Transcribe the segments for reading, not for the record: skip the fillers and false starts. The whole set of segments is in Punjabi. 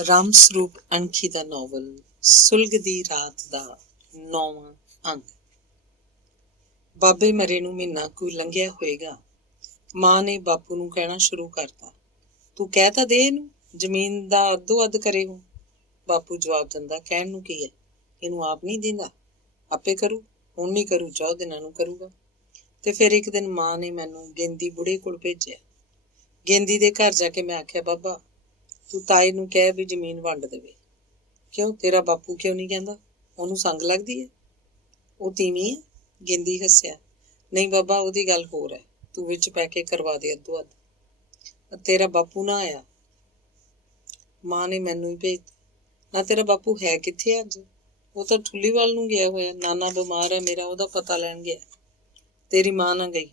ਰਾਮ ਸਰੂਪ ਅਣਖੀ ਦਾ ਨਾਵਲ ਸੁਲਗਦੀ ਰਾਤ ਦਾ 9ਵਾਂ ਅੰਗ। ਬਾਬੇ ਮਰੇ ਨੂੰ ਮਹੀਨਾ ਕੋਈ ਲੰਘਿਆ ਹੋਏਗਾ। ਮਾਂ ਨੇ ਬਾਪੂ ਨੂੰ ਕਹਿਣਾ ਸ਼ੁਰੂ ਕਰਤਾ, ਤੂੰ ਕਹਿ ਤਾਂ ਦੇ ਇਹਨੂੰ, ਜ਼ਮੀਨ ਦਾ ਅੱਧੋ ਅੱਧ ਕਰੇ ਹੂੰ। ਬਾਪੂ ਜਵਾਬ ਦਿੰਦਾ, ਕਹਿਣ ਨੂੰ ਕੀ ਹੈ, ਇਹਨੂੰ ਆਪ ਨਹੀਂ ਦਿੰਦਾ, ਆਪੇ ਕਰੂ, ਹੁਣ ਨਹੀਂ ਕਰੂ, 4 ਦਿਨਾਂ ਨੂੰ ਕਰੂਗਾ। ਤੇ ਫਿਰ ਇੱਕ ਦਿਨ ਮਾਂ ਨੇ ਮੈਨੂੰ ਗੇਂਦੀ ਬੁੜੇ ਕੋਲ ਭੇਜਿਆ। ਗੇਂਦੀ ਦੇ ਘਰ ਜਾ ਕੇ ਮੈਂ ਆਖਿਆ, ਬਾਬਾ ਤੂੰ ਤਾਏ ਨੂੰ ਕਹਿ ਵੀ ਜ਼ਮੀਨ ਵੰਡ ਦੇਵੇ। ਕਿਉਂ, ਤੇਰਾ ਬਾਪੂ ਕਿਉਂ ਨਹੀਂ ਕਹਿੰਦਾ, ਉਹਨੂੰ ਸੰਗ ਲੱਗਦੀ ਹੈ, ਉਹ ਤੀਵੀਂ ਹੈ। ਗੇਂਦੀ ਹੱਸਿਆ, ਨਹੀਂ ਬਾਬਾ, ਉਹਦੀ ਗੱਲ ਹੋਰ ਹੈ, ਤੂੰ ਵਿੱਚ ਪੈ ਕੇ ਕਰਵਾ ਦੇ ਅੱਧੋ ਅੱਧ। ਤੇਰਾ ਬਾਪੂ ਨਾ ਆਇਆ। ਮਾਂ ਨੇ ਮੈਨੂੰ ਹੀ ਭੇਜਤਾ। ਨਾ ਤੇਰਾ ਬਾਪੂ ਹੈ ਕਿੱਥੇ ਅੱਜ? ਉਹ ਤਾਂ ਠੁੱਲੀਵਾਲ ਨੂੰ ਗਿਆ ਹੋਇਆ, ਨਾਨਾ ਬਿਮਾਰ ਹੈ ਮੇਰਾ, ਉਹਦਾ ਪਤਾ ਲੈਣ ਗਿਆ। ਤੇਰੀ ਮਾਂ ਨਾ ਗਈ?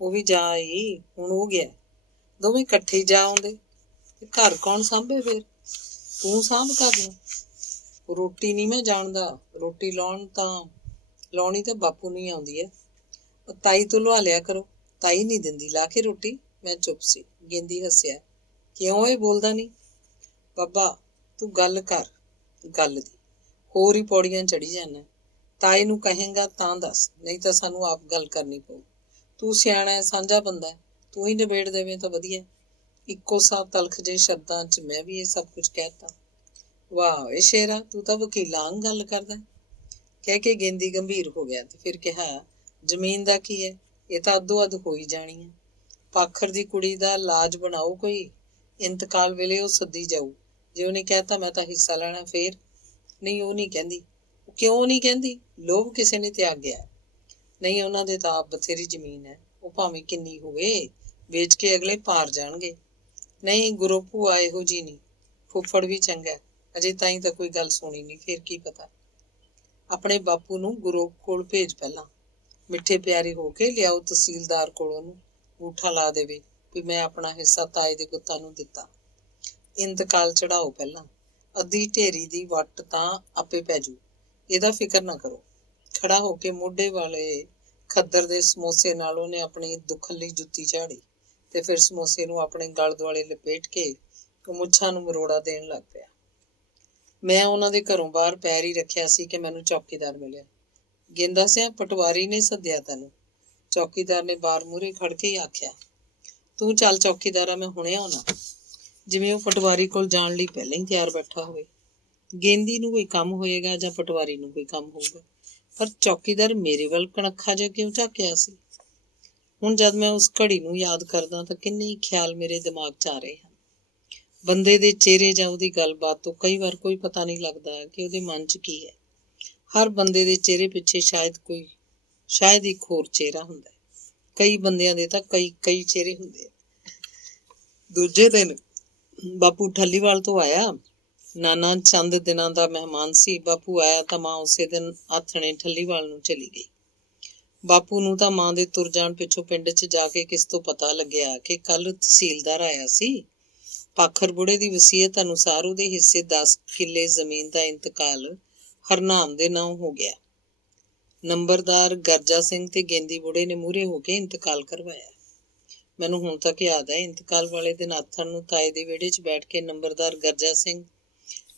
ਉਹ ਵੀ ਜਾ ਆਈ, ਹੁਣ ਉਹ ਗਿਆ, ਦੋਵੇਂ ਇਕੱਠੇ ਹੀ ਜਾ ਆਉਂਦੇ। ਤੇ ਘਰ ਕੌਣ ਸਾਂਭੇ ਫਿਰ? ਤੂੰ ਸਾਂਭ ਘਰ ਨੂੰ। ਰੋਟੀ ਨਹੀਂ ਮੈਂ ਜਾਣਦਾ, ਰੋਟੀ ਲਾਉਣੀ ਤਾਂ ਬਾਪੂ ਨੂੰ ਹੀ ਆਉਂਦੀ ਹੈ। ਤਾਈ ਤੋਂ ਲਵਾ ਲਿਆ ਕਰੋ, ਤਾਈ ਨਹੀਂ ਦਿੰਦੀ ਲਾ ਕੇ ਰੋਟੀ। ਮੈਂ ਚੁੱਪ ਸੀ। ਗੇਂਦੀ ਹੱਸਿਆ, ਕਿਉਂ ਇਹ ਬੋਲਦਾ ਨਹੀਂ? ਬਾਬਾ ਤੂੰ ਗੱਲ ਕਰ ਗੱਲ ਦੀ, ਹੋਰ ਹੀ ਪੌੜੀਆਂ ਚੜੀ ਜਾਣਾ। ਤਾਏ ਨੂੰ ਕਹੇਂਗਾ ਤਾਂ ਦੱਸ, ਨਹੀਂ ਤਾਂ ਸਾਨੂੰ ਆਪ ਗੱਲ ਕਰਨੀ ਪਊ। ਤੂੰ ਸਿਆਣਾ ਹੈ, ਸਾਂਝਾ ਬੰਦਾ ਹੈ, ਤੂੰ ਹੀ ਨਿਬੇੜ ਦੇਵੇਂ ਤਾਂ ਵਧੀਆ। ਇੱਕੋ ਸਾਹ ਤਲਖ ਜਿਹੇ ਸ਼ਬਦਾਂ 'ਚ ਮੈਂ ਵੀ ਇਹ ਸਭ ਕੁਝ ਕਹਿਤਾ। ਵਾਹ ਇਹ ਸ਼ੇਰਾ, ਤੂੰ ਤਾਂ ਵਕੀਲਾਂ ਵਾਂਗ ਗੱਲ ਕਰਦਾ, ਕਹਿ ਕੇ ਗੇਂਦੀ ਗੰਭੀਰ ਹੋ ਗਿਆ। ਤੇ ਫਿਰ ਕਿਹਾ, ਜ਼ਮੀਨ ਦਾ ਕੀ ਹੈ, ਇਹ ਤਾਂ ਅੱਧੋ ਅੱਧ ਹੋ ਹੀ ਜਾਣੀ ਹੈ। ਪਾਖਰ ਦੀ ਕੁੜੀ ਦਾ ਲਾਜ ਬਣਾਓ ਕੋਈ, ਇੰਤਕਾਲ ਵੇਲੇ ਉਹ ਸੱਦੀ ਜਾਊ। ਜੇ ਉਹਨੇ ਕਹਿਤਾ ਮੈਂ ਤਾਂ ਹਿੱਸਾ ਲੈਣਾ, ਫੇਰ? ਨਹੀਂ, ਉਹ ਨਹੀਂ ਕਹਿੰਦੀ। ਉਹ ਕਿਉਂ ਨਹੀਂ ਕਹਿੰਦੀ? ਲੋਭ ਕਿਸੇ ਨੇ ਤਿਆਗਿਆ। ਨਹੀਂ, ਉਹਨਾਂ ਦੇ ਤਾਂ ਆਪ ਬਥੇਰੀ ਜ਼ਮੀਨ ਹੈ, ਉਹ ਭਾਵੇਂ ਕਿੰਨੀ ਹੋਵੇ, ਵੇਚ ਕੇ ਅਗਲੇ ਪਾਰ ਜਾਣਗੇ। ਨਹੀਂ ਗੁਰੂ ਭੂਆ ਇਹੋ ਜਿਹੀ ਨਹੀਂ, ਫੁੱਫੜ ਵੀ ਚੰਗਾ, ਅਜੇ ਤਾਈਂ ਤਾਂ ਕੋਈ ਗੱਲ ਸੁਣੀ ਨਹੀਂ, ਫੇਰ ਕੀ ਪਤਾ। ਆਪਣੇ ਬਾਪੂ ਨੂੰ ਗੁਰੂ ਕੋਲ ਭੇਜ, ਪਹਿਲਾਂ ਮਿੱਠੇ ਪਿਆਰੇ ਹੋ ਕੇ ਲਿਆਓ ਤਹਿਸੀਲਦਾਰ ਕੋਲ, ਉਹਨੂੰ ਅੰਗੂਠਾ ਲਾ ਦੇਵੇ ਵੀ ਮੈਂ ਆਪਣਾ ਹਿੱਸਾ ਤਾਏ ਦੇ ਪੁੱਤਾਂ ਨੂੰ ਦਿੱਤਾ। ਇੰਤਕਾਲ ਚੜਾਓ ਪਹਿਲਾਂ, ਅੱਧੀ ਢੇਰੀ ਦੀ ਵੱਟ ਤਾਂ ਆਪੇ ਪੈ ਜੂ, ਇਹਦਾ ਫਿਕਰ ਨਾ ਕਰੋ। ਖੜਾ ਹੋ ਕੇ ਮੋਢੇ ਵਾਲੇ ਖੱਦਰ ਦੇ ਸਮੋਸੇ ਨਾਲ ਉਹਨੇ ਆਪਣੀ ਦੁਖਲੀ ਜੁੱਤੀ ਝਾੜੀ ਤੇ ਫਿਰ ਸਮੋਸੇ ਨੂੰ ਆਪਣੇ ਗਲ ਦੁਆਲੇ ਲਪੇਟ ਕੇ ਮੁੱਛਾਂ ਨੂੰ ਮਰੋੜਾ ਦੇਣ ਲੱਗ ਪਿਆ। ਮੈਂ ਉਹਨਾਂ ਦੇ ਘਰੋਂ ਬਾਹਰ ਪੈਰ ਹੀ ਰੱਖਿਆ ਸੀ ਕਿ ਮੈਨੂੰ ਚੌਕੀਦਾਰ ਮਿਲਿਆ। ਗੇਂਦਾ ਸਿਆਂ, ਪਟਵਾਰੀ ਨੇ ਸੱਦਿਆ ਤੈਨੂੰ। ਚੌਕੀਦਾਰ ਨੇ ਬਾਰ ਮੂਹਰੇ ਖੜ ਕੇ ਹੀ ਆਖਿਆ, ਤੂੰ ਚੱਲ ਚੌਕੀਦਾਰਾ, ਮੈਂ ਹੁਣੇ ਆਉਣਾ। ਜਿਵੇਂ ਉਹ ਪਟਵਾਰੀ ਕੋਲ ਜਾਣ ਲਈ ਪਹਿਲਾਂ ਹੀ ਤਿਆਰ ਬੈਠਾ ਹੋਵੇ। ਗੇਂਦੀ ਨੂੰ ਕੋਈ ਕੰਮ ਹੋਏਗਾ ਜਾਂ ਪਟਵਾਰੀ ਨੂੰ ਕੋਈ ਕੰਮ ਹੋਊਗਾ, ਪਰ ਚੌਕੀਦਾਰ ਮੇਰੇ ਵੱਲ ਕਣਖਾ ਜਿਹਾ ਕਿਉਂ ਝਾਕਿਆ ਸੀ? ਹੁਣ ਜਦ ਮੈਂ ਉਸ ਘੜੀ ਨੂੰ ਯਾਦ ਕਰਦਾ ਤਾਂ ਕਿੰਨੇ ਹੀ ਖਿਆਲ ਮੇਰੇ ਦਿਮਾਗ 'ਚ ਆ ਰਹੇ ਹਨ। ਬੰਦੇ ਦੇ ਚਿਹਰੇ ਜਾਂ ਉਹਦੀ ਗੱਲਬਾਤ ਤੋਂ ਕਈ ਵਾਰ ਕੋਈ ਪਤਾ ਨਹੀਂ ਲੱਗਦਾ ਕਿ ਉਹਦੇ ਮਨ 'ਚ ਕੀ ਹੈ। ਹਰ ਬੰਦੇ ਦੇ ਚਿਹਰੇ ਪਿੱਛੇ ਸ਼ਾਇਦ ਇੱਕ ਹੋਰ ਚਿਹਰਾ ਹੁੰਦਾ ਹੈ। ਕਈ ਬੰਦਿਆਂ ਦੇ ਤਾਂ ਕਈ ਚਿਹਰੇ ਹੁੰਦੇ ਆ। ਦੂਜੇ ਦਿਨ ਬਾਪੂ ਠੱਲੀਵਾਲ ਤੋਂ ਆਇਆ। ਨਾਨਾ ਚੰਦ ਦਿਨਾਂ ਦਾ ਮਹਿਮਾਨ ਸੀ। ਬਾਪੂ ਆਇਆ ਤਾਂ ਮਾਂ ਉਸੇ ਦਿਨ ਆਥਣੇ ਠੱਲੀਵਾਲ ਨੂੰ ਚਲੀ ਗਈ। ਬਾਪੂ ਨੂੰ ਤਾਂ ਮਾਂ ਦੇ ਤੁਰ ਜਾਣ ਪਿੱਛੋਂ ਪਿੰਡ 'ਚ ਜਾ ਕੇ ਕਿਸ ਤੋਂ ਪਤਾ ਲੱਗਿਆ ਕਿ ਕੱਲ ਤਹਿਸੀਲਦਾਰ ਆਇਆ ਸੀ। ਪਾਖਰ ਬੁੜੇ ਦੀ ਵਸੀਅਤ ਅਨੁਸਾਰ ਉਹਦੇ ਹਿੱਸੇ 10 ਕਿੱਲੇ ਜ਼ਮੀਨ ਦਾ ਇੰਤਕਾਲ ਹਰਨਾਮ ਦੇ ਨਾਂ ਹੋ ਗਿਆ। ਨੰਬਰਦਾਰ ਗਰਜਾ ਸਿੰਘ ਤੇ ਗੇਂਦੀ ਬੁੜੇ ਨੇ ਮੂਹਰੇ ਹੋ ਕੇ ਇੰਤਕਾਲ ਕਰਵਾਇਆ। ਮੈਨੂੰ ਹੁਣ ਤੱਕ ਯਾਦ ਹੈ, ਇੰਤਕਾਲ ਵਾਲੇ ਦਿਨ ਆਥਣ ਨੂੰ ਤਾਏ ਦੇ ਵਿਹੜੇ 'ਚ ਬੈਠ ਕੇ ਨੰਬਰਦਾਰ ਗਰਜਾ ਸਿੰਘ,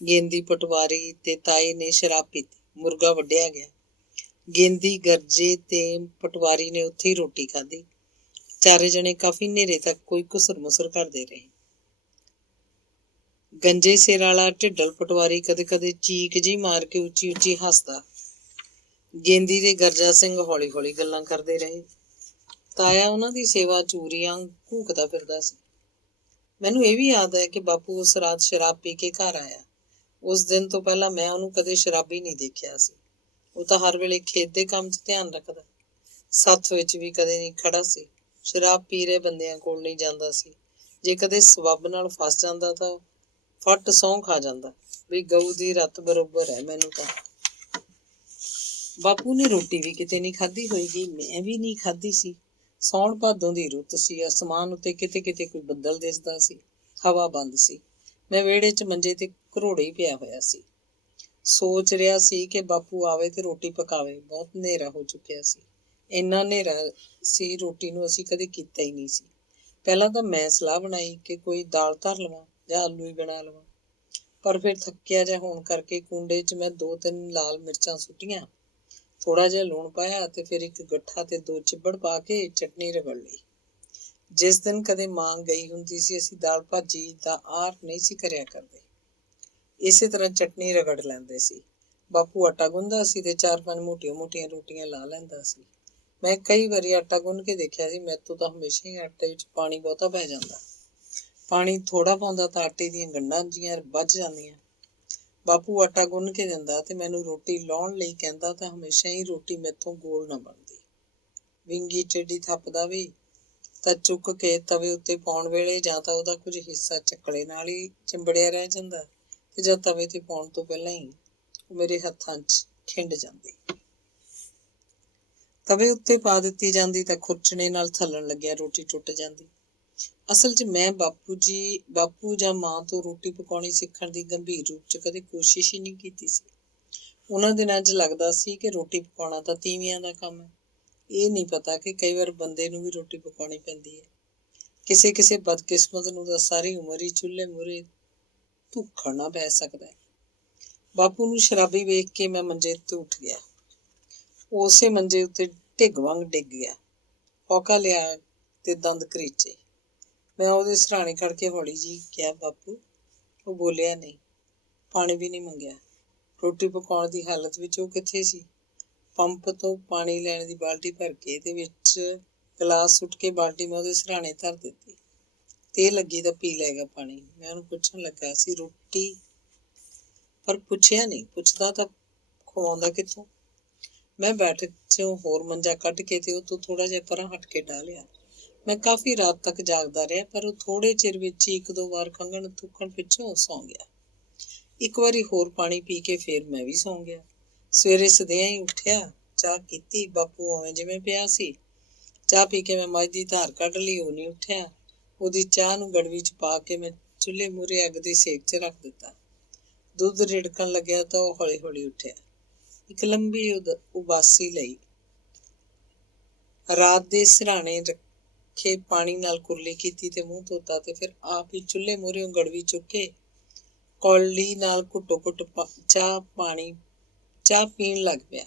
ਗੇਂਦੀ, ਪਟਵਾਰੀ ਤੇ ਤਾਏ ਨੇ ਸ਼ਰਾਬ ਪੀਤੀ, ਮੁਰਗਾ ਵੱਢਿਆ ਗਿਆ। ਗੇਂਦੀ, ਗਰਜੇ ਤੇ ਪਟਵਾਰੀ ਨੇ ਉੱਥੇ ਹੀ ਰੋਟੀ ਖਾਧੀ। ਚਾਰੇ ਜਣੇ ਕਾਫੀ ਹਨੇਰੇ ਤੱਕ ਕੋਈ ਘੁਸਰ ਮੁਸਰ ਕਰਦੇ ਰਹੇ। ਗੰਜੇ ਸਿਰ ਵਾਲਾ ਢਿੱਡਲ ਪਟਵਾਰੀ ਕਦੇ ਕਦੇ ਚੀਕ ਜਿਹੀ ਮਾਰ ਕੇ ਉੱਚੀ ਉੱਚੀ ਹੱਸਦਾ। ਗੇਂਦੀ ਤੇ ਗਰਜਾ ਸਿੰਘ ਹੌਲੀ ਹੌਲੀ ਗੱਲਾਂ ਕਰਦੇ ਰਹੇ। ਤਾਇਆ ਉਹਨਾਂ ਦੀ ਸੇਵਾ ਚੂਰੀਆਂ ਘੂਕਦਾ ਫਿਰਦਾ ਸੀ। ਮੈਨੂੰ ਇਹ ਵੀ ਯਾਦ ਹੈ ਕਿ ਬਾਪੂ ਉਸ ਰਾਤ ਸ਼ਰਾਬ ਪੀ ਕੇ ਘਰ ਆਇਆ। ਉਸ ਦਿਨ ਤੋਂ ਪਹਿਲਾਂ ਮੈਂ ਉਹਨੂੰ ਕਦੇ ਸ਼ਰਾਬੀ ਨਹੀਂ ਦੇਖਿਆ ਸੀ। ਉਹ ਤਾਂ ਹਰ ਵੇਲੇ ਖੇਤ ਦੇ ਕੰਮ 'ਚ ਧਿਆਨ ਰੱਖਦਾ, ਸੱਥ ਵਿੱਚ ਵੀ ਕਦੇ ਨਹੀਂ ਖੜਾ ਸੀ, ਸ਼ਰਾਬ ਪੀ ਰਹੇ ਬੰਦਿਆਂ ਕੋਲ ਨਹੀਂ ਜਾਂਦਾ ਸੀ। ਜੇ ਕਦੇ ਸਬੱਬ ਨਾਲ ਫਸ ਜਾਂਦਾ ਤਾਂ ਫੱਟ ਸਹੁੰ ਖਾ ਜਾਂਦਾ ਵੀ ਗਊ ਦੀ ਰੱਤ ਬਰੋਬਰ ਹੈ ਮੈਨੂੰ ਤਾਂ। ਬਾਪੂ ਨੇ ਰੋਟੀ ਵੀ ਕਿਤੇ ਨਹੀਂ ਖਾਧੀ ਹੋਏਗੀ, ਮੈਂ ਵੀ ਨਹੀਂ ਖਾਧੀ ਸੀ। ਸਾਉਣ ਭਾਦੋਂ ਦੀ ਰੁੱਤ ਸੀ। ਅਸਮਾਨ ਉੱਤੇ ਕਿਤੇ ਕਿਤੇ ਕੋਈ ਬੱਦਲ ਦਿਸਦਾ ਸੀ। ਹਵਾ ਬੰਦ ਸੀ। ਮੈਂ ਵਿਹੜੇ 'ਚ ਮੰਜੇ ਤੇ ਘਰੋੜੇ ਹੀ ਪਿਆ ਹੋਇਆ ਸੀ। ਸੋਚ ਰਿਹਾ ਸੀ ਕਿ ਬਾਪੂ ਆਵੇ ਤੇ ਰੋਟੀ ਪਕਾਵੇ। ਬਹੁਤ ਹਨੇਰਾ ਹੋ ਚੁੱਕਿਆ ਸੀ। ਇੰਨਾ ਹਨੇਰਾ ਸੀ, ਰੋਟੀ ਨੂੰ ਅਸੀਂ ਕਦੇ ਕੀਤਾ ਹੀ ਨਹੀਂ ਸੀ। ਪਹਿਲਾਂ ਤਾਂ ਮੈਂ ਸਲਾਹ ਬਣਾਈ ਕਿ ਕੋਈ ਦਾਲ ਧਰ ਲਵਾਂ ਜਾਂ ਆਲੂ ਹੀ ਬਣਾ ਲਵਾਂ। ਪਰ ਫਿਰ ਥੱਕਿਆ ਜਿਹਾ ਹੋਣ ਕਰਕੇ ਕੁੰਡੇ 'ਚ ਮੈਂ 2-3 ਲਾਲ ਮਿਰਚਾਂ ਸੁੱਟੀਆਂ, ਥੋੜਾ ਜਿਹਾ ਲੂਣ ਪਾਇਆ ਤੇ ਫਿਰ ਇੱਕ ਗੱਠਾ ਤੇ 2 ਚਿੱਬੜ ਪਾ ਕੇ ਚਟਨੀ ਰਗੜ ਲਈ। ਜਿਸ ਦਿਨ ਕਦੇ ਮਾਂ ਗਈ ਹੁੰਦੀ ਸੀ, ਅਸੀਂ ਦਾਲ ਭਾਜੀ ਦਾ ਆਰ ਨਹੀਂ ਸੀ ਕਰਿਆ ਕਰਦੇ, ਇਸੇ ਤਰ੍ਹਾਂ ਚਟਨੀ ਰਗੜ ਲੈਂਦੇ ਸੀ। ਬਾਪੂ ਆਟਾ ਗੁੰਨਦਾ ਸੀ ਤੇ 4-5 ਮੋਟੀਆਂ-ਮੋਟੀਆਂ ਰੋਟੀਆਂ ਲਾ ਲੈਂਦਾ ਸੀ। ਮੈਂ ਕਈ ਵਾਰੀ ਆਟਾ ਗੁੰਨ ਕੇ ਦੇਖਿਆ ਸੀ, ਮੈਥੋਂ ਤਾਂ ਹਮੇਸ਼ਾ ਹੀ ਆਟੇ ਵਿੱਚ ਪਾਣੀ ਬਹੁਤਾ ਪੈ ਜਾਂਦਾ। ਪਾਣੀ ਥੋੜਾ ਪਾਉਂਦਾ ਤਾਂ ਆਟੇ ਦੀਆਂ ਗੰਢਾਂ ਜਿਹੀਆਂ ਵੱਜ ਜਾਂਦੀਆਂ। ਬਾਪੂ ਆਟਾ ਗੁੰਨ ਕੇ ਦਿੰਦਾ ਤੇ ਮੈਨੂੰ ਰੋਟੀ ਲਾਉਣ ਲਈ ਕਹਿੰਦਾ ਤਾਂ ਹਮੇਸ਼ਾ ਹੀ ਰੋਟੀ ਮੈਥੋਂ ਗੋਲ ਨਾ ਬਣਦੀ। ਵਿੰਗੀ ਟੇਢੀ ਥੱਪਦਾ ਵੀ ਤਾਂ ਚੁੱਕ ਕੇ ਤਵੇ ਉੱਤੇ ਪਾਉਣ ਵੇਲੇ ਜਾਂ ਤਾਂ ਉਹਦਾ ਕੁਝ ਹਿੱਸਾ ਚੱਕਲੇ ਨਾਲ ਹੀ ਚਿੰਬੜਿਆ ਰਹਿ ਜਾਂਦਾ ਤੇ ਜਾਂ ਤਵੇ ਤੇ ਪਾਉਣ ਤੋਂ ਪਹਿਲਾਂ ਹੀ ਉਹ ਮੇਰੇ ਹੱਥਾਂ 'ਚ ਖਿੰਡ ਜਾਂਦੀ। ਤਵੇ ਉੱਤੇ ਪਾ ਦਿੱਤੀ ਜਾਂਦੀ ਤਾਂ ਖੁਰਚਣੇ ਨਾਲ ਥੱਲਣ ਲੱਗਿਆ ਰੋਟੀ ਟੁੱਟ ਜਾਂਦੀ। ਅਸਲ 'ਚ ਮੈਂ ਬਾਪੂ ਜਾਂ ਮਾਂ ਤੋਂ ਰੋਟੀ ਪਕਾਉਣੀ ਸਿੱਖਣ ਦੀ ਗੰਭੀਰ ਰੂਪ 'ਚ ਕਦੇ ਕੋਸ਼ਿਸ਼ ਹੀ ਨਹੀਂ ਕੀਤੀ ਸੀ। ਉਹਨਾਂ ਦਿਨਾਂ 'ਚ ਲੱਗਦਾ ਸੀ ਕਿ ਰੋਟੀ ਪਕਾਉਣਾ ਤਾਂ ਤੀਵੀਆਂ ਦਾ ਕੰਮ ਹੈ। ਇਹ ਨਹੀਂ ਪਤਾ ਕਿ ਕਈ ਵਾਰ ਬੰਦੇ ਨੂੰ ਵੀ ਰੋਟੀ ਪਕਾਉਣੀ ਪੈਂਦੀ ਹੈ। ਕਿਸੇ ਬਦਕਿਸਮਤ ਨੂੰ ਤਾਂ ਸਾਰੀ ਉਮਰ ਹੀ ਚੁੱਲ੍ਹੇ ਮੂਹਰੇ ਧੁੱਖੜ ਪੈ ਸਕਦਾ ਹੈ। ਬਾਪੂ ਨੂੰ ਸ਼ਰਾਬੀ ਵੇਖ ਕੇ ਮੈਂ ਮੰਜੇ ਤੋਂ ਉੱਠ ਗਿਆ। ਉਸੇ ਮੰਜੇ ਉੱਤੇ ਢਿੱਗ ਵਾਂਗ ਡਿੱਗ ਗਿਆ। ਹੌਕਾ ਲਿਆ ਤੇ ਦੰਦ ਕਰੀਚੇ। ਮੈਂ ਉਹਦੇ ਸਿਰਹਾਣੇ ਖੜ ਕੇ ਹੌਲੀ ਜਿਹੀ ਕਿਹਾ, ਬਾਪੂ। ਉਹ ਬੋਲਿਆ ਨਹੀਂ, ਪਾਣੀ ਵੀ ਨਹੀਂ ਮੰਗਿਆ। ਰੋਟੀ ਪਕਾਉਣ ਦੀ ਹਾਲਤ ਵਿੱਚ ਉਹ ਕਿੱਥੇ ਸੀ? ਪੰਪ ਤੋਂ ਪਾਣੀ ਲੈਣ ਦੀ ਬਾਲਟੀ ਭਰ ਕੇ ਇਹਦੇ ਵਿੱਚ ਗਲਾਸ ਸੁੱਟ ਕੇ ਬਾਲਟੀ ਮੈਂ ਉਹਦੇ ਸਿਰਹਾਣੇ ਧਰ ਦਿੱਤੀ। ਤੇ ਲੱਗੀ ਤਾਂ ਪੀ ਲਏਗਾ ਪਾਣੀ। ਮੈਂ ਉਹਨੂੰ ਪੁੱਛਣ ਲੱਗਾ ਸੀ, ਰੋਟੀ? ਪਰ ਪੁੱਛਿਆ ਨਹੀਂ, ਪੁੱਛਦਾ ਤਾਂ ਖਵਾਉਂਦਾ ਕਿੱਥੋਂ। ਮੈਂ ਬੈਠਕ 'ਚੋਂ ਹੋਰ ਮੰਜਾ ਕੱਢ ਕੇ ਤੇ ਉਹ ਤੋਂ ਥੋੜਾ ਜਿਹਾ ਪਰਾਂ ਹਟ ਕੇ ਡਾਹ ਲਿਆ। ਮੈਂ ਕਾਫੀ ਰਾਤ ਤੱਕ ਜਾਗਦਾ ਰਿਹਾ, ਪਰ ਉਹ ਥੋੜੇ ਚਿਰ ਵਿੱਚ ਹੀ 1-2 ਵਾਰ ਖੰਘਣ ਥੁੱਕਣ ਪਿੱਛੋਂ ਸੌਂ ਗਿਆ। ਇੱਕ ਵਾਰੀ ਹੋਰ ਪਾਣੀ ਪੀ ਕੇ ਫੇਰ ਮੈਂ ਵੀ ਸੌਂ ਗਿਆ। ਸਵੇਰੇ ਸਦਿਆਂ ਹੀ ਉੱਠਿਆ, ਚਾਹ ਕੀਤੀ। ਬਾਪੂ ਉਵੇਂ ਜਿਵੇਂ ਪਿਆ ਸੀ। ਚਾਹ ਪੀ ਕੇ ਮੈਂ ਮੱਝ ਦੀ ਧਾਰ ਕੱਢ ਲਈ। ਉਹ ਨਹੀਂ ਉੱਠਿਆ। ਉਹਦੀ ਚਾਹ ਨੂੰ ਗੜਵੀ 'ਚ ਪਾ ਕੇ ਮੈਂ ਚੁੱਲ੍ਹੇ ਮੂਹਰੇ ਅੱਗ ਦੇ ਸੇਕ 'ਚ ਰੱਖ ਦਿੱਤਾ। ਦੁੱਧ ਰਿੜਕਣ ਲੱਗਿਆ ਤਾਂ ਉਹ ਹੌਲੀ-ਹੌਲੀ ਉੱਠਿਆ। ਇੱਕ ਲੰਬੀ ਉਬਾਸੀ ਲਈ ਰਾਤ ਦੇ ਸਿਰਹਾਣੇ ਰੱਖੇ ਪਾਣੀ ਨਾਲ ਕੁਰਲੀ ਕੀਤੀ ਤੇ ਮੂੰਹ ਧੋਤਾ ਤੇ ਫਿਰ ਆਪ ਹੀ ਚੁੱਲ੍ਹੇ ਮੂਹਰਿਓਂ ਗੜਵੀ ਚੁੱਕ ਕੇ ਕੌਲੀ ਨਾਲ ਘੁੱਟੋ-ਘੁੱਟ ਚਾਹ ਪੀਣ ਲੱਗ ਪਿਆ।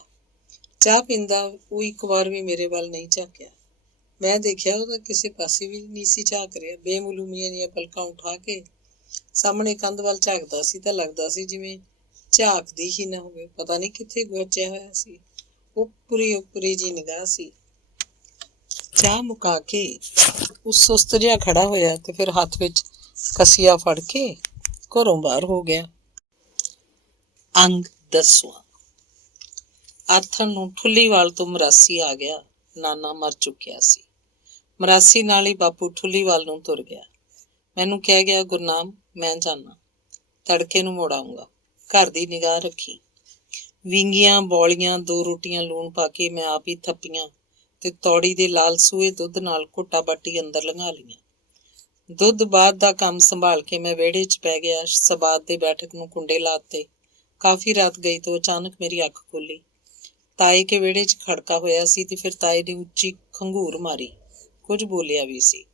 ਚਾਹ ਪੀਂਦਾ ਉਹ ਇੱਕ ਵਾਰ ਵੀ ਮੇਰੇ ਵੱਲ ਨਹੀਂ ਝਾਕਿਆ। ਮੈਂ ਦੇਖਿਆ ਉਹ ਤਾਂ ਕਿਸੇ ਪਾਸੇ ਵੀ ਨਹੀਂ ਸੀ ਝਾਕ ਰਿਹਾ। ਬੇਮਲੂਮੀਆਂ ਦੀਆਂ ਪਲਕਾਂ ਉਠਾ ਕੇ ਸਾਹਮਣੇ ਕੰਧ ਵੱਲ ਝਾਕਦਾ ਸੀ ਤਾਂ ਲੱਗਦਾ ਸੀ ਜਿਵੇਂ ਝਾਕਦੀ ਹੀ ਨਾ ਹੋਵੇ। ਪਤਾ ਨਹੀਂ ਕਿੱਥੇ ਗੁਆਚਿਆ ਹੋਇਆ ਸੀ। ਉੱਪਰੀ ਜਿਹੀ ਨਿਗਾਹ ਸੀ। ਚਾਹ ਮੁਕਾ ਕੇ ਉਹ ਸੁਸਤ ਜਿਹਾ ਖੜਾ ਹੋਇਆ ਤੇ ਫਿਰ ਹੱਥ ਵਿੱਚ ਕਸੀਆ ਫੜ ਕੇ ਘਰੋਂ ਬਾਹਰ ਹੋ ਗਿਆ। ਅੰਗ 10ਵਾਂ। ਆਥਣ ਨੂੰ ਠੁੱਲੀਵਾਲ ਤੋਂ ਮਰਾਸੀ ਆ ਗਿਆ। ਨਾਨਾ ਮਰ ਚੁੱਕਿਆ ਸੀ। ਮਰਾਸੀ ਨਾਲ ਹੀ ਬਾਪੂ ਠੁੱਲੀਵਾਲ ਨੂੰ ਤੁਰ ਗਿਆ। ਮੈਨੂੰ ਕਹਿ ਗਿਆ, ਗੁਰਨਾਮ, ਮੈਂ ਜਾਣਾ, ਤੜਕੇ ਨੂੰ ਮੁੜ ਆਊਂਗਾ। ਘਰ ਦੀ ਨਿਗਾਹ ਰੱਖੀ। ਵਿੰਗੀਆਂ ਬੌਲੀਆਂ 2 ਰੋਟੀਆਂ ਲੂਣ ਪਾ ਕੇ ਮੈਂ ਆਪ ਹੀ ਥੱਪੀਆਂ ਤੇ ਤੌੜੀ ਦੇ ਲਾਲ ਸੂਏ ਦੁੱਧ ਨਾਲ ਘੁੱਟਾ ਬਾਟੀ ਅੰਦਰ ਲੰਘਾ ਲਈਆਂ। ਦੁੱਧ ਬਾਅਦ ਦਾ ਕੰਮ ਸੰਭਾਲ ਕੇ ਮੈਂ ਵਿਹੜੇ 'ਚ ਪੈ ਗਿਆ। ਸਬਾਤ ਦੇ ਬੈਠਕ ਨੂੰ ਕੁੰਡੇ ਲਾਤੇ। ਕਾਫੀ ਰਾਤ ਗਈ ਤੋਂ ਅਚਾਨਕ ਮੇਰੀ ਅੱਖ ਖੁੱਲੀ। ਤਾਏ ਕੇ ਵਿਹੜੇ 'ਚ ਖੜਕਾ ਹੋਇਆ ਸੀ ਤੇ ਫਿਰ ਤਾਏ ਨੇ ਉੱਚੀ ਖੰਘੂਰ ਮਾਰੀ। ਕੁਝ ਬੋਲਿਆ ਵੀ ਸੀ।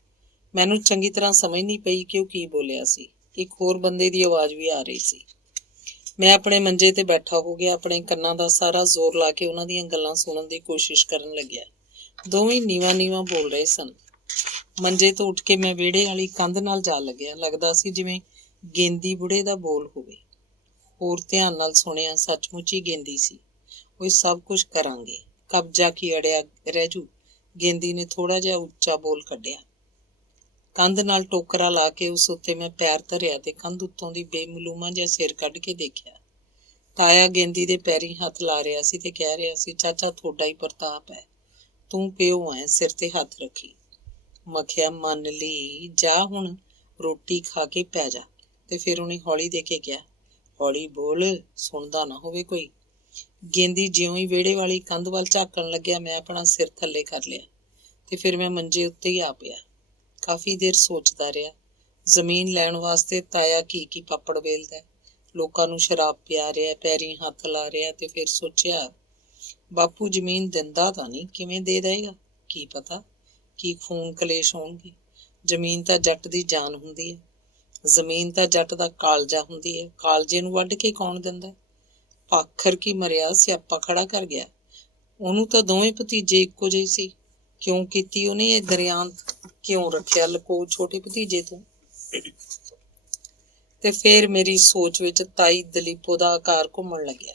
ਮੈਨੂੰ ਚੰਗੀ ਤਰ੍ਹਾਂ ਸਮਝ ਨਹੀਂ ਪਈ ਕਿ ਉਹ ਕੀ ਬੋਲਿਆ ਸੀ। ਇੱਕ ਹੋਰ ਬੰਦੇ ਦੀ ਆਵਾਜ਼ ਵੀ ਆ ਰਹੀ ਸੀ। ਮੈਂ ਆਪਣੇ ਮੰਜੇ ਤੇ ਬੈਠਾ ਹੋ ਗਿਆ। ਆਪਣੇ ਕੰਨਾਂ ਦਾ ਸਾਰਾ ਜ਼ੋਰ ਲਾ ਕੇ ਉਹਨਾਂ ਦੀਆਂ ਗੱਲਾਂ ਸੁਣਨ ਦੀ ਕੋਸ਼ਿਸ਼ ਕਰਨ ਲੱਗਿਆ। ਦੋਵੇਂ ਨੀਵਾਂ ਬੋਲ ਰਹੇ ਸਨ। ਮੰਜੇ ਤੋਂ ਉੱਠ ਕੇ ਮੈਂ ਵਿਹੜੇ ਵਾਲੀ ਕੰਧ ਨਾਲ ਜਾ ਲੱਗਿਆ। ਲੱਗਦਾ ਸੀ ਜਿਵੇਂ ਗੇਂਦੀ ਬੁੜੇ ਦਾ ਬੋਲ ਹੋਵੇ। ਹੋਰ ਧਿਆਨ ਨਾਲ ਸੁਣਿਆ, ਸੱਚਮੁੱਚ ਹੀ ਗੇਂਦੀ ਸੀ। ਉਹ ਸਭ ਕੁਝ ਕਰਾਂਗੇ, ਕਬਜ਼ਾ ਕੀ ਅੜਿਆ ਰਹਿ ਜੂ। ਗੇਂਦੀ ਨੇ ਥੋੜਾ ਜਿਹਾ ਉੱਚਾ ਬੋਲ ਕੱਢਿਆ। ਕੰਧ ਨਾਲ ਟੋਕਰਾ ਲਾ ਕੇ ਉਸ ਉੱਤੇ ਮੈਂ ਪੈਰ ਧਰਿਆ ਤੇ ਕੰਧ ਉੱਤੋਂ ਦੀ ਬੇਮਲੂਮਾ ਜਿਹਾ ਸਿਰ ਕੱਢ ਕੇ ਦੇਖਿਆ। ਤਾਇਆ ਗੇਂਦੀ ਦੇ ਪੈਰੀਂ ਹੱਥ ਲਾ ਰਿਹਾ ਸੀ ਤੇ ਕਹਿ ਰਿਹਾ ਸੀ, ਚਾਚਾ, ਤੁਹਾਡਾ ਹੀ ਪ੍ਰਤਾਪ ਹੈ। ਤੂੰ ਪਿਓ ਐ, ਸਿਰ ਤੇ ਹੱਥ ਰੱਖੀ। ਮਖਿਆ, ਮੰਨ ਲਈ, ਜਾ ਹੁਣ ਰੋਟੀ ਖਾ ਕੇ ਪੈ ਜਾ। ਤੇ ਫਿਰ ਉਹਨੇ ਹੌਲੀ ਦੇ ਕੇ ਕਿਹਾ, ਹੌਲੀ ਬੋਲ, ਸੁਣਦਾ ਨਾ ਹੋਵੇ ਕੋਈ। ਗੇਂਦੀ ਜਿਉਂ ਹੀ ਵਿਹੜੇ ਵਾਲੀ ਕੰਧ ਵੱਲ ਝਾਕਣ ਲੱਗਿਆ, ਮੈਂ ਆਪਣਾ ਸਿਰ ਥੱਲੇ ਕਰ ਲਿਆ ਤੇ ਫਿਰ ਮੈਂ ਮੰਜੇ ਉੱਤੇ ਹੀ ਆ ਪਿਆ। ਕਾਫੀ ਦੇਰ ਸੋਚਦਾ ਰਿਹਾ। ਜ਼ਮੀਨ ਲੈਣ ਵਾਸਤੇ ਤਾਇਆ ਕੀ ਪਾਪੜ ਵੇਲਦਾ, ਲੋਕਾਂ ਨੂੰ ਸ਼ਰਾਬ ਪਿਆ ਰਿਹਾ, ਪੈਰੀਂ ਹੱਥ ਲਾ ਰਿਹਾ। ਤੇ ਫਿਰ ਸੋਚਿਆ, ਬਾਪੂ ਜ਼ਮੀਨ ਦਿੰਦਾ ਤਾਂ ਨਹੀਂ, ਕਿਵੇਂ ਦੇ ਦੇਗਾ? ਕੀ ਪਤਾ ਕੀ ਖੂਨ ਕਲੇਸ਼ ਹੋਣਗੇ। ਜ਼ਮੀਨ ਤਾਂ ਜੱਟ ਦੀ ਜਾਨ ਹੁੰਦੀ ਹੈ। ਜ਼ਮੀਨ ਤਾਂ ਜੱਟ ਦਾ ਕਾਲਜਾ ਹੁੰਦੀ ਹੈ, ਕਾਲਜੇ ਨੂੰ ਵੱਢ ਕੇ ਕੌਣ ਦਿੰਦਾ? ਪਾਖਰ ਕੀ ਮਰਿਆ, ਸਿਆਪਾ ਖੜਾ ਕਰ ਗਿਆ। ਉਹਨੂੰ ਤਾਂ ਦੋਵੇਂ ਭਤੀਜੇ ਇੱਕੋ ਜਿਹੇ ਸੀ। ਕਿਉਂ ਕੀਤੀ ਉਹਨੇ ਇਹ ਦਰਿਆਂਤ? ਕਿਉਂ ਰੱਖਿਆ ਲਕੋ ਛੋਟੇ ਭਤੀਜੇ ਤੋਂ? ਤੇ ਫੇਰ ਮੇਰੀ ਸੋਚ ਵਿੱਚ ਤਾਈ ਦਲੀਪੋ ਦਾ ਆਕਾਰ ਘੁੰਮਣ ਲੱਗਿਆ।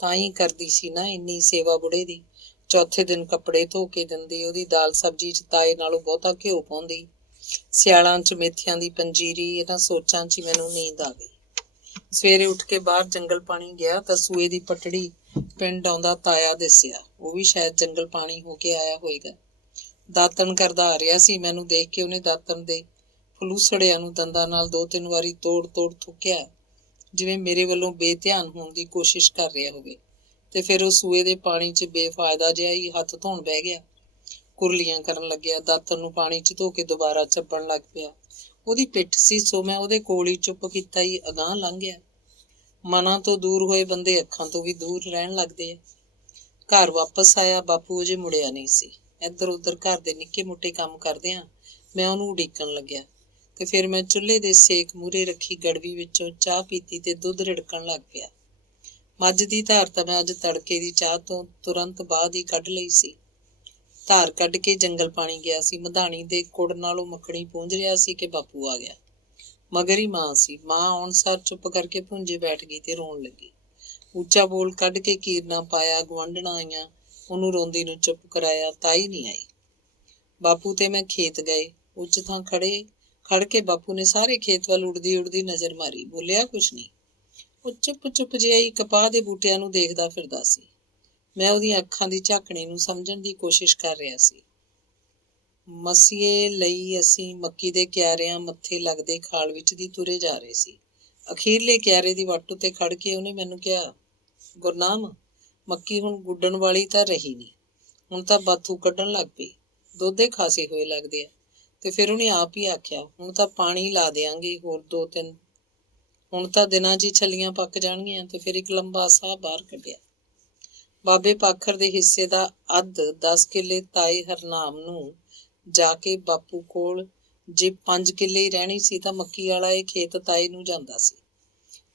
ਤਾਂ ਹੀ ਕਰਦੀ ਸੀ ਨਾ ਇੰਨੀ ਸੇਵਾ ਬੁੜੇ ਦੀ। ਚੌਥੇ ਦਿਨ ਕੱਪੜੇ ਧੋ ਕੇ ਦਿੰਦੀ, ਉਹਦੀ ਦਾਲ ਸਬਜ਼ੀ 'ਚ ਤਾਏ ਨਾਲੋਂ ਬਹੁਤਾ ਘਿਓ ਪਾਉਂਦੀ, ਸਿਆਲਾਂ 'ਚ ਮੇਥਿਆਂ ਦੀ ਪੰਜੀਰੀ। ਇਹਨਾਂ ਸੋਚਾਂ 'ਚ ਹੀ ਮੈਨੂੰ ਨੀਂਦ ਆ ਗਈ। ਸਵੇਰੇ ਉੱਠ ਕੇ ਬਾਹਰ ਜੰਗਲ ਪਾਣੀ ਗਿਆ ਤਾਂ ਸੂਏ ਦੀ ਪਟੜੀ ਪਿੰਡ ਆਉਂਦਾ ਤਾਇਆ ਦਿਸਿਆ। ਉਹ ਵੀ ਸ਼ਾਇਦ ਜੰਗਲ ਪਾਣੀ ਹੋ ਕੇ ਆਇਆ ਹੋਏਗਾ। ਦਾਤਣ ਕਰਦਾ ਆ ਰਿਹਾ ਸੀ। ਮੈਨੂੰ ਦੇਖ ਕੇ ਉਹਨੇ ਦਾਤਣ ਦੇ ਫਲੂਸੜਿਆਂ ਨੂੰ ਦੰਦਾਂ ਨਾਲ 2-3 ਵਾਰੀ ਤੋੜ ਤੋੜ ਥੁੱਕਿਆ, ਜਿਵੇਂ ਮੇਰੇ ਵੱਲੋਂ ਬੇਧਿਆਨ ਹੋਣ ਦੀ ਕੋਸ਼ਿਸ਼ ਕਰ ਰਿਹਾ ਹੋਵੇ। ਤੇ ਫਿਰ ਉਹ ਸੂਏ ਦੇ ਪਾਣੀ 'ਚ ਬੇਫਾਇਦਾ ਜਿਹਾ ਹੀ ਹੱਥ ਧੋਣ ਬਹਿ ਗਿਆ। ਕੁਰਲੀਆਂ ਕਰਨ ਲੱਗਿਆ। ਦਾਤਣ ਨੂੰ ਪਾਣੀ 'ਚ ਧੋ ਕੇ ਦੁਬਾਰਾ ਚੱਬਣ ਲੱਗ ਪਿਆ। ਉਹਦੀ ਪਿੱਠ ਸੀ, ਸੋ ਮੈਂ ਉਹਦੇ ਕੋਲ ਹੀ ਚੁੱਪ ਕੀਤਾ ਹੀ ਅਗਾਂਹ ਲੰਘ ਗਿਆ। ਮਨਾਂ ਤੋਂ ਦੂਰ ਹੋਏ ਬੰਦੇ ਅੱਖਾਂ ਤੋਂ ਵੀ ਦੂਰ ਰਹਿਣ ਲੱਗਦੇ ਆ। ਘਰ ਵਾਪਸ ਆਇਆ। ਬਾਪੂ ਅਜੇ ਮੁੜਿਆ ਨਹੀਂ ਸੀ। ਇੱਧਰ ਉੱਧਰ ਘਰ ਦੇ ਨਿੱਕੇ ਮੋਟੇ ਕੰਮ ਕਰਦਿਆਂ ਮੈਂ ਉਹਨੂੰ ਉਡੀਕਣ ਲੱਗਿਆ। ਤੇ ਫਿਰ ਮੈਂ ਚੁੱਲ੍ਹੇ ਦੇ ਸੇਕ ਮੂਹਰੇ ਰੱਖੀ ਗੜਵੀ ਵਿੱਚੋਂ ਚਾਹ ਪੀਤੀ ਤੇ ਦੁੱਧ ਰਿੜਕਣ ਲੱਗ ਪਿਆ। ਮੱਝ ਦੀ ਧਾਰ ਤਾਂ ਮੈਂ ਅੱਜ ਤੜਕੇ ਦੀ ਚਾਹ ਤੋਂ ਤੁਰੰਤ ਬਾਅਦ ਹੀ ਕੱਢ ਲਈ ਸੀ। ਧਾਰ ਕੱਢ ਕੇ ਜੰਗਲ ਪਾਣੀ ਗਿਆ ਸੀ। ਮਧਾਣੀ ਦੇ ਕੁੜ ਨਾਲੋਂ ਮੱਖਣੀ ਪੂੰਝ ਰਿਹਾ ਸੀ ਕਿ ਬਾਪੂ ਆ ਗਿਆ। ਮਗਰ ਹੀ ਮਾਂ ਸੀ। ਮਾਂ ਆਉਣ ਸਾਰ ਚੁੱਪ ਕਰਕੇ ਭੁੰਜੇ ਬੈਠ ਗਈ ਤੇ ਰੋਣ ਲੱਗੀ। ਉੱਚਾ ਬੋਲ ਕੱਢ ਕੇ ਕੀਰਨਾ ਪਾਇਆ। ਗੁਆਂਢਣਾਂ ਆਈਆਂ, ਉਹਨੂੰ ਰੋਂਦੀ ਨੂੰ ਚੁੱਪ ਕਰਾਇਆ। ਤਾਈ ਨਹੀਂ ਆਈ। ਬਾਪੂ ਤੇ ਮੈਂ ਖੇਤ ਗਏ। ਉੱਚ ਥਾਂ ਖੜ ਕੇ ਬਾਪੂ ਨੇ ਸਾਰੇ ਖੇਤ ਵੱਲ ਉੜਦੀ ਉੜਦੀ ਨਜ਼ਰ ਮਾਰੀ। ਬੋਲਿਆ ਕੁਛ ਨਹੀਂ। ਉਹ ਚੁੱਪ ਚੁੱਪ ਜਿਹਾ ਹੀ ਕਪਾਹ ਦੇ ਬੂਟਿਆਂ ਨੂੰ ਦੇਖਦਾ ਫਿਰਦਾ ਸੀ। ਮੈਂ ਉਹਦੀਆਂ ਅੱਖਾਂ ਦੀ ਝਾਕਣੀ ਨੂੰ ਸਮਝਣ ਦੀ ਕੋਸ਼ਿਸ਼ ਕਰ ਰਿਹਾ ਸੀ। ਮਸੀਏ ਲਈ ਅਸੀਂ ਮੱਕੀ ਦੇ ਕਿਆਰਿਆਂ ਮੱਥੇ ਲੱਗਦੇ ਖਾਲ ਵਿੱਚ ਦੀ ਤੁਰੇ ਜਾ ਰਹੇ ਸੀ। ਅਖੀਰਲੇ ਕਿਆਰੇ ਦੀ ਵੱਟ ਉੱਤੇ ਖੜ ਕੇ ਉਹਨੇ ਮੈਨੂੰ ਕਿਹਾ, ਗੁਰਨਾਮ, ਮੱਕੀ ਹੁਣ ਗੁੱਡਣ ਵਾਲੀ ਤਾਂ ਰਹੀ ਨਹੀਂ, ਹੁਣ ਤਾਂ ਬਾਥੂ ਕੱਢਣ ਲੱਗ ਪਈ। ਦੋਧੇ ਖਾਸੇ ਹੋਏ ਲੱਗਦੇ ਆ। ਤੇ ਫਿਰ ਉਹਨੇ ਆਪ ਹੀ ਆਖਿਆ, ਹੁਣ ਤਾਂ ਪਾਣੀ ਲਾ ਦਿਆਂਗੇ ਹੋਰ 2-3। ਹੁਣ ਤਾਂ ਦਿਨਾਂ 'ਚ ਹੀ ਛੱਲੀਆਂ ਪੱਕ ਜਾਣਗੀਆਂ। ਤੇ ਫਿਰ ਇੱਕ ਲੰਬਾ ਸਾਹ ਬਾਹਰ ਕੱਢਿਆ। ਬਾਬੇ ਪਾਖਰ ਦੇ ਹਿੱਸੇ ਦਾ ਅੱਧ 10 ਕਿੱਲੇ ਤਾਏ ਹਰਨਾਮ ਨੂੰ ਜਾ ਕੇ ਬਾਪੂ ਕੋਲ। ਜੇ 5 ਕਿੱਲੇ ਹੀ ਰਹਿਣੀ ਸੀ ਤਾਂ ਮੱਕੀ ਵਾਲਾ ਇਹ ਖੇਤ ਤਾਏ ਨੂੰ ਜਾਂਦਾ ਸੀ।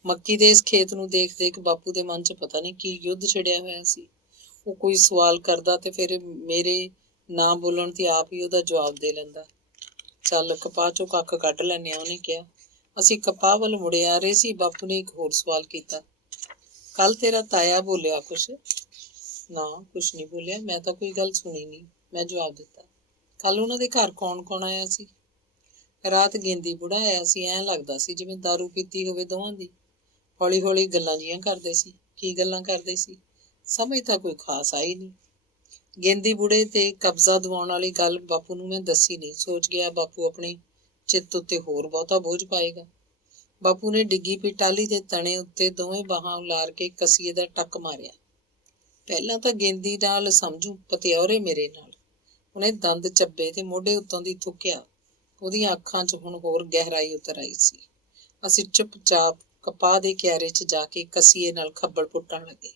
ਮੱਕੀ ਦੇ ਇਸ ਖੇਤ ਨੂੰ ਦੇਖ ਦੇਖ ਬਾਪੂ ਦੇ ਮਨ 'ਚ ਪਤਾ ਨਹੀਂ ਕੀ ਯੁੱਧ ਛਿੜਿਆ ਹੋਇਆ ਸੀ। ਉਹ ਕੋਈ ਸਵਾਲ ਕਰਦਾ ਤੇ ਫਿਰ ਮੇਰੇ ਨਾ ਬੋਲਣ ਤੇ ਆਪ ਹੀ ਉਹਦਾ ਜਵਾਬ ਦੇ ਲੈਂਦਾ। ਚੱਲ ਕਪਾਹ 'ਚੋਂ ਕੱਖ ਕੱਢ ਲੈਂਦੇ ਆ, ਉਹਨੇ ਕਿਹਾ। ਅਸੀਂ ਕਪਾਹ ਵੱਲ ਮੁੜੇ ਆ ਰਹੇ ਸੀ। ਬਾਪੂ ਨੇ ਇੱਕ ਹੋਰ ਸਵਾਲ ਕੀਤਾ, ਕੱਲ ਤੇਰਾ ਤਾਇਆ ਬੋਲਿਆ ਕੁਛ? ਨਾ, ਕੁਛ ਨਹੀਂ ਬੋਲਿਆ। ਮੈਂ ਤਾਂ ਕੋਈ ਗੱਲ ਸੁਣੀ ਨਹੀਂ, ਮੈਂ ਜਵਾਬ ਦਿੱਤਾ। ਕੱਲ ਉਹਨਾਂ ਦੇ ਘਰ ਕੌਣ ਕੌਣ ਆਇਆ ਸੀ? ਰਾਤ ਗੇਂਦੀ ਬੁੜਾ ਆਇਆ ਸੀ। ਐਂ ਲੱਗਦਾ ਸੀ ਜਿਵੇਂ ਦਾਰੂ ਪੀਤੀ ਹੋਵੇ ਦੋਵਾਂ ਦੀ। ਹੌਲੀ ਹੌਲੀ ਗੱਲਾਂ ਜੀਆਂ ਕਰਦੇ ਸੀ। ਕੀ ਗੱਲਾਂ ਕਰਦੇ ਸੀ ਸਮਝ ਤਾਂ ਕੋਈ ਖਾਸ ਆਈ ਨਹੀਂ। ਗੇਂਦੀ ਬੁੜੇ ਤੇ ਕਬਜ਼ਾ ਦਿਵਾਉਣ ਵਾਲੀ ਗੱਲ ਬਾਪੂ ਨੂੰ ਮੈਂ ਦੱਸੀ ਨਹੀਂ। ਸੋਚ ਗਿਆ ਬਾਪੂ ਆਪਣੇ ਚਿੱਤ ਉੱਤੇ ਹੋਰ ਬਹੁਤਾ ਬੋਝ ਪਾਏਗਾ। ਬਾਪੂ ਨੇ ਡਿੱਗੀ ਪਈ ਟਾਹਲੀ ਦੇ ਤਣੇ ਉੱਤੇ ਦੋਵੇਂ ਬਾਹਾਂ ਉਲਾਰ ਕੇ ਕਸੀਏ ਦਾ ਟੱਕ ਮਾਰਿਆ। ਪਹਿਲਾਂ ਤਾਂ ਗੇਂਦੀ ਨਾਲ ਸਮਝੂ, ਪਤਿਆਉਰੇ ਮੇਰੇ ਨਾਲ। ਉਹਨੇ ਦੰਦ ਚੱਬੇ ਤੇ ਮੋਢੇ ਉੱਤੋਂ ਦੀ ਥੁੱਕਿਆ। ਉਹਦੀਆਂ ਅੱਖਾਂ 'ਚ ਹੁਣ ਹੋਰ ਗਹਿਰਾਈ ਉਤਰ ਆਈ ਸੀ। ਅਸੀਂ ਚੁੱਪਚਾਪ ਕਪਾਹ ਦੇ ਕਿਆਰੇ 'ਚ ਜਾ ਕੇ ਕਸੀਏ ਨਾਲ ਖੱਬਲ ਪੁੱਟਣ ਲੱਗੇ।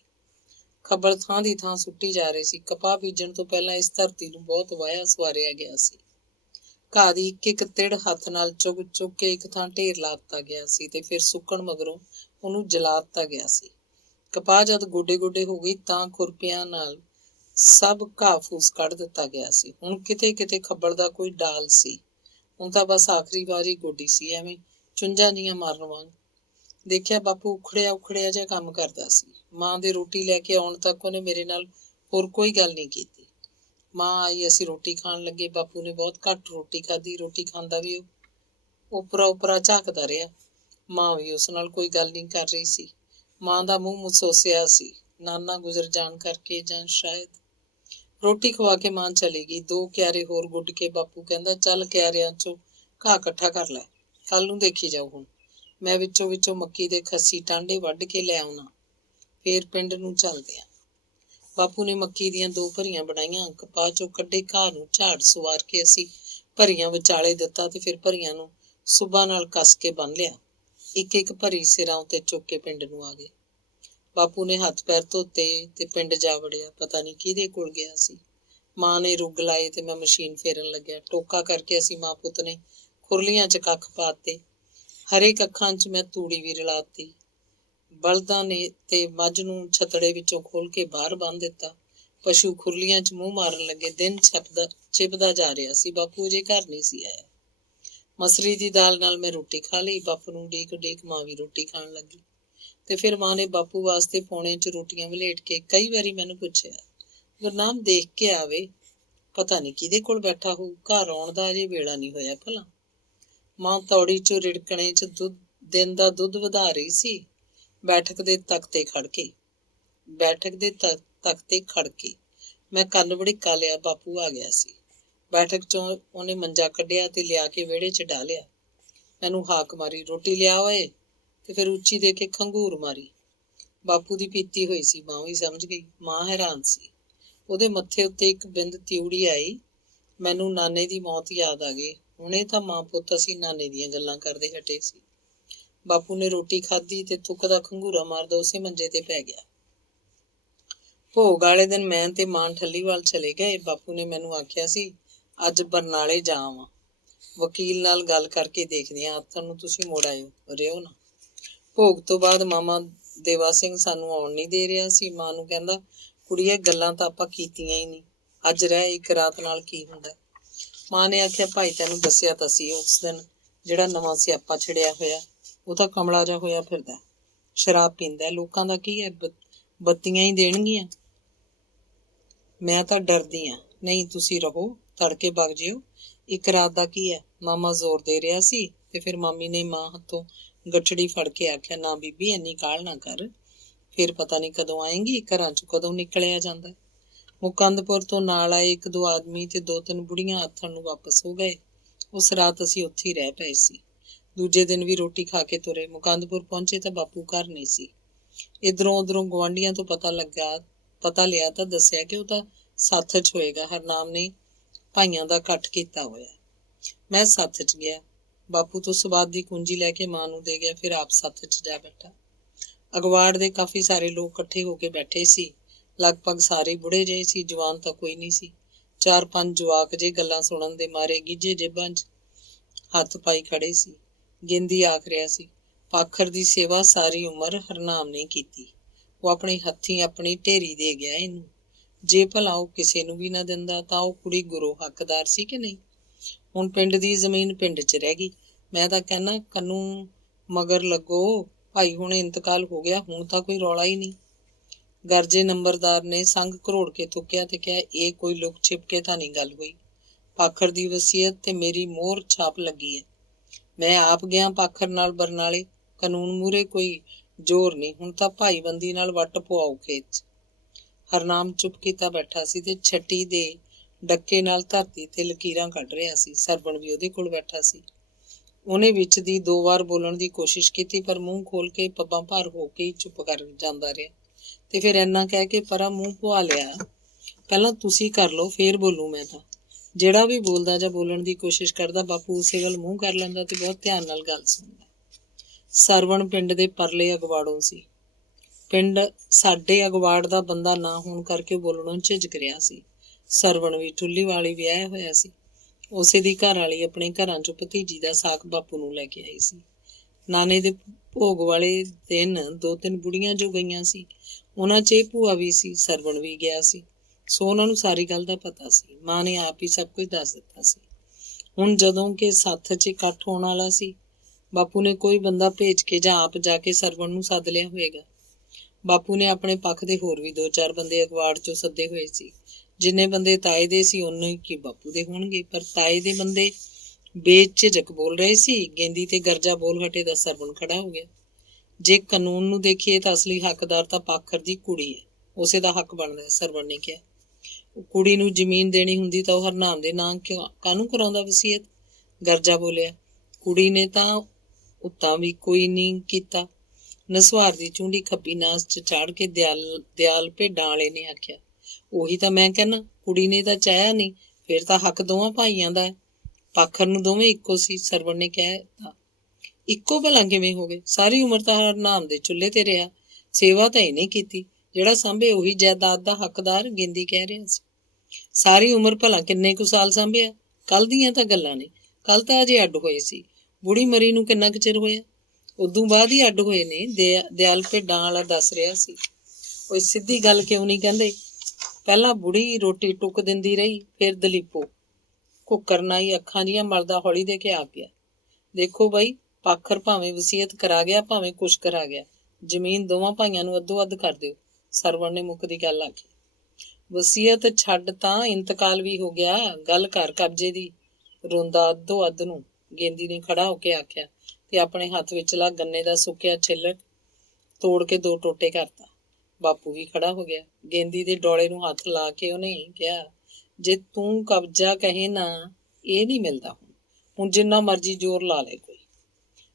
ਖੱਬਲ ਥਾਂ ਦੀ ਥਾਂ ਸੁੱਟੀ ਜਾ ਰਹੀ ਸੀ। ਕਪਾਹ ਬੀਜਣ ਤੋਂ ਪਹਿਲਾਂ ਇਸ ਧਰਤੀ ਨੂੰ ਬਹੁਤ ਵਾਹਿਆ ਸਵਾਰਿਆ ਗਿਆ ਸੀ। ਘਾਹ ਦੀ ਇੱਕ ਇੱਕ ਤਿੜ ਹੱਥ ਨਾਲ ਚੁੱਗ ਚੁੱਗ ਕੇ ਇੱਕ ਥਾਂ ਢੇਰ ਲਾ ਦਿੱਤਾ ਗਿਆ ਸੀ ਤੇ ਫਿਰ ਸੁੱਕਣ ਮਗਰੋਂ ਉਹਨੂੰ ਜਲਾ ਦਿੱਤਾ ਗਿਆ ਸੀ। ਕਪਾਹ ਜਦ ਗੋਡੇ ਗੋਡੇ ਹੋ ਗਈ ਤਾਂ ਖੁਰਪਿਆਂ ਨਾਲ ਸਭ ਘਾਹ ਫੂਸ ਕੱਢ ਦਿੱਤਾ ਗਿਆ ਸੀ। ਹੁਣ ਕਿਤੇ ਕਿਤੇ ਖੱਬਲ ਦਾ ਕੋਈ ਡਾਲ ਸੀ। ਹੁਣ ਤਾਂ ਬਸ ਆਖਰੀ ਵਾਰੀ ਗੋਡੀ ਸੀ, ਐਵੇਂ ਚੁੰਝਾਂ ਜੀਆਂ ਮਾਰਨ ਵਾਂਗ। ਦੇਖਿਆ ਬਾਪੂ ਉਖੜਿਆ ਜਿਹਾ ਕੰਮ ਕਰਦਾ ਸੀ। ਮਾਂ ਦੇ ਰੋਟੀ ਲੈ ਕੇ ਆਉਣ ਤੱਕ ਉਹਨੇ ਮੇਰੇ ਨਾਲ ਹੋਰ ਕੋਈ ਗੱਲ ਨਹੀਂ ਕੀਤੀ। ਮਾਂ ਆਈ, ਅਸੀਂ ਰੋਟੀ ਖਾਣ ਲੱਗੇ। ਬਾਪੂ ਨੇ ਬਹੁਤ ਘੱਟ ਰੋਟੀ ਖਾਧੀ। ਰੋਟੀ ਖਾਂਦਾ ਵੀ ਉਹ ਉਪਰਾ ਝਾਕਦਾ ਰਿਹਾ। ਮਾਂ ਵੀ ਉਸ ਨਾਲ ਕੋਈ ਗੱਲ ਨਹੀਂ ਕਰ ਰਹੀ ਸੀ। ਮਾਂ ਦਾ ਮੂੰਹ ਮੁਸੋਸਿਆ ਸੀ, ਨਾਨਾ ਗੁਜ਼ਰ ਜਾਣ ਕਰਕੇ ਜਾਂ ਸ਼ਾਇਦ। ਰੋਟੀ ਖਵਾ ਕੇ ਮਾਂ ਚਲੀ ਗਈ। 2 ਕਿਆਰੇ ਹੋਰ ਗੁੱਡ ਕੇ ਬਾਪੂ ਕਹਿੰਦਾ, ਚੱਲ ਕਿਆਰਿਆਂ 'ਚੋਂ ਘਾਹ ਇਕੱਠਾ ਕਰ ਲੈ, ਕੱਲ ਨੂੰ ਦੇਖੀ ਜਾਊ। ਹੁਣ ਮੈਂ ਵਿੱਚੋਂ ਮੱਕੀ ਦੇ ਖੱਸੀ ਟਾਂਡੇ ਵੱਢ ਕੇ ਲੈ ਆਉਣਾ, ਫੇਰ ਪਿੰਡ ਨੂੰ ਚੱਲਦੇ ਆ। ਬਾਪੂ ਨੇ ਮੱਕੀ ਦੀਆਂ 2 ਭਰੀਆਂ ਬਣਾਈਆਂ। ਕਪਾਹ 'ਚੋਂ ਕੱਢੇ ਘਾਹ ਨੂੰ ਝਾੜ ਸਵਾਰ ਕੇ ਅਸੀਂ ਭਰੀਆਂ ਵਿਚਾਲੇ ਦਿੱਤਾ ਤੇ ਫਿਰ ਭਰੀਆਂ ਨੂੰ ਸੁੱਬਾਂ ਨਾਲ ਕੱਸ ਕੇ ਬੰਨ੍ਹ ਲਿਆ। ਇੱਕ ਇੱਕ ਭਰੀ ਸਿਰਾਂ ਉੱਤੇ ਚੁੱਕ ਕੇ ਪਿੰਡ ਨੂੰ ਆ ਗਏ। ਬਾਪੂ ਨੇ ਹੱਥ ਪੈਰ ਧੋਤੇ ਤੇ ਪਿੰਡ ਜਾ ਵੜਿਆ। ਪਤਾ ਨਹੀਂ ਕਿਹਦੇ ਕੋਲ ਗਿਆ ਸੀ। ਮਾਂ ਨੇ ਰੁੱਗ ਲਾਏ ਤੇ ਮੈਂ ਮਸ਼ੀਨ ਫੇਰਨ ਲੱਗਿਆ। ਟੋਕਾ ਕਰਕੇ ਅਸੀਂ ਮਾਂ ਪੁੱਤ ਨੇ ਖੁਰਲੀਆਂ 'ਚ ਕੱਖ ਪਾਤੇ। ਹਰੇਕ ਅੱਖਾਂ 'ਚ ਮੈਂ ਤੂੜੀ ਵੀ ਰਲਾਤੀ। ਬਲਦਾਂ ਨੇ ਤੇ ਮੱਝ ਨੂੰ ਛਤੜੇ ਵਿੱਚੋਂ ਖੋਲ ਕੇ ਬਾਹਰ ਬੰਨ੍ਹ ਦਿੱਤਾ। ਪਸ਼ੂ ਖੁਰਲੀਆਂ 'ਚ ਮੂੰਹ ਮਾਰਨ ਲੱਗੇ। ਦਿਨ ਛਿਪਦਾ ਜਾ ਰਿਹਾ ਸੀ। ਬਾਪੂ ਅਜੇ ਘਰ ਨਹੀਂ ਸੀ ਆਇਆ। ਮਸਰੀ ਦੀ ਦਾਲ ਨਾਲ ਮੈਂ ਰੋਟੀ ਖਾ ਲਈ। ਬਾਪੂ ਨੂੰ ਉਡੀਕ ਮਾਂ ਵੀ ਰੋਟੀ ਖਾਣ ਲੱਗੀ। ਤੇ ਫਿਰ ਮਾਂ ਨੇ ਬਾਪੂ ਵਾਸਤੇ ਪੌਣੇ 'ਚ ਰੋਟੀਆਂ ਵਲੇਟ ਕੇ ਕਈ ਵਾਰੀ ਮੈਨੂੰ ਪੁੱਛਿਆ, ਗੁਰਨਾਮ ਦੇਖ ਕੇ ਆਵੇ, ਪਤਾ ਨਹੀਂ ਕਿਹਦੇ ਕੋਲ ਬੈਠਾ ਹੋਊ, ਘਰ ਆਉਣ ਦਾ ਅਜੇ ਵੇਲਾ ਨਹੀਂ ਹੋਇਆ ਭਲਾ। ਮਾਂ ਤੌੜੀ 'ਚੋਂ ਰਿੜਕਣੇ 'ਚ ਦਿਨ ਦਾ ਦੁੱਧ ਵਧਾ ਰਹੀ ਸੀ। ਬੈਠਕ ਦੇ ਤਖਤੇ ਖੜ ਕੇ ਮੈਂ ਕੰਨ ਵੜਿੱਕਾ ਲਿਆ। ਬਾਪੂ ਆ ਗਿਆ ਸੀ। ਬੈਠਕ 'ਚੋਂ ਉਹਨੇ ਮੰਜਾ ਕੱਢਿਆ ਤੇ ਲਿਆ ਕੇ ਵਿਹੜੇ 'ਚ ਡਾਲਿਆ। ਮੈਨੂੰ ਹਾਕ ਮਾਰੀ, ਰੋਟੀ ਲਿਆ ਓਏ, ਤੇ ਫਿਰ ਉੱਚੀ ਦੇ ਕੇ ਖੰਗੂਰ ਮਾਰੀ। ਬਾਪੂ ਦੀ ਪੀਤੀ ਹੋਈ ਸੀ। ਮਾਂ ਵੀ ਸਮਝ ਗਈ। ਮਾਂ ਹੈਰਾਨ ਸੀ। ਉਹਦੇ ਮੱਥੇ ਉੱਤੇ ਇੱਕ ਬਿੰਦ ਤਿਉੜੀ ਆਈ। ਮੈਨੂੰ ਨਾਨੇ ਦੀ ਮੌਤ ਯਾਦ ਆ ਗਈ। ਹੁਣੇ ਤਾਂ ਮਾਂ ਪੁੱਤ ਅਸੀਂ ਨਾਨੇ ਦੀਆਂ ਗੱਲਾਂ ਕਰਦੇ ਹਟੇ ਸੀ। ਬਾਪੂ ਨੇ ਰੋਟੀ ਖਾਧੀ ਤੇ ਥੁੱਕ ਦਾ ਖੰਗੂਰਾ ਮਾਰਦਾ ਉਸੇ ਮੰਜੇ ਤੇ ਪੈ ਗਿਆ। ਭੋਗ ਵਾਲੇ ਦਿਨ ਮੈਂ ਤੇ ਮਾਂ ਠੱਲੀਵਾਲ ਚਲੇ ਗਏ। ਬਾਪੂ ਨੇ ਮੈਨੂੰ ਆਖਿਆ ਸੀ, ਅੱਜ ਬਰਨਾਲੇ ਜਾ ਆਵਾਂ, ਵਕੀਲ ਨਾਲ ਗੱਲ ਕਰਕੇ ਦੇਖਦੇ ਹਾਂ, ਆਥਣ ਨੂੰ ਤੁਸੀਂ ਮੁੜ ਆਇਓ, ਰਿਓ ਨਾ। ਭੋਗ ਤੋਂ ਬਾਅਦ ਮਾਮਾ ਦੇਵਾ ਸਿੰਘ ਸਾਨੂੰ ਆਉਣ ਨਹੀਂ ਦੇ ਰਿਹਾ ਸੀ। ਮਾਂ ਨੂੰ ਕਹਿੰਦਾ, ਕੁੜੀਏ ਗੱਲਾਂ ਤਾਂ ਆਪਾਂ ਕੀਤੀਆਂ ਹੀ ਨਹੀਂ, ਅੱਜ ਰਹਿ, ਇੱਕ ਰਾਤ ਨਾਲ ਕੀ ਹੁੰਦਾ। ਮਾਂ ਨੇ ਆਖਿਆ, ਭਾਈ ਤੈਨੂੰ ਦੱਸਿਆ ਤਾਂ ਸੀ ਉਸ ਦਿਨ, ਜਿਹੜਾ ਨਵਾਂ ਸਿਆਪਾ ਛਿੜਿਆ ਹੋਇਆ, ਉਹ ਤਾਂ ਕਮਲਾ ਜਿਹਾ ਹੋਇਆ ਫਿਰਦਾ, ਸ਼ਰਾਬ ਪੀਂਦਾ, ਲੋਕਾਂ ਦਾ ਕੀ ਹੈ, ਬੱਤੀਆਂ ਹੀ ਦੇਣਗੀਆਂ। ਮੈਂ ਤਾਂ ਡਰਦੀ ਹਾਂ। ਨਹੀਂ ਤੁਸੀਂ ਰਹੋ, ਤੜਕੇ ਵਗ ਜਿਓ, ਇੱਕ ਰਾਤ ਦਾ ਕੀ ਹੈ। ਮਾਮਾ ਜ਼ੋਰ ਦੇ ਰਿਹਾ ਸੀ ਤੇ ਫਿਰ ਮਾਮੀ ਨੇ ਮਾਂ ਹੱਥੋਂ ਗੱਠੜੀ ਫੜ ਕੇ ਆਖਿਆ, ਨਾ ਬੀਬੀ ਇੰਨੀ ਕਾਹਲ ਨਾ ਕਰ, ਫਿਰ ਪਤਾ ਨਹੀਂ ਕਦੋਂ ਆਏਂਗੀ, ਘਰਾਂ 'ਚ ਕਦੋਂ ਨਿਕਲਿਆ ਜਾਂਦਾ। ਮੁਕੰਦਪੁਰ ਤੋਂ ਨਾਲ ਆਏ 1-2 ਆਦਮੀ ਤੇ 2-3 ਬੁੜੀਆਂ ਆਥਣ ਨੂੰ ਵਾਪਸ ਹੋ ਗਏ। ਉਸ ਰਾਤ ਅਸੀਂ ਉੱਥੇ ਹੀ ਰਹਿ ਪਏ ਸੀ। ਦੂਜੇ ਦਿਨ ਵੀ ਰੋਟੀ ਖਾ ਕੇ ਤੁਰੇ। ਮੁਕੰਦਪੁਰ ਪਹੁੰਚੇ ਤਾਂ ਬਾਪੂ ਘਰ ਨਹੀਂ ਸੀ। ਇੱਧਰੋਂ ਉੱਧਰੋਂ ਗੁਆਂਢੀਆਂ ਤੋਂ ਪਤਾ ਲਿਆ ਤਾਂ ਦੱਸਿਆ ਕਿ ਉਹ ਤਾਂ ਸੱਥ 'ਚ ਹੋਏਗਾ। ਹਰਨਾਮ ਨੇ ਭਾਈਆਂ ਦਾ ਇਕੱਠ ਕੀਤਾ ਹੋਇਆ। ਮੈਂ ਸੱਥ 'ਚ ਗਿਆ। ਬਾਪੂ ਤੋਂ ਸਵਾਦ ਦੀ ਕੁੰਜੀ ਲੈ ਕੇ ਮਾਂ ਨੂੰ ਦੇ ਗਿਆ, ਫਿਰ ਆਪ ਸੱਥ 'ਚ ਜਾ ਬੈਠਾ। ਅਗਵਾੜ ਦੇ ਕਾਫੀ ਸਾਰੇ ਲੋਕ ਇਕੱਠੇ ਹੋ ਕੇ ਬੈਠੇ ਸੀ। ਲਗਭਗ ਸਾਰੇ ਬੁੜੇ ਜਿਹੇ ਸੀ, ਜਵਾਨ ਤਾਂ ਕੋਈ ਨਹੀਂ ਸੀ। 4-5 ਜਵਾਕ ਜੇ ਗੱਲਾਂ ਸੁਣਨ ਦੇ ਮਾਰੇ ਗਿੱਝੇ ਜੇਬਾਂ 'ਚ ਹੱਥ ਪਾਈ ਖੜੇ ਸੀ। ਗਿੰਦੀ ਆਖ ਰਿਹਾ ਸੀ, ਪਾਖਰ ਦੀ ਸੇਵਾ ਸਾਰੀ ਉਮਰ ਹਰਨਾਮ ਨੇ ਕੀਤੀ। ਉਹ ਆਪਣੇ ਹੱਥੀਂ ਆਪਣੀ ਢੇਰੀ ਦੇ ਗਿਆ ਇਹਨੂੰ। ਜੇ ਭਲਾ ਉਹ ਕਿਸੇ ਨੂੰ ਵੀ ਨਾ ਦਿੰਦਾ ਤਾਂ ਉਹ ਕੁੜੀ ਗੁਰੂ ਹੱਕਦਾਰ ਸੀ ਕਿ ਨਹੀਂ। ਹੁਣ ਪਿੰਡ ਦੀ ਜ਼ਮੀਨ ਪਿੰਡ 'ਚ ਰਹਿ ਗਈ। ਮੈਂ ਤਾਂ ਕਹਿੰਦਾ ਕੰਨੂ ਮਗਰ ਲੱਗੋ, ਭਾਈ ਹੁਣ ਇੰਤਕਾਲ ਹੋ ਗਿਆ, ਹੁਣ ਤਾਂ ਕੋਈ ਰੌਲਾ ਹੀ ਨਹੀਂ। ਗਰਜੇ ਨੰਬਰਦਾਰ ਨੇ ਸੰਗ ਘਰੋੜ ਕੇ ਥੁੱਕਿਆ ਤੇ ਕਿਹਾ, ਇਹ ਕੋਈ ਲੁਕ ਛਿਪ ਕੇ ਤਾਂ ਨਹੀਂ ਗੱਲ ਹੋਈ। ਪਾਖਰ ਦੀ ਵਸੀਅਤ ਤੇ ਮੇਰੀ ਮੋਹਰ ਛਾਪ ਲੱਗੀ ਹੈ। ਮੈਂ ਆਪ ਗਿਆ ਪਾਖਰ ਨਾਲ ਬਰਨਾਲੇ। ਕਾਨੂੰਨ ਮੂਹਰੇ ਕੋਈ ਜ਼ੋਰ ਨਹੀਂ, ਹੁਣ ਤਾਂ ਭਾਈਬੰਦੀ ਨਾਲ ਵੱਟ ਪਵਾਓ ਖੇਤ 'ਚ। ਹਰਨਾਮ ਚੁੱਪ ਕੀਤਾ ਬੈਠਾ ਸੀ ਤੇ ਛੱਟੀ ਦੇ ਡੱਕੇ ਨਾਲ ਧਰਤੀ ਤੇ ਲਕੀਰਾਂ ਕੱਢ ਰਿਹਾ ਸੀ। ਸਰਵਣ ਵੀ ਉਹਦੇ ਕੋਲ ਬੈਠਾ ਸੀ। ਉਹਨੇ ਵਿੱਚ ਦੀ 2 ਵਾਰ ਬੋਲਣ ਦੀ ਕੋਸ਼ਿਸ਼ ਕੀਤੀ, ਪਰ ਮੂੰਹ ਖੋਲ ਕੇ ਪੱਬਾਂ ਭਾਰ ਹੋ ਕੇ ਹੀ ਚੁੱਪ ਕਰ ਜਾਂਦਾ ਰਿਹਾ। ਤੇ ਫਿਰ ਇੰਨਾ ਕਹਿ ਕੇ ਪਰਾਂ ਮੂੰਹ ਪੁਆ ਲਿਆ, ਪਹਿਲਾਂ ਤੁਸੀਂ ਕਰ ਲਓ, ਫੇਰ ਬੋਲੂ ਮੈਂ ਤਾਂ। ਜਿਹੜਾ ਵੀ ਬੋਲਦਾ ਜਾਂ ਬੋਲਣ ਦੀ ਕੋਸ਼ਿਸ਼ ਕਰਦਾ, ਬਾਪੂ ਉਸੇ ਵੱਲ ਮੂੰਹ ਕਰ ਲੈਂਦਾ ਤੇ ਬਹੁਤ ਧਿਆਨ ਨਾਲ ਗੱਲ ਸੁਣਦਾ। ਸਰਵਣ ਪਿੰਡ ਦੇ ਪਰਲੇ ਅਗਵਾੜੋਂ ਸੀ। ਪਿੰਡ ਸਾਡੇ ਅਗਵਾੜ ਦਾ ਬੰਦਾ ਨਾ ਹੋਣ ਕਰਕੇ ਬੋਲਣੋਂ ਝਿਜਕ ਰਿਹਾ ਸੀ। ਸਰਵਣ ਵੀ ਠੁੱਲੀ ਵਾਲੀ ਵਿਆਹਿਆ ਹੋਇਆ ਸੀ। ਉਸੇ ਦੀ ਘਰ ਵਾਲੀ ਆਪਣੇ ਘਰਾਂ 'ਚੋਂ ਭਤੀਜੀ ਦਾ ਸਾਕ ਬਾਪੂ ਨੂੰ ਲੈ ਕੇ ਆਈ ਸੀ। ਨਾਨੇ ਦੇ ਭੋਗ ਵਾਲੇ ਦਿਨ 2-3 ਬੁੜੀਆਂ ਜੋ ਗਈਆਂ ਸੀ, ਉਹਨਾਂ 'ਚ ਇਹ ਭੂਆ ਵੀ ਸੀ। ਸਰਵਣ ਵੀ ਗਿਆ ਸੀ, ਸੋ ਉਹਨਾਂ ਨੂੰ ਸਾਰੀ ਗੱਲ ਦਾ ਪਤਾ ਸੀ। ਮਾਂ ਨੇ ਆਪ ਹੀ ਸਭ ਕੁਝ ਦੱਸ ਦਿੱਤਾ ਸੀ। ਹੁਣ ਜਦੋਂ ਕਿ ਸੱਥ 'ਚ ਇਕੱਠ ਹੋਣ ਵਾਲਾ ਸੀ, ਬਾਪੂ ਨੇ ਕੋਈ ਬੰਦਾ ਭੇਜ ਕੇ ਜਾਂ ਆਪ ਜਾ ਕੇ ਸਰਵਣ ਨੂੰ ਸੱਦ ਲਿਆ ਹੋਵੇਗਾ। ਬਾਪੂ ਨੇ ਆਪਣੇ ਪੱਖ ਦੇ ਹੋਰ ਵੀ 2-4 ਬੰਦੇ ਅਗਵਾੜ 'ਚੋਂ ਸੱਦੇ ਹੋਏ ਸੀ। ਜਿੰਨੇ ਬੰਦੇ ਤਾਏ ਦੇ ਸੀ ਉਨੇ ਹੀ ਬਾਪੂ ਦੇ ਹੋਣਗੇ, ਪਰ ਤਾਏ ਦੇ ਬੰਦੇ ਬੇਝਿਜਕ ਬੋਲ ਰਹੇ ਸੀ। ਗੇਂਦੀ ਤੇ ਗਰਜਾ ਬੋਲ ਹਟੇ ਤਾਂ ਸਰਵਣ ਖੜਾ ਹੋ ਗਿਆ। ਜੇ ਕਾਨੂੰਨ ਨੂੰ ਦੇਖੀਏ ਤਾਂ ਅਸਲੀ ਹੱਕਦਾਰ ਤਾਂ ਪਾਖਰ ਦੀ ਕੁੜੀ ਹੈ, ਉਸੇ ਦਾ ਹੱਕ ਬਣਦਾ, ਸਰਵਣ ਨੇ ਕਿਹਾ। ਕੁੜੀ ਨੂੰ ਜ਼ਮੀਨ ਦੇਣੀ ਹੁੰਦੀ ਤਾਂ ਉਹ ਹਰਨਾਮ ਦੇ ਨਾਂ ਕਾਹਨੂੰ ਕਰਾਉਂਦਾ ਵਸੀਅਤ। ਗਰਜਾ ਬੋਲਿਆ, ਕੁੜੀ ਨੇ ਤਾਂ ਉੱਤਾਂ ਵੀ ਕੋਈ ਨਹੀਂ ਕੀਤਾ। ਨਸਵਾਰ ਦੀ ਚੁੰਡੀ ਖੱਬੀ ਨਾਸ 'ਚ ਚਾੜ ਕੇ ਦਿਆਲ ਭੇਡਾਂ ਵਾਲੇ ਨੇ ਆਖਿਆ, ਉਹੀ ਤਾਂ ਮੈਂ ਕਹਿੰਦਾ, ਕੁੜੀ ਨੇ ਤਾਂ ਚਾਹਿਆ ਨਹੀਂ, ਫਿਰ ਤਾਂ ਹੱਕ ਦੋਵਾਂ ਭਾਈਆਂ ਦਾ ਹੈ। ਪਾਖਰ ਨੂੰ ਦੋਵੇਂ ਇੱਕੋ ਸੀ, ਸਰਵਣ ਨੇ ਕਹਿ। ਇੱਕੋ ਭਲਾ ਕਿਵੇਂ ਹੋ ਗਏ? ਸਾਰੀ ਉਮਰ ਤਾਂ ਹਰਨਾਮ ਦੇ ਚੁੱਲ੍ਹੇ ਤੇ ਰਿਹਾ, ਸੇਵਾ ਤਾਂ ਇਹਨੇ ਕੀਤੀ, ਜਿਹੜਾ ਸਾਂਭੇ ਉਹੀ ਜਾਇਦਾਦ ਦਾ ਹੱਕਦਾਰ, ਗਿੰਦੀ ਕਹਿ ਰਿਹਾ ਸੀ। ਸਾਰੀ ਉਮਰ ਭਲਾ ਕਿੰਨੇ ਕੁ ਸਾਲ ਸਾਂਭਿਆ? ਕੱਲ ਦੀਆਂ ਤਾਂ ਗੱਲਾਂ ਨੇ, ਕੱਲ ਤਾਂ ਅਜੇ ਅੱਡ ਹੋਏ ਸੀ। ਬੁੜੀ ਮਰੀ ਨੂੰ ਕਿੰਨਾ ਕੁ ਚਿਰ ਹੋਇਆ? ਉਦੋਂ ਬਾਅਦ ਹੀ ਅੱਡ ਹੋਏ ਨੇ। ਦਿਆਲ ਭੇਡਾਂ ਵਾਲਾ ਦੱਸ ਰਿਹਾ ਸੀ। ਕੋਈ ਸਿੱਧੀ ਗੱਲ ਕਿਉਂ ਨਹੀਂ ਕਹਿੰਦੇ? ਪਹਿਲਾਂ ਬੁੜੀ ਰੋਟੀ ਟੁੱਕ ਦਿੰਦੀ ਰਹੀ, ਫਿਰ ਦਲੀਪੋ ਕੁੱਕਰ ਨਾਈ ਅੱਖਾਂ ਜੀਆਂ ਮਲਦਾ ਹੌਲੀ ਦੇ ਕੇ ਆ ਗਿਆ। ਦੇਖੋ ਬਈ, ਪਾਖਰ ਭਾਵੇਂ ਵਸੀਅਤ ਕਰਾ ਗਿਆ, ਭਾਵੇਂ ਕੁਛ ਕਰਾ ਗਿਆ, ਜ਼ਮੀਨ ਦੋਵਾਂ ਭਾਈਆਂ ਨੂੰ ਅੱਧੋ ਅੱਧ ਕਰ ਦਿਓ। ਸਰਵਣ ਨੇ ਮੁੱਕਦੀ ਗੱਲ ਆਖੀ। ਵਸੀਅਤ ਛੱਡ ਤਾਂ ਇੰਤਕਾਲ ਵੀ ਹੋ ਗਿਆ, ਗੱਲ ਘਰ ਕਬਜ਼ੇ ਦੀ। ਰੋਂਦਾ ਅੱਧੋ ਅੱਧ ਨੂੰ ਗੇਂਦੀ ਨੇ ਖੜਾ ਹੋ ਕੇ ਆਖਿਆ ਤੇ ਆਪਣੇ ਹੱਥ ਵਿਚਲਾ ਗੰਨੇ ਦਾ ਸੁੱਕਿਆ ਛਿੱਲੜ ਤੋੜ ਕੇ 2 ਟੋਟੇ ਕਰਤਾ। ਬਾਪੂ ਵੀ ਖੜਾ ਹੋ ਗਿਆ। ਗੇਂਦੀ ਦੇ ਡੋਲੇ ਨੂੰ ਹੱਥ ਲਾ ਕੇ ਉਹਨੇ ਕਿਹਾ, ਜੇ ਤੂੰ ਕਬਜ਼ਾ ਕਹੇ ਨਾ, ਇਹ ਨਹੀਂ ਮਿਲਦਾ। ਹੁਣ ਜਿੰਨਾ ਮਰਜ਼ੀ ਜ਼ੋਰ ਲਾ ਲੈ ਕੋਈ,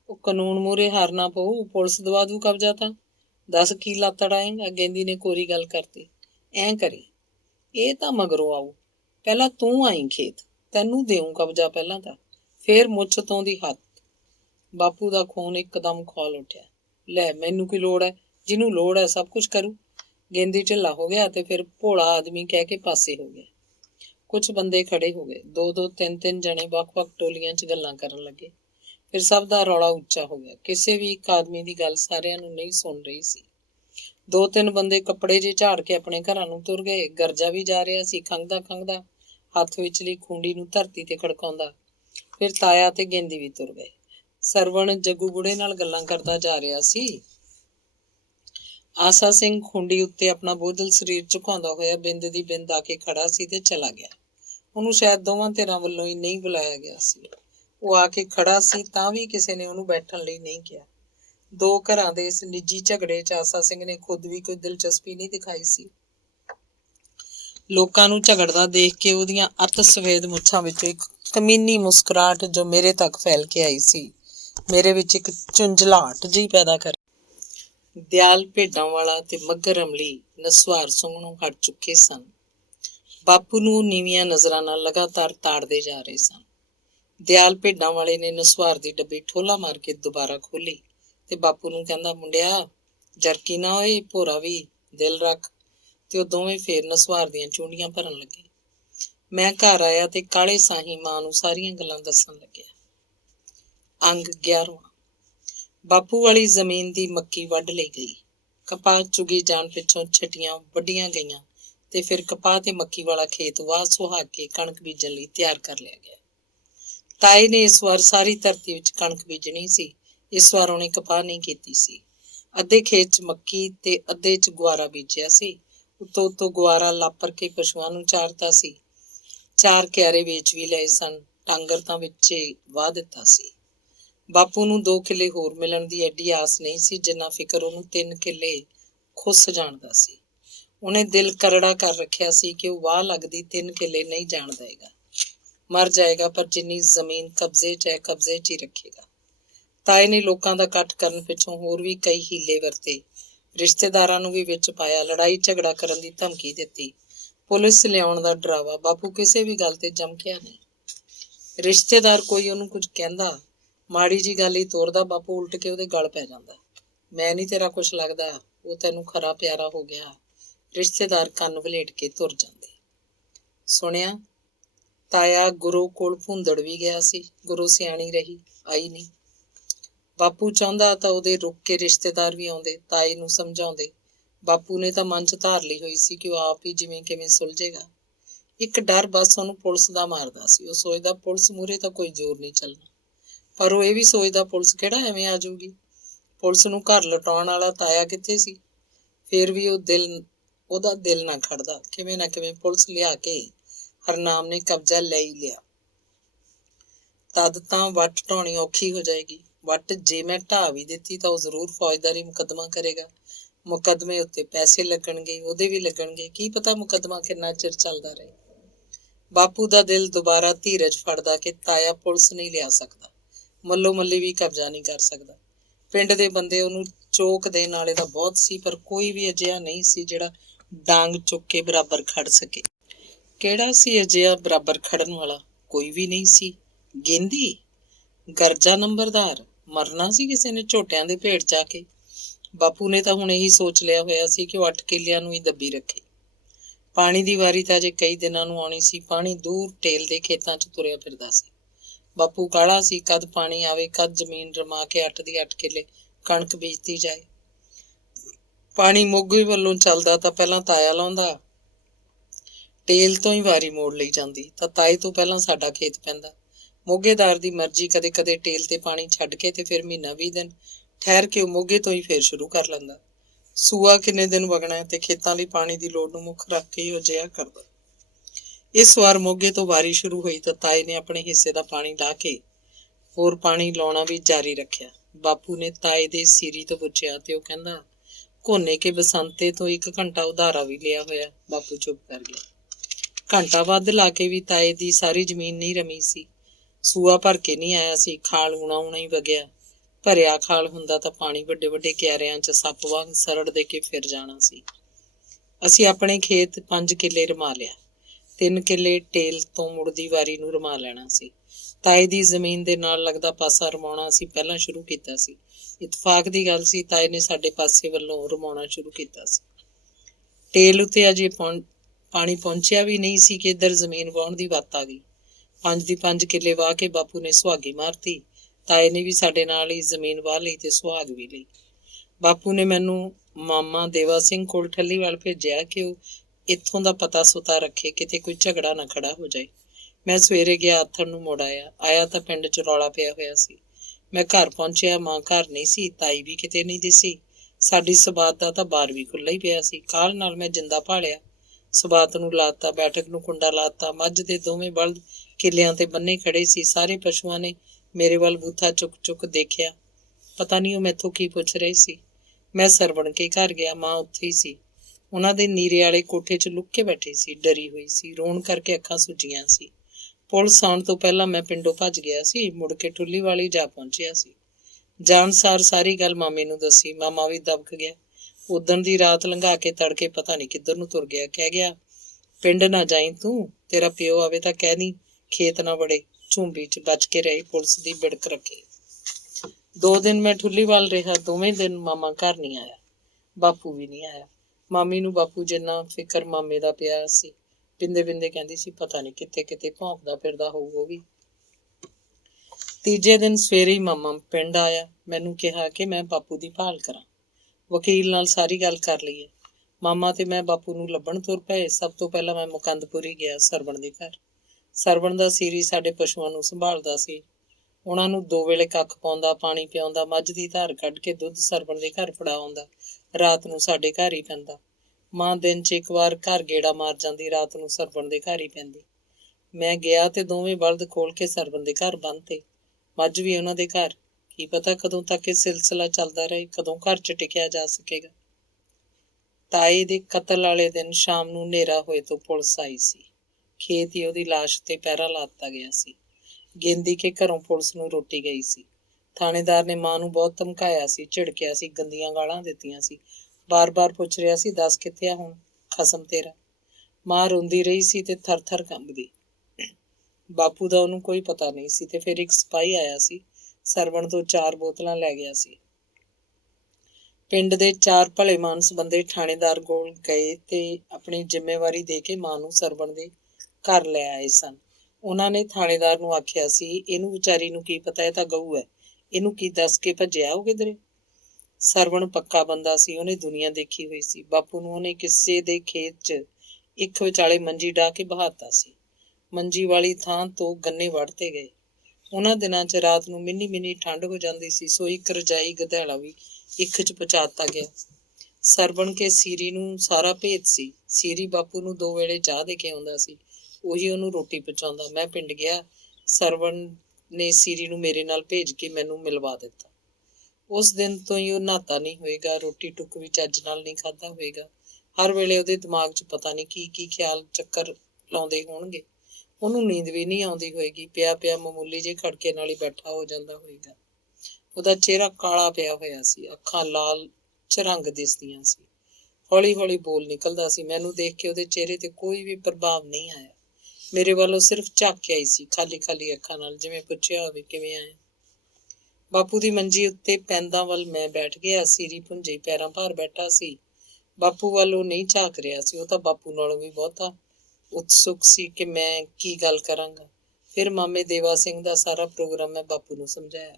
ਉਹ ਕਾਨੂੰਨ ਮੂਹਰੇ ਹਾਰਨਾ ਪਊ। ਪੁਲਿਸ ਦਵਾ ਦੂ ਕਬਜ਼ਾ ਤਾਂ। ਦੱਸ ਕੀ ਲੱਤ ਅੜਾਏਂਗਾ? ਗੇਂਦੀ ਨੇ ਕੋਰੀ ਗੱਲ ਕਰਤੀ। ਐਂ ਕਰੀ, ਇਹ ਤਾਂ ਮਗਰੋਂ ਆਊ, ਪਹਿਲਾਂ ਤੂੰ ਆਈ ਖੇਤ, ਤੈਨੂੰ ਦੇਊਂ ਕਬਜ਼ਾ ਪਹਿਲਾਂ ਤਾਂ, ਫੇਰ ਮੁੱਛ ਤੋਂ ਦੀ ਹੱਥ। ਬਾਪੂ ਦਾ ਖੂਨ ਇੱਕਦਮ ਖੌਲ ਉੱਠਿਆ। ਲੈ, ਮੈਨੂੰ ਕੀ ਲੋੜ ਹੈ? ਜਿਹਨੂੰ ਲੋੜ ਹੈ ਸਭ ਕੁਛ ਕਰੂ। ਗੇਂਦੀ ਢਿੱਲਾ ਹੋ ਗਿਆ ਤੇ ਫਿਰ ਭੋਲਾ ਆਦਮੀ ਕਹਿ ਕੇ ਪਾਸੇ ਹੋ ਗਿਆ। ਕੁਛ ਬੰਦੇ ਖੜੇ ਹੋ ਗਏ। 2-2, 3-3 ਜਣੇ ਵੱਖ-ਵੱਖ ਟੋਲੀਆਂ 'ਚ ਗੱਲਾਂ ਕਰਨ ਲੱਗੇ। ਫਿਰ ਸਭ ਦਾ ਰੌਲਾ ਉੱਚਾ ਹੋ ਗਿਆ। ਕਿਸੇ ਵੀ ਇੱਕ ਆਦਮੀ ਦੀ ਗੱਲ ਸਾਰਿਆਂ ਨੂੰ ਨਹੀਂ ਸੁਣ ਰਹੀ ਸੀ। 2-3 ਬੰਦੇ ਕੱਪੜੇ ਜਿਹੇ ਝਾੜ ਕੇ ਆਪਣੇ ਘਰਾਂ ਨੂੰ ਤੁਰ ਗਏ। ਗਰਜਾ ਵੀ ਜਾ ਰਿਹਾ ਸੀ, ਖੰਘਦਾ ਹੱਥ ਵਿਚਲੀ ਖੂੰਡੀ ਨੂੰ ਧਰਤੀ ਤੇ ਖੜਕਾਉਂਦਾ। ਫਿਰ ਤਾਇਆ ਤੇ ਗੇਂਦੀ ਵੀ ਤੁਰ ਗਏ। ਸਰਵਣ ਜੱਗੂ ਬੁੜੇ ਨਾਲ ਗੱਲਾਂ ਕਰਦਾ ਜਾ ਰਿਹਾ ਸੀ। ਆਸਾ ਸਿੰਘ ਖੁੰਡੀ ਉੱਤੇ ਆਪਣਾ ਬੋਝਲ ਸਰੀਰ ਝੁਕਾਉਂਦਾ ਹੋਇਆ ਬਿੰਦ ਦੀ ਬਿੰਦ ਆ ਕੇ ਖੜਾ ਸੀ ਤੇ ਚਲਾ ਗਿਆ। ਉਹਨੂੰ ਸ਼ਾਇਦ ਦੋਵਾਂ ਧਿਰਾਂ ਵੱਲੋਂ ਹੀ ਨਹੀਂ ਬੁਲਾਇਆ ਗਿਆ ਸੀ। ਉਹ ਆ ਕੇ ਖੜਾ ਸੀ ਤਾਂ ਵੀ ਕਿਸੇ ਨੇ ਉਹਨੂੰ ਬੈਠਣ ਲਈ ਨਹੀਂ ਕਿਹਾ। 2 ਘਰਾਂ ਦੇ ਇਸ ਨਿੱਜੀ ਝਗੜੇ 'ਚ ਆਸਾ ਸਿੰਘ ਨੇ ਖੁਦ ਵੀ ਕੋਈ ਦਿਲਚਸਪੀ ਨਹੀਂ ਦਿਖਾਈ ਸੀ। ਲੋਕਾਂ ਨੂੰ ਝਗੜਦਾ ਦੇਖ ਕੇ ਉਹਦੀਆਂ ਅਤ ਸਫੇਦ ਮੁੱਛਾਂ ਵਿੱਚੋਂ ਇੱਕ ਕਮੀਨੀ ਮੁਸਕਰਾਹਟ ਜੋ ਮੇਰੇ ਤੱਕ ਫੈਲ ਕੇ ਆਈ ਸੀ, ਮੇਰੇ ਵਿੱਚ ਇੱਕ ਝੁੰਝਲਾਹਟ ਜਿਹੀ ਪੈਦਾ ਕਰ। ਦਿਆਲ ਭੇਡਾਂ ਵਾਲਾ ਤੇ ਮੱਘਰ ਅਮਲੀ ਨਸਵਾਰ ਸੁੰਘਣੋਂ ਹਟ ਚੁੱਕੇ ਸਨ। ਬਾਪੂ ਨੂੰ ਨੀਵੀਆਂ ਨਜ਼ਰਾਂ ਨਾਲ ਲਗਾਤਾਰ ਤਾੜਦੇ ਜਾ ਰਹੇ ਸਨ। ਦਿਆਲ ਭੇਡਾਂ ਵਾਲੇ ਨੇ ਨਸਵਾਰ ਦੀ ਡੱਬੀ ਠੋਲਾ ਮਾਰ ਕੇ ਦੁਬਾਰਾ ਖੋਲੀ ਤੇ ਬਾਪੂ ਨੂੰ ਕਹਿੰਦਾ, ਮੁੰਡਿਆ, ਜਰਕੀ ਨਾ ਹੋਏ, ਭੋਰਾ ਵੀ ਦਿਲ ਰੱਖ। ਤੇ ਉਹ ਦੋਵੇਂ ਫੇਰ ਨਸਵਾਰ ਦੀਆਂ ਚੂੰਡੀਆਂ ਭਰਨ ਲੱਗੇ। ਮੈਂ ਘਰ ਆਇਆ ਤੇ ਕਾਲੇ ਸਾਹੀਂ ਮਾਂ ਨੂੰ ਸਾਰੀਆਂ ਗੱਲਾਂ ਦੱਸਣ ਲੱਗਿਆ। ਅੰਗ 11ਵਾਂ। ਬਾਪੂ ਵਾਲੀ ਜ਼ਮੀਨ ਦੀ ਮੱਕੀ ਵੱਢ ਲਈ ਗਈ। ਕਪਾਹ ਚੁਗੀ ਜਾਣ ਪਿੱਛੋਂ ਛਟੀਆਂ ਵੱਢੀਆਂ ਗਈਆਂ ਤੇ ਫਿਰ ਕਪਾਹ ਤੇ ਮੱਕੀ ਵਾਲਾ ਖੇਤ ਵਾਹ ਸੁਹਾਗ ਕੇ ਕਣਕ ਬੀਜਣ ਲਈ ਤਿਆਰ ਕਰ ਲਿਆ ਗਿਆ। ਤਾਏ ਨੇ ਇਸ ਵਾਰ ਸਾਰੀ ਧਰਤੀ ਵਿੱਚ ਕਣਕ ਬੀਜਣੀ ਸੀ। ਇਸ ਵਾਰ ਉਹਨੇ ਕਪਾਹ ਨਹੀਂ ਕੀਤੀ ਸੀ। ਅੱਧੇ ਖੇਤ 'ਚ ਮੱਕੀ ਤੇ ਅੱਧੇ 'ਚ ਗੁਆਰਾ ਬੀਜਿਆ ਸੀ। ਉੱਤੋਂ ਗੁਆਰਾ ਲਾਪਰ ਕੇ ਪਸ਼ੂਆਂ ਨੂੰ ਚਾਰਤਾ ਸੀ। 4 ਕਿਆਰੇ ਵੇਚ ਵੀ ਲਏ ਸਨ। ਟਾਂਗਰ ਤਾਂ ਵਿੱਚੇ ਵਾਹ ਦਿੱਤਾ ਸੀ। ਬਾਪੂ ਨੂੰ 2 ਕਿੱਲੇ ਹੋਰ ਮਿਲਣ ਦੀ ਐਡੀ ਆਸ ਨਹੀਂ ਸੀ ਜਿੰਨਾ ਫਿਕਰ ਉਹਨੂੰ 3 ਕਿੱਲੇ ਖੁੱਸ ਜਾਣ ਦਾ ਸੀ। ਉਹਨੇ ਦਿਲ ਕਰੜਾ ਕਰ ਰੱਖਿਆ ਸੀ ਕਿ ਉਹ ਵਾਹ ਲੱਗਦੀ 3 ਕਿੱਲੇ ਨਹੀਂ ਜਾਣ ਦੇਗਾ। ਮਰ ਜਾਏਗਾ, ਪਰ ਜਿੰਨੀ ਜ਼ਮੀਨ ਕਬਜ਼ੇ 'ਚ ਹੈ, ਕਬਜ਼ੇ 'ਚ ਹੀ ਰੱਖੇਗਾ। ਤਾਏ ਨੇ ਲੋਕਾਂ ਦਾ ਇਕੱਠ ਕਰਨ ਪਿੱਛੋਂ ਹੋਰ ਵੀ ਕਈ ਹੀਲੇ ਵਰਤੇ। ਰਿਸ਼ਤੇਦਾਰਾਂ ਨੂੰ ਵੀ ਵਿੱਚ ਪਾਇਆ। ਲੜਾਈ ਝਗੜਾ ਕਰਨ ਦੀ ਧਮਕੀ ਦਿੱਤੀ। ਪੁਲਿਸ ਲਿਆਉਣ ਦਾ ਡਰਾਵਾ। ਬਾਪੂ ਕਿਸੇ ਵੀ ਗੱਲ ਤੇ ਜਮਕਿਆ ਨਹੀਂ। ਰਿਸ਼ਤੇਦਾਰ ਕੋਈ ਉਹਨੂੰ ਕੁਝ ਕਹਿੰਦਾ, ਮਾੜੀ ਜੀ ਗੱਲ ਹੀ ਤੋਰਦਾ, ਬਾਪੂ ਉਲਟ ਕੇ ਉਹਦੇ ਗਲ ਪੈ ਜਾਂਦਾ। ਮੈਂ ਨਹੀਂ ਤੇਰਾ ਕੁਛ ਲੱਗਦਾ, ਉਹ ਤੈਨੂੰ ਖਰਾ ਪਿਆਰਾ ਹੋ ਗਿਆ। ਰਿਸ਼ਤੇਦਾਰ ਕੰਨ ਵਲੇਟ ਕੇ ਤੁਰ ਜਾਂਦੇ। ਸੁਣਿਆ, ਤਾਇਆ ਗੁਰੂ ਕੋਲ ਭੁੰਦੜ ਵੀ ਗਿਆ ਸੀ। ਗੁਰੂ ਸਿਆਣੀ ਰਹੀ, ਆਈ ਨਹੀਂ। ਬਾਪੂ ਚਾਹੁੰਦਾ ਤਾਂ ਉਹਦੇ ਰੁਕ ਕੇ ਰਿਸ਼ਤੇਦਾਰ ਵੀ ਆਉਂਦੇ, ਤਾਏ ਨੂੰ ਸਮਝਾਉਂਦੇ। ਬਾਪੂ ਨੇ ਤਾਂ ਮਨ 'ਚ ਧਾਰ ਲਈ ਹੋਈ ਸੀ ਕਿ ਉਹ ਆਪ ਹੀ ਜਿਵੇਂ ਕਿਵੇਂ ਸੁਲਝੇਗਾ। ਇੱਕ ਡਰ ਬਸ ਉਹਨੂੰ ਪੁਲਿਸ ਦਾ ਮਾਰਦਾ ਸੀ। ਉਹ ਸੋਚਦਾ ਪੁਲਿਸ ਮੂਹਰੇ ਤਾਂ ਕੋਈ ਜ਼ੋਰ ਨਹੀਂ ਚੱਲਣਾ। ਪਰ ਉਹ ਇਹ ਵੀ ਸੋਚਦਾ, ਪੁਲਿਸ ਕਿਹੜਾ ਐਵੇਂ ਆ ਜਾਊਗੀ। ਪੁਲਿਸ ਨੂੰ ਘਰ ਲਟਾਉਣ ਵਾਲਾ ਤਾਇਆ ਕਿੱਥੇ ਸੀ। ਫਿਰ ਵੀ ਉਹਦਾ ਦਿਲ ਨਾ ਖੜਦਾ। ਕਿਵੇਂ ਨਾ ਕਿਵੇਂ ਪੁਲਿਸ ਲਿਆ ਕੇ ਹਰਨਾਮ ਨੇ ਕਬਜ਼ਾ ਲੈ ਹੀ ਲਿਆ। ਤਦ ਤਾਂ ਵੱਟ ਢਾਉਣੀ ਔਖੀ ਹੋ ਜਾਏਗੀ। ਵੱਟ ਜੇ ਮੈਂ ਢਾਹ ਵੀ ਦਿੱਤੀ ਤਾਂ ਉਹ ਜ਼ਰੂਰ ਫੌਜਦਾਰੀ ਮੁਕੱਦਮਾ ਕਰੇਗਾ। ਮੁਕੱਦਮੇ ਉੱਤੇ ਪੈਸੇ ਲੱਗਣਗੇ, ਉਹਦੇ ਵੀ ਲੱਗਣਗੇ। ਕੀ ਪਤਾ ਮੁਕੱਦਮਾ ਕਿੰਨਾ ਚਿਰ ਚੱਲਦਾ ਰਹੇ। ਬਾਪੂ ਦਾ ਦਿਲ ਦੁਬਾਰਾ ਧੀਰਜ ਫੜਦਾ ਕਿ ਤਾਇਆ ਪੁਲਿਸ ਨਹੀਂ ਲਿਆ ਸਕਦਾ, ਮੱਲੋ ਮੱਲੀ ਵੀ ਕਬਜ਼ਾ ਨਹੀਂ ਕਰ ਸਕਦਾ। ਪਿੰਡ ਦੇ ਬੰਦੇ ਉਹਨੂੰ ਚੋਕ ਦੇਣ ਵਾਲੇ ਤਾਂ ਬਹੁਤ ਸੀ, ਪਰ ਕੋਈ ਵੀ ਅਜਿਹਾ ਨਹੀਂ ਸੀ ਜਿਹੜਾ ਡਾਂਗ ਚੁੱਕ ਕੇ ਬਰਾਬਰ ਖੜ ਸਕੇ। ਕਿਹੜਾ ਸੀ ਅਜਿਹਾ ਬਰਾਬਰ ਖੜਨ ਵਾਲਾ? ਕੋਈ ਵੀ ਨਹੀਂ ਸੀ। ਗੇਂਦੀ ਗਰਜਾ ਨੰਬਰਦਾਰ ਮਰਨਾ ਸੀ ਕਿਸੇ ਨੇ ਝੋਟਿਆਂ ਦੇ ਭੇਟ 'ਚ ਆ ਕੇ। ਬਾਪੂ ਨੇ ਤਾਂ ਹੁਣ ਇਹੀ ਸੋਚ ਲਿਆ ਹੋਇਆ ਸੀ ਕਿ ਉਹ 8 ਕਿੱਲਿਆਂ ਨੂੰ ਹੀ ਦੱਬੀ ਰੱਖੇ। ਪਾਣੀ ਦੀ ਵਾਰੀ ਤਾਂ ਅਜੇ ਕਈ ਦਿਨਾਂ ਨੂੰ ਆਉਣੀ ਸੀ। ਪਾਣੀ ਦੂਰ ਟੇਲ ਦੇ ਖੇਤਾਂ 'ਚ ਤੁਰਿਆ ਫਿਰਦਾ ਸੀ। ਬਾਪੂ ਕਾਹਲਾ ਸੀ, ਕਦ ਪਾਣੀ ਆਵੇ, ਕਦ ਜ਼ਮੀਨ ਰਮਾ ਕੇ 8 ਦੀ 8 ਕਿੱਲੇ ਕਣਕ ਬੀਜਤੀ ਜਾਏ। ਪਾਣੀ ਮੋਗੇ ਵੱਲੋਂ ਚੱਲਦਾ ਤਾਂ ਪਹਿਲਾਂ ਤਾਇਆ ਲਾਉਂਦਾ, ਟੇਲ ਤੋਂ ਹੀ ਵਾਰੀ ਮੋੜ ਲਈ ਜਾਂਦੀ ਤਾਂ ਤਾਏ ਤੋਂ ਪਹਿਲਾਂ ਸਾਡਾ ਖੇਤ ਪੈਂਦਾ। ਮੋਗੇਦਾਰ ਦੀ ਮਰਜ਼ੀ, ਕਦੇ ਕਦੇ ਟੇਲ ਤੇ ਪਾਣੀ ਛੱਡ ਕੇ ਤੇ ਫਿਰ ਮਹੀਨਾ 20 ਦਿਨ ਠਹਿਰ ਕੇ ਉਹ ਮੋਗੇ ਤੋਂ ਹੀ ਫੇਰ ਸ਼ੁਰੂ ਕਰ ਲੈਂਦਾ। ਸੂਆ ਕਿੰਨੇ ਦਿਨ ਵਗਣਾ ਤੇ ਖੇਤਾਂ ਲਈ ਪਾਣੀ ਦੀ ਲੋੜ ਨੂੰ ਮੁੱਖ ਰੱਖ ਕੇ ਹੀ ਉਹ ਜਿਹਾ ਕਰਦਾ। ਇਸ ਵਾਰ ਮੋਗੇ ਤੋਂ ਵਾਰੀ ਸ਼ੁਰੂ ਹੋਈ ਤਾਂ ਤਾਏ ਨੇ ਆਪਣੇ ਹਿੱਸੇ ਦਾ ਪਾਣੀ ਲਾ ਕੇ ਹੋਰ ਪਾਣੀ ਲਾਉਣਾ ਵੀ ਜਾਰੀ ਰੱਖਿਆ। ਬਾਪੂ ਨੇ ਤਾਏ ਦੇ ਸੀਰੀ ਤੋਂ ਪੁੱਛਿਆ ਤੇ ਉਹ ਕਹਿੰਦਾ, ਕੋਨੇ ਕੇ ਬਸੰਤੇ ਤੋਂ 1 ਘੰਟਾ ਉਧਾਰਾ ਵੀ ਲਿਆ ਹੋਇਆ। ਬਾਪੂ ਚੁੱਪ ਕਰ ਗਿਆ। ਘੰਟਾ ਵੱਧ ਲਾ ਕੇ ਵੀ ਤਾਏ ਦੀ ਸਾਰੀ ਜ਼ਮੀਨ ਨਹੀਂ ਰਮੀ ਸੀ। ਸੂਆ ਭਰ ਕੇ ਨਹੀਂ ਆਇਆ ਸੀ। ਖਾਲ ਊਣਾ ਹੀ ਵਗਿਆ। ਭਰਿਆ ਖਾਲ ਹੁੰਦਾ ਤਾਂ ਪਾਣੀ ਵੱਡੇ ਵੱਡੇ ਕਿਆਰਿਆਂ 'ਚ ਸੱਪ ਵਾਂਗ ਸਰੜ ਦੇ ਕੇ ਫਿਰ ਜਾਣਾ ਸੀ। ਅਸੀਂ ਆਪਣੇ ਖੇਤ 5 ਕਿੱਲੇ ਰਮਾ ਲਿਆ। 3 ਕਿੱਲੇ ਟੇਲ ਤੋਂ ਮੁੜਦੀ ਵਾਰੀ ਨੂੰ ਰਮਾ ਲੈਣਾ ਸੀ। ਤਾਏ ਦੀ ਜ਼ਮੀਨ ਦੇ ਨਾਲ ਲੱਗਦਾ ਪਾਸਾ ਰਮਾਉਣਾ ਅਸੀਂ ਪਹਿਲਾਂ ਸ਼ੁਰੂ ਕੀਤਾ ਸੀ। ਇਤਫਾਕ ਦੀ ਗੱਲ ਸੀ, ਤਾਏ ਨੇ ਸਾਡੇ ਪਾਸੇ ਵੱਲੋਂ ਰਮਾਉਣਾ ਸ਼ੁਰੂ ਕੀਤਾ ਸੀ। ਟੇਲ ਉੱਤੇ ਅਜੇ ਪਾਣੀ ਪਹੁੰਚਿਆ ਵੀ ਨਹੀਂ ਸੀ ਕਿ ਇੱਧਰ ਜ਼ਮੀਨ ਵਾਹੁਣ ਦੀ ਵੱਤ ਆ ਗਈ। 5 ਦੀ 5 ਕਿੱਲੇ ਵਾਹ ਕੇ ਬਾਪੂ ਨੇ ਸੁਹਾਗੀ ਮਾਰਤੀ। ਤਾਏ ਨੇ ਵੀ ਸਾਡੇ ਨਾਲ ਹੀ ਜ਼ਮੀਨ ਵਾਹ ਲਈ ਤੇ ਸੁਹਾਗ ਵੀ ਲਈ। ਬਾਪੂ ਨੇ ਮੈਨੂੰ ਮਾਮਾ ਦੇਵਾ ਸਿੰਘ ਕੋਲ ਠੱਲੀਵਾਲ ਭੇਜਿਆ ਕਿ ਉਹ ਇੱਥੋਂ ਦਾ ਪਤਾ ਸੁਤਾ ਰੱਖੇ, ਕਿਤੇ ਕੋਈ ਝਗੜਾ ਨਾ ਖੜਾ ਹੋ ਜਾਏ। ਮੈਂ ਸਵੇਰੇ ਗਿਆ, ਆਥਣ ਨੂੰ ਮੁੜ ਆਇਆ ਤਾਂ ਪਿੰਡ 'ਚ ਰੌਲਾ ਪਿਆ ਹੋਇਆ ਸੀ। ਮੈਂ ਘਰ ਪਹੁੰਚਿਆ, ਮਾਂ ਘਰ ਨਹੀਂ ਸੀ, ਤਾਈ ਵੀ ਕਿਤੇ ਨਹੀਂ ਦਿਸੀ। ਸਾਡੀ ਸਬਾਤ ਦਾ ਤਾਂ ਬਾਰ ਵੀ ਖੁੱਲ੍ਹਾ ਹੀ ਪਿਆ ਸੀ। ਕਾਹਲ ਨਾਲ ਮੈਂ ਜਿੰਦਾ ਭਾਲਿਆ, ਸਬਾਤ ਨੂੰ ਲਾਤਾ, ਬੈਠਕ ਨੂੰ ਕੁੰਡਾ ਲਾਤਾ। ਮੱਝ ਦੇ ਦੋਵੇਂ ਬਲਦ ਕਿੱਲਿਆਂ ਤੇ ਬੰਨੇ ਖੜੇ ਸੀ। ਸਾਰੇ ਪਸ਼ੂਆਂ ਨੇ ਮੇਰੇ ਵੱਲ ਬੂਥਾ ਚੁੱਕ ਚੁੱਕ ਦੇਖਿਆ। ਪਤਾ ਨਹੀਂ ਉਹ ਮੈਥੋਂ ਕੀ ਪੁੱਛ ਰਹੇ ਸੀ। ਮੈਂ ਸਰਵਣ ਕੇ ਘਰ ਗਿਆ, ਮਾਂ ਉੱਥੇ ਹੀ ਸੀ। ਉਹਨਾਂ ਦੇ ਨੀਰੇ ਵਾਲੇ ਕੋਠੇ 'ਚ ਲੁੱਕ ਕੇ ਬੈਠੀ ਸੀ, ਡਰੀ ਹੋਈ ਸੀ, ਰੋਣ ਕਰਕੇ ਅੱਖਾਂ ਸੁੱਜੀਆਂ ਸੀ। ਪੁਲਿਸ ਆਉਣ ਤੋਂ ਪਹਿਲਾਂ ਮੈਂ ਪਿੰਡੋਂ ਭੱਜ ਗਿਆ ਸੀ, ਮੁੜ ਕੇ ਠੁੱਲੀ ਵਾਲੀ ਜਾ ਪਹੁੰਚਿਆ ਸੀ। ਜਾਣ ਸਾਰ ਸਾਰੀ ਗੱਲ ਮਾਮੇ ਨੂੰ ਦੱਸੀ। ਮਾਮਾ ਵੀ ਦਬਕ ਗਿਆ। ਉਦਣ ਦੀ ਰਾਤ ਲੰਘਾ ਕੇ ਤੜਕੇ ਪਤਾ ਨਹੀਂ ਕਿੱਧਰ ਨੂੰ ਤੁਰ ਗਿਆ। ਕਹਿ ਗਿਆ, ਪਿੰਡ ਨਾ ਜਾਈਂ ਤੂੰ, ਤੇਰਾ ਪਿਓ ਆਵੇ ਤਾਂ ਕਹਿ ਦੀ ਖੇਤ ਨਾ ਵੜੇ। ਝੁੰਬੀ 'ਚ ਬਚ ਕੇ ਰਹੇ, ਪੁਲਿਸ ਦੀ ਬਿੜਕ ਰੱਖੇ। 2 ਦਿਨ ਮੈਂ ਠੁੱਲੀਵਾਲ ਰਿਹਾ। ਦੋਵੇਂ ਦਿਨ ਮਾਮਾ ਘਰ ਨਹੀਂ ਆਇਆ, ਬਾਪੂ ਵੀ ਨਹੀਂ ਆਇਆ। ਮਾਮੀ ਨੂੰ ਬਾਪੂ ਜਿੰਨਾ ਫਿਕਰ ਮਾਮੇ ਦਾ ਪਿਆ ਸੀ। ਬਿੰਦੇ ਬਿੰਦੇ ਕਹਿੰਦੀ ਸੀ, ਪਤਾ ਨਹੀਂ ਕਿੱਥੇ ਕਿਤੇ ਭੌਂਕਦਾ ਫਿਰਦਾ ਹੋਊ ਉਹ ਵੀ। ਤੀਜੇ ਦਿਨ ਸਵੇਰੇ ਹੀ ਮਾਮਾ ਪਿੰਡ ਆਇਆ। ਮੈਨੂੰ ਕਿਹਾ ਕਿ ਮੈਂ ਬਾਪੂ ਦੀ ਭਾਲ ਕਰਾਂ, ਵਕੀਲ ਨਾਲ ਸਾਰੀ ਗੱਲ ਕਰ ਲਈਏ। ਮਾਮਾ ਤੇ ਮੈਂ ਬਾਪੂ ਨੂੰ ਲੱਭਣ ਤੁਰ ਪਏ। ਸਭ ਤੋਂ ਪਹਿਲਾਂ ਮੈਂ ਮੁਕੰਦਪੁਰੀ ਗਿਆ, ਸਰਵਣ ਦੇ ਘਰ। ਸਰਵਣ ਦਾ ਸੀਰੀ ਸਾਡੇ ਪਸ਼ੂਆਂ ਨੂੰ ਸੰਭਾਲਦਾ ਸੀ। ਉਹਨਾਂ ਨੂੰ 2 ਵੇਲੇ ਕੱਖ ਪਾਉਂਦਾ, ਪਾਣੀ ਪਿਆਉਂਦਾ, ਮੱਝ ਦੀ ਧਾਰ ਕੱਢ ਕੇ ਦੁੱਧ ਸਰਵਣ ਦੇ ਘਰ ਫੜਾ ਆਉਂਦਾ। ਰਾਤ ਨੂੰ ਸਾਡੇ ਘਰ ਹੀ ਪੈਂਦਾ। ਮਾਂ ਦਿਨ 'ਚ 1 ਵਾਰ ਘਰ ਗੇੜਾ ਮਾਰ ਜਾਂਦੀ, ਰਾਤ ਨੂੰ ਸਰਵਣ ਦੇ ਘਰ ਹੀ ਪੈਂਦੀ। ਮੈਂ ਗਿਆ ਤੇ ਦੋਵੇਂ ਬਲਦ ਖੋਲ ਕੇ ਸਰਵਣ ਦੇ ਘਰ ਬੰਨ੍ਹਤੇ, ਮੱਝ ਵੀ ਉਹਨਾਂ ਦੇ ਘਰ। ਕੀ ਪਤਾ ਕਦੋਂ ਤੱਕ ਇਹ ਸਿਲਸਿਲਾ ਚੱਲਦਾ ਰਹੇ, ਕਦੋਂ ਘਰ 'ਚ ਟਿਕਿਆ ਜਾ ਸਕੇਗਾ। ਤਾਏ ਦੇ ਕਤਲ ਵਾਲੇ ਦਿਨ ਸ਼ਾਮ ਨੂੰ ਹਨੇਰਾ ਹੋਏ ਤੋਂ ਪੁਲਿਸ ਆਈ ਸੀ। ਖੇਤ ਹੀ ਉਹਦੀ ਲਾਸ਼ ਤੇ ਪਹਿਰਾ ਲਾ ਦਿੱਤਾ ਗਿਆ ਸੀ। ਗੇਂਦੀ ਕੇ ਘਰੋਂ ਪੁਲਿਸ ਨੂੰ ਰੋਟੀ ਗਈ ਸੀ। ਥਾਣੇਦਾਰ ਨੇ ਮਾਂ ਨੂੰ ਬਹੁਤ ਧਮਕਾਇਆ ਸੀ, ਝਿੜਕਿਆ ਸੀ, ਗੰਦੀਆਂ ਗਾਲਾਂ ਦਿੱਤੀਆਂ ਸੀ। ਬਾਰ-ਬਾਰ ਪੁੱਛ ਰਿਹਾ ਸੀ, ਦੱਸ ਕਿੱਥੇ ਆ ਹੁਣ ਖਸਮ ਤੇਰਾ। ਮਾਂ ਰੋਂਦੀ ਰਹੀ ਸੀ ਤੇ ਥਰ-ਥਰ ਕੰਬਦੀ। ਬਾਪੂ ਦਾ ਉਹਨੂੰ ਕੋਈ ਪਤਾ ਨਹੀਂ ਸੀ ਤੇ ਫਿਰ ਇੱਕ ਸਿਪਾਹੀ ਆਇਆ ਸੀ, ਸਰਵਣ ਤੋਂ 4 ਬੋਤਲਾਂ ਲੈ ਗਿਆ ਸੀ। ਪਿੰਡ ਦੇ 4 ਭਲੇ ਮਾਨਸ ਬੰਦੇ ਥਾਣੇਦਾਰ ਕੋਲ ਗਏ ਤੇ ਆਪਣੀ ਜ਼ਿੰਮੇਵਾਰੀ ਦੇ ਕੇ ਮਾਂ ਨੂੰ ਸਰਵਣ ਦੇ ਘਰ ਲੈ ਆਏ ਸਨ। ਉਹਨਾਂ ਨੇ ਥਾਣੇਦਾਰ ਨੂੰ ਆਖਿਆ ਸੀ, ਇਹਨੂੰ ਵਿਚਾਰੀ ਨੂੰ ਕੀ ਪਤਾ, ਇਹ ਤਾਂ ਗਊ ਹੈ, ਇਹਨੂੰ ਕੀ ਦੱਸ ਕੇ ਭੱਜਿਆ ਉਹ ਕਿਧਰੇ। ਸਰਵਣ ਪੱਕਾ ਬੰਦਾ ਸੀ, ਉਹਨੇ ਦੁਨੀਆ ਦੇਖੀ ਹੋਈ ਸੀ। ਬਾਪੂ ਨੂੰ ਉਹਨੇ ਕਿਸੇ ਦੇ ਖੇਤ 'ਚ ਇੱਕ ਵਿਚਾਲੇ ਮੰਜੀ ਡਾਹ ਕੇ ਬਹਾਤਾ ਸੀ। ਮੰਜੀ ਵਾਲੀ ਥਾਂ ਤੋਂ ਗੰਨੇ ਵੱਢਤੇ ਗਏ। ਉਹਨਾਂ ਦਿਨਾਂ 'ਚ ਰਾਤ ਨੂੰ ਮਿੰਨੀ ਮਿੰਨੀ ਠੰਡ ਹੋ ਜਾਂਦੀ ਸੀ, ਸੋ ਇੱਕ ਰਜਾਈ ਗਧੈਲਾ ਵੀ ਇੱਕ 'ਚ ਪਹੁੰਚਾ ਦਿੱਤਾ ਗਿਆ। ਸਰਵਣ ਕੇ ਸੀਰੀ ਨੂੰ ਸਾਰਾ ਭੇਤ ਸੀ। ਸੀਰੀ ਬਾਪੂ ਨੂੰ 2 ਵੇਲੇ ਚਾਹ ਦੇ ਕੇ ਆਉਂਦਾ ਸੀ, ਉਹੀ ਉਹਨੂੰ ਰੋਟੀ ਪਹੁੰਚਾਉਂਦਾ। ਮੈਂ ਪਿੰਡ ਗਿਆ, ਸਰਵਣ ਨੇ ਸੀਰੀ ਨੂੰ ਮੇਰੇ ਨਾਲ ਭੇਜ ਕੇ ਮੈਨੂੰ ਮਿਲਵਾ ਦਿੱਤਾ। ਉਸ ਦਿਨ ਤੋਂ ਹੀ ਉਹ ਨਹਾਤਾ ਨਹੀਂ ਹੋਏਗਾ, ਰੋਟੀ ਟੁੱਕ ਵੀ ਚੱਜ ਨਾਲ ਨਹੀਂ ਖਾਧਾ ਹੋਏਗਾ। ਹਰ ਵੇਲੇ ਉਹਦੇ ਦਿਮਾਗ 'ਚ ਪਤਾ ਨਹੀਂ ਕੀ ਕੀ ਖਿਆਲ ਚੱਕਰ ਲਾਉਂਦੇ ਹੋਣਗੇ। ਉਹਨੂੰ ਨੀਂਦ ਵੀ ਨਹੀਂ ਆਉਂਦੀ ਹੋਏਗੀ। ਪਿਆ ਪਿਆ ਮਾਮੂਲੀ ਜਿਹੇ ਖੜਕੇ ਨਾਲ ਹੀ ਬੈਠਾ ਹੋ ਜਾਂਦਾ ਹੋਏਗਾ। ਉਹਦਾ ਚਿਹਰਾ ਕਾਲਾ ਪਿਆ ਹੋਇਆ ਸੀ, ਅੱਖਾਂ ਲਾਲ ਝਰੰਗ ਦਿਸਦੀਆਂ ਸੀ। ਹੌਲੀ ਹੌਲੀ ਬੋਲ ਨਿਕਲਦਾ ਸੀ। ਮੈਨੂੰ ਦੇਖ ਕੇ ਉਹਦੇ ਚਿਹਰੇ ਤੇ ਕੋਈ ਵੀ ਪ੍ਰਭਾਵ ਨਹੀਂ ਆਇਆ। ਮੇਰੇ ਵੱਲੋਂ ਸਿਰਫ ਝਾਕਿਆ ਹੀ ਸੀ, ਖਾਲੀ ਖਾਲੀ ਅੱਖਾਂ ਨਾਲ, ਜਿਵੇਂ ਪੁੱਛਿਆ ਹੋਵੇ ਕਿਵੇਂ ਆਇਆ। ਬਾਪੂ ਦੀ ਮੰਜੀ ਉੱਤੇ ਪੈਂਦਾਂ ਵੱਲ ਮੈਂ ਬੈਠ ਗਿਆ। ਸੀਰੀ ਭੁੰਜੇ ਪੈਰਾਂ ਭਾਰ ਬੈਠਾ ਸੀ। ਬਾਪੂ ਵੱਲ ਉਹ ਨਹੀਂ ਝਾਕ ਰਿਹਾ ਸੀ। ਉਹ ਤਾਂ ਬਾਪੂ ਨਾਲੋਂ ਵੀ ਬਹੁਤਾ ਉਤਸੁਕ ਸੀ ਕਿ ਮੈਂ ਕੀ ਗੱਲ ਕਰਾਂਗਾ। ਫਿਰ ਮਾਮੇ ਦੇਵਾ ਸਿੰਘ ਦਾ ਸਾਰਾ ਪ੍ਰੋਗਰਾਮ ਮੈਂ ਬਾਪੂ ਨੂੰ ਸਮਝਾਇਆ।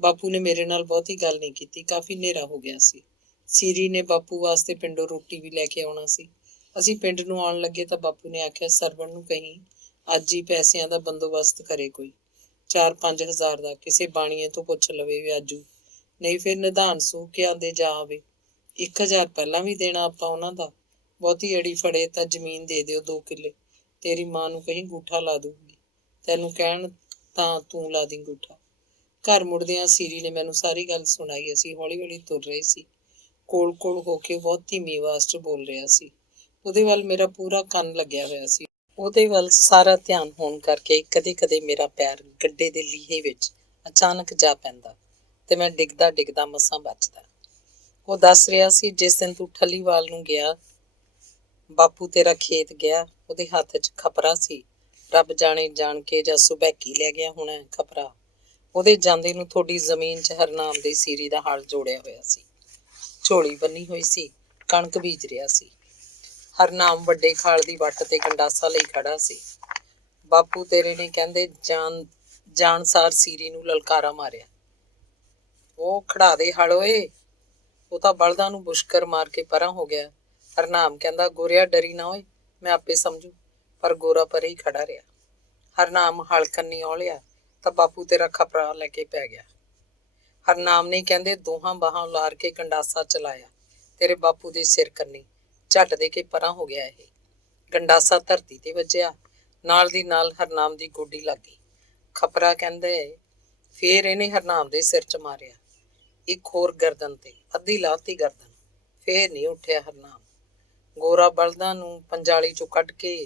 ਬਾਪੂ ਨੇ ਮੇਰੇ ਨਾਲ ਬਹੁਤੀ ਗੱਲ ਨਹੀਂ ਕੀਤੀ। ਕਾਫੀ ਹਨੇਰਾ ਹੋ ਗਿਆ ਸੀ। ਸੀਰੀ ਨੇ ਬਾਪੂ ਵਾਸਤੇ ਪਿੰਡੋਂ ਰੋਟੀ ਵੀ ਲੈ ਕੇ ਆਉਣਾ ਸੀ। ਅਸੀਂ ਪਿੰਡ ਨੂੰ ਆਉਣ ਲੱਗੇ ਤਾਂ ਬਾਪੂ ਨੇ ਆਖਿਆ, ਸਰਵਣ ਨੂੰ ਕਹੀਂ ਅੱਜ ਹੀ ਪੈਸਿਆਂ ਦਾ ਬੰਦੋਬਸਤ ਕਰੇ, ਕੋਈ 4-5 ਹਜ਼ਾਰ ਦਾ। ਕਿਸੇ ਬਾਣੀਏ ਤੋਂ ਪੁੱਛ ਲਵੇ ਵਿਆਜੂ, ਨਹੀਂ ਫਿਰ ਨਿਧਾਨ ਸੂ ਕੇ ਆਂਦੇ ਜਾ ਆਵੇ। 1,000 ਪਹਿਲਾਂ ਵੀ ਦੇਣਾ ਆਪਾਂ ਉਹਨਾਂ ਦਾ। ਬਹੁਤੀ ਅੜੀ ਫੜੇ ਤਾਂ ਜ਼ਮੀਨ ਦੇ ਦਿਓ 2 ਕਿੱਲੇ। ਤੇਰੀ ਮਾਂ ਨੂੰ ਕਹੀਂ ਅੰਗੂਠਾ ਲਾ ਦੂਗੀ। ਤੈਨੂੰ ਕਹਿਣ ਤਾਂ ਤੂੰ ਲਾ ਦੀ ਅੰਗੂਠਾ। ਘਰ ਮੁੜਦਿਆਂ ਸੀਰੀ ਨੇ ਮੈਨੂੰ ਸਾਰੀ ਗੱਲ ਸੁਣਾਈ। ਅਸੀਂ ਹੌਲੀ ਹੌਲੀ ਤੁਰ ਰਹੇ ਸੀ। ਕੋਲ ਕੋਲ ਹੋ ਕੇ ਬਹੁਤ ਧੀਮੀ ਆਵਾਜ਼ 'ਚ ਬੋਲ ਰਿਹਾ ਸੀ। ਉਹਦੇ ਵੱਲ ਮੇਰਾ ਪੂਰਾ ਕੰਨ ਲੱਗਿਆ ਹੋਇਆ ਸੀ। ਉਹਦੇ ਵੱਲ ਸਾਰਾ ਧਿਆਨ ਹੋਣ ਕਰਕੇ ਕਦੇ ਕਦੇ ਮੇਰਾ ਪੈਰ ਗੱਡੇ ਦੇ ਲੀਹੇ ਵਿੱਚ ਅਚਾਨਕ ਜਾ ਪੈਂਦਾ ਤੇ ਮੈਂ ਡਿੱਗਦਾ ਡਿੱਗਦਾ ਮਸਾਂ ਬਚਦਾ। ਉਹ ਦੱਸ ਰਿਹਾ ਸੀ, ਜਿਸ ਦਿਨ ਤੂੰ ਠੱਲੀਵਾਲ ਨੂੰ ਗਿਆ, ਬਾਪੂ ਤੇਰਾ ਖੇਤ ਗਿਆ, ਉਹਦੇ ਹੱਥ 'ਚ ਖਪਰਾ ਸੀ। ਰੱਬ ਜਾਣੇ ਜਾਣ ਕੇ ਜਾਂ ਸੁਬੈਕੀ ਲੈ ਗਿਆ ਹੋਣਾ ਖਪਰਾ। ਉਹਦੇ ਜਾਂਦੇ ਨੂੰ ਤੁਹਾਡੀ ਜ਼ਮੀਨ 'ਚ ਹਰਨਾਮ ਦੇ ਸੀਰੀ ਦਾ ਹਲ ਜੋੜਿਆ ਹੋਇਆ ਸੀ। ਝੋਲੀ ਬੰਨੀ ਹੋਈ ਸੀ, ਕਣਕ ਬੀਜ ਰਿਹਾ ਸੀ। ਹਰਨਾਮ ਵੱਡੇ ਖਾਲ ਦੀ ਵੱਟ ਤੇ ਗੰਡਾਸਾ ਲਈ ਖੜਾ ਸੀ। ਬਾਪੂ ਤੇਰੇ ਨੇ ਕਹਿੰਦੇ ਜਾਣਸਾਰ ਸੀਰੀ ਨੂੰ ਲਲਕਾਰਾ ਮਾਰਿਆ, ਉਹ ਖੜਾ ਦੇ ਹਲ ਓਏ। ਉਹ ਤਾਂ ਬਲਦਾਂ ਨੂੰ ਬੁਸ਼ਕਰ ਮਾਰ ਕੇ ਪਰਾਂ ਹੋ ਗਿਆ। ਹਰਨਾਮ ਕਹਿੰਦਾ, ਗੋਰਿਆ ਡਰੀ ਨਾ ਓਏ, ਮੈਂ ਆਪੇ ਸਮਝੂ। ਪਰ ਗੋਰਾ ਪਰੇ ਹੀ ਖੜਾ ਰਿਹਾ। ਹਰਨਾਮ ਹਲ ਕੰਨੀ ਔਲਿਆ ਤਾਂ ਬਾਪੂ ਤੇਰਾ ਖਪਰਾ ਲੈ ਕੇ ਪੈ ਗਿਆ। ਹਰਨਾਮ ਨੇ ਕਹਿੰਦੇ ਦੋਹਾਂ ਬਾਹਾਂ ਉਲਾਰ ਕੇ ਗੰਡਾਸਾ ਚਲਾਇਆ ਤੇਰੇ ਬਾਪੂ ਦੇ ਸਿਰ ਕੰਨੀ। ਝੱਟ ਦੇ ਕੇ ਪਰਾਂ ਹੋ ਗਿਆ। ਇਹ ਗੰਡਾਸਾ ਧਰਤੀ ਤੇ ਵੱਜਿਆ। ਨਾਲ ਦੀ ਨਾਲ ਹਰਨਾਮ ਦੀ ਗੋਡੀ ਲੱਗ ਗਈ। ਖਪਰਾ ਕਹਿੰਦੇ ਫੇਰ ਇਹਨੇ ਹਰਨਾਮ ਦੇ ਸਿਰ 'ਚ ਮਾਰਿਆ, ਇੱਕ ਹੋਰ ਗਰਦਨ ਤੇ, ਅੱਧੀ ਲਾਤੀ ਗਰਦਨ। ਫੇਰ ਨਹੀਂ ਉੱਠਿਆ ਹਰਨਾਮ। ਗੋਰਾ ਬਲਦਾਂ ਨੂੰ ਪੰਜਾਲੀ 'ਚੋਂ ਕੱਢ ਕੇ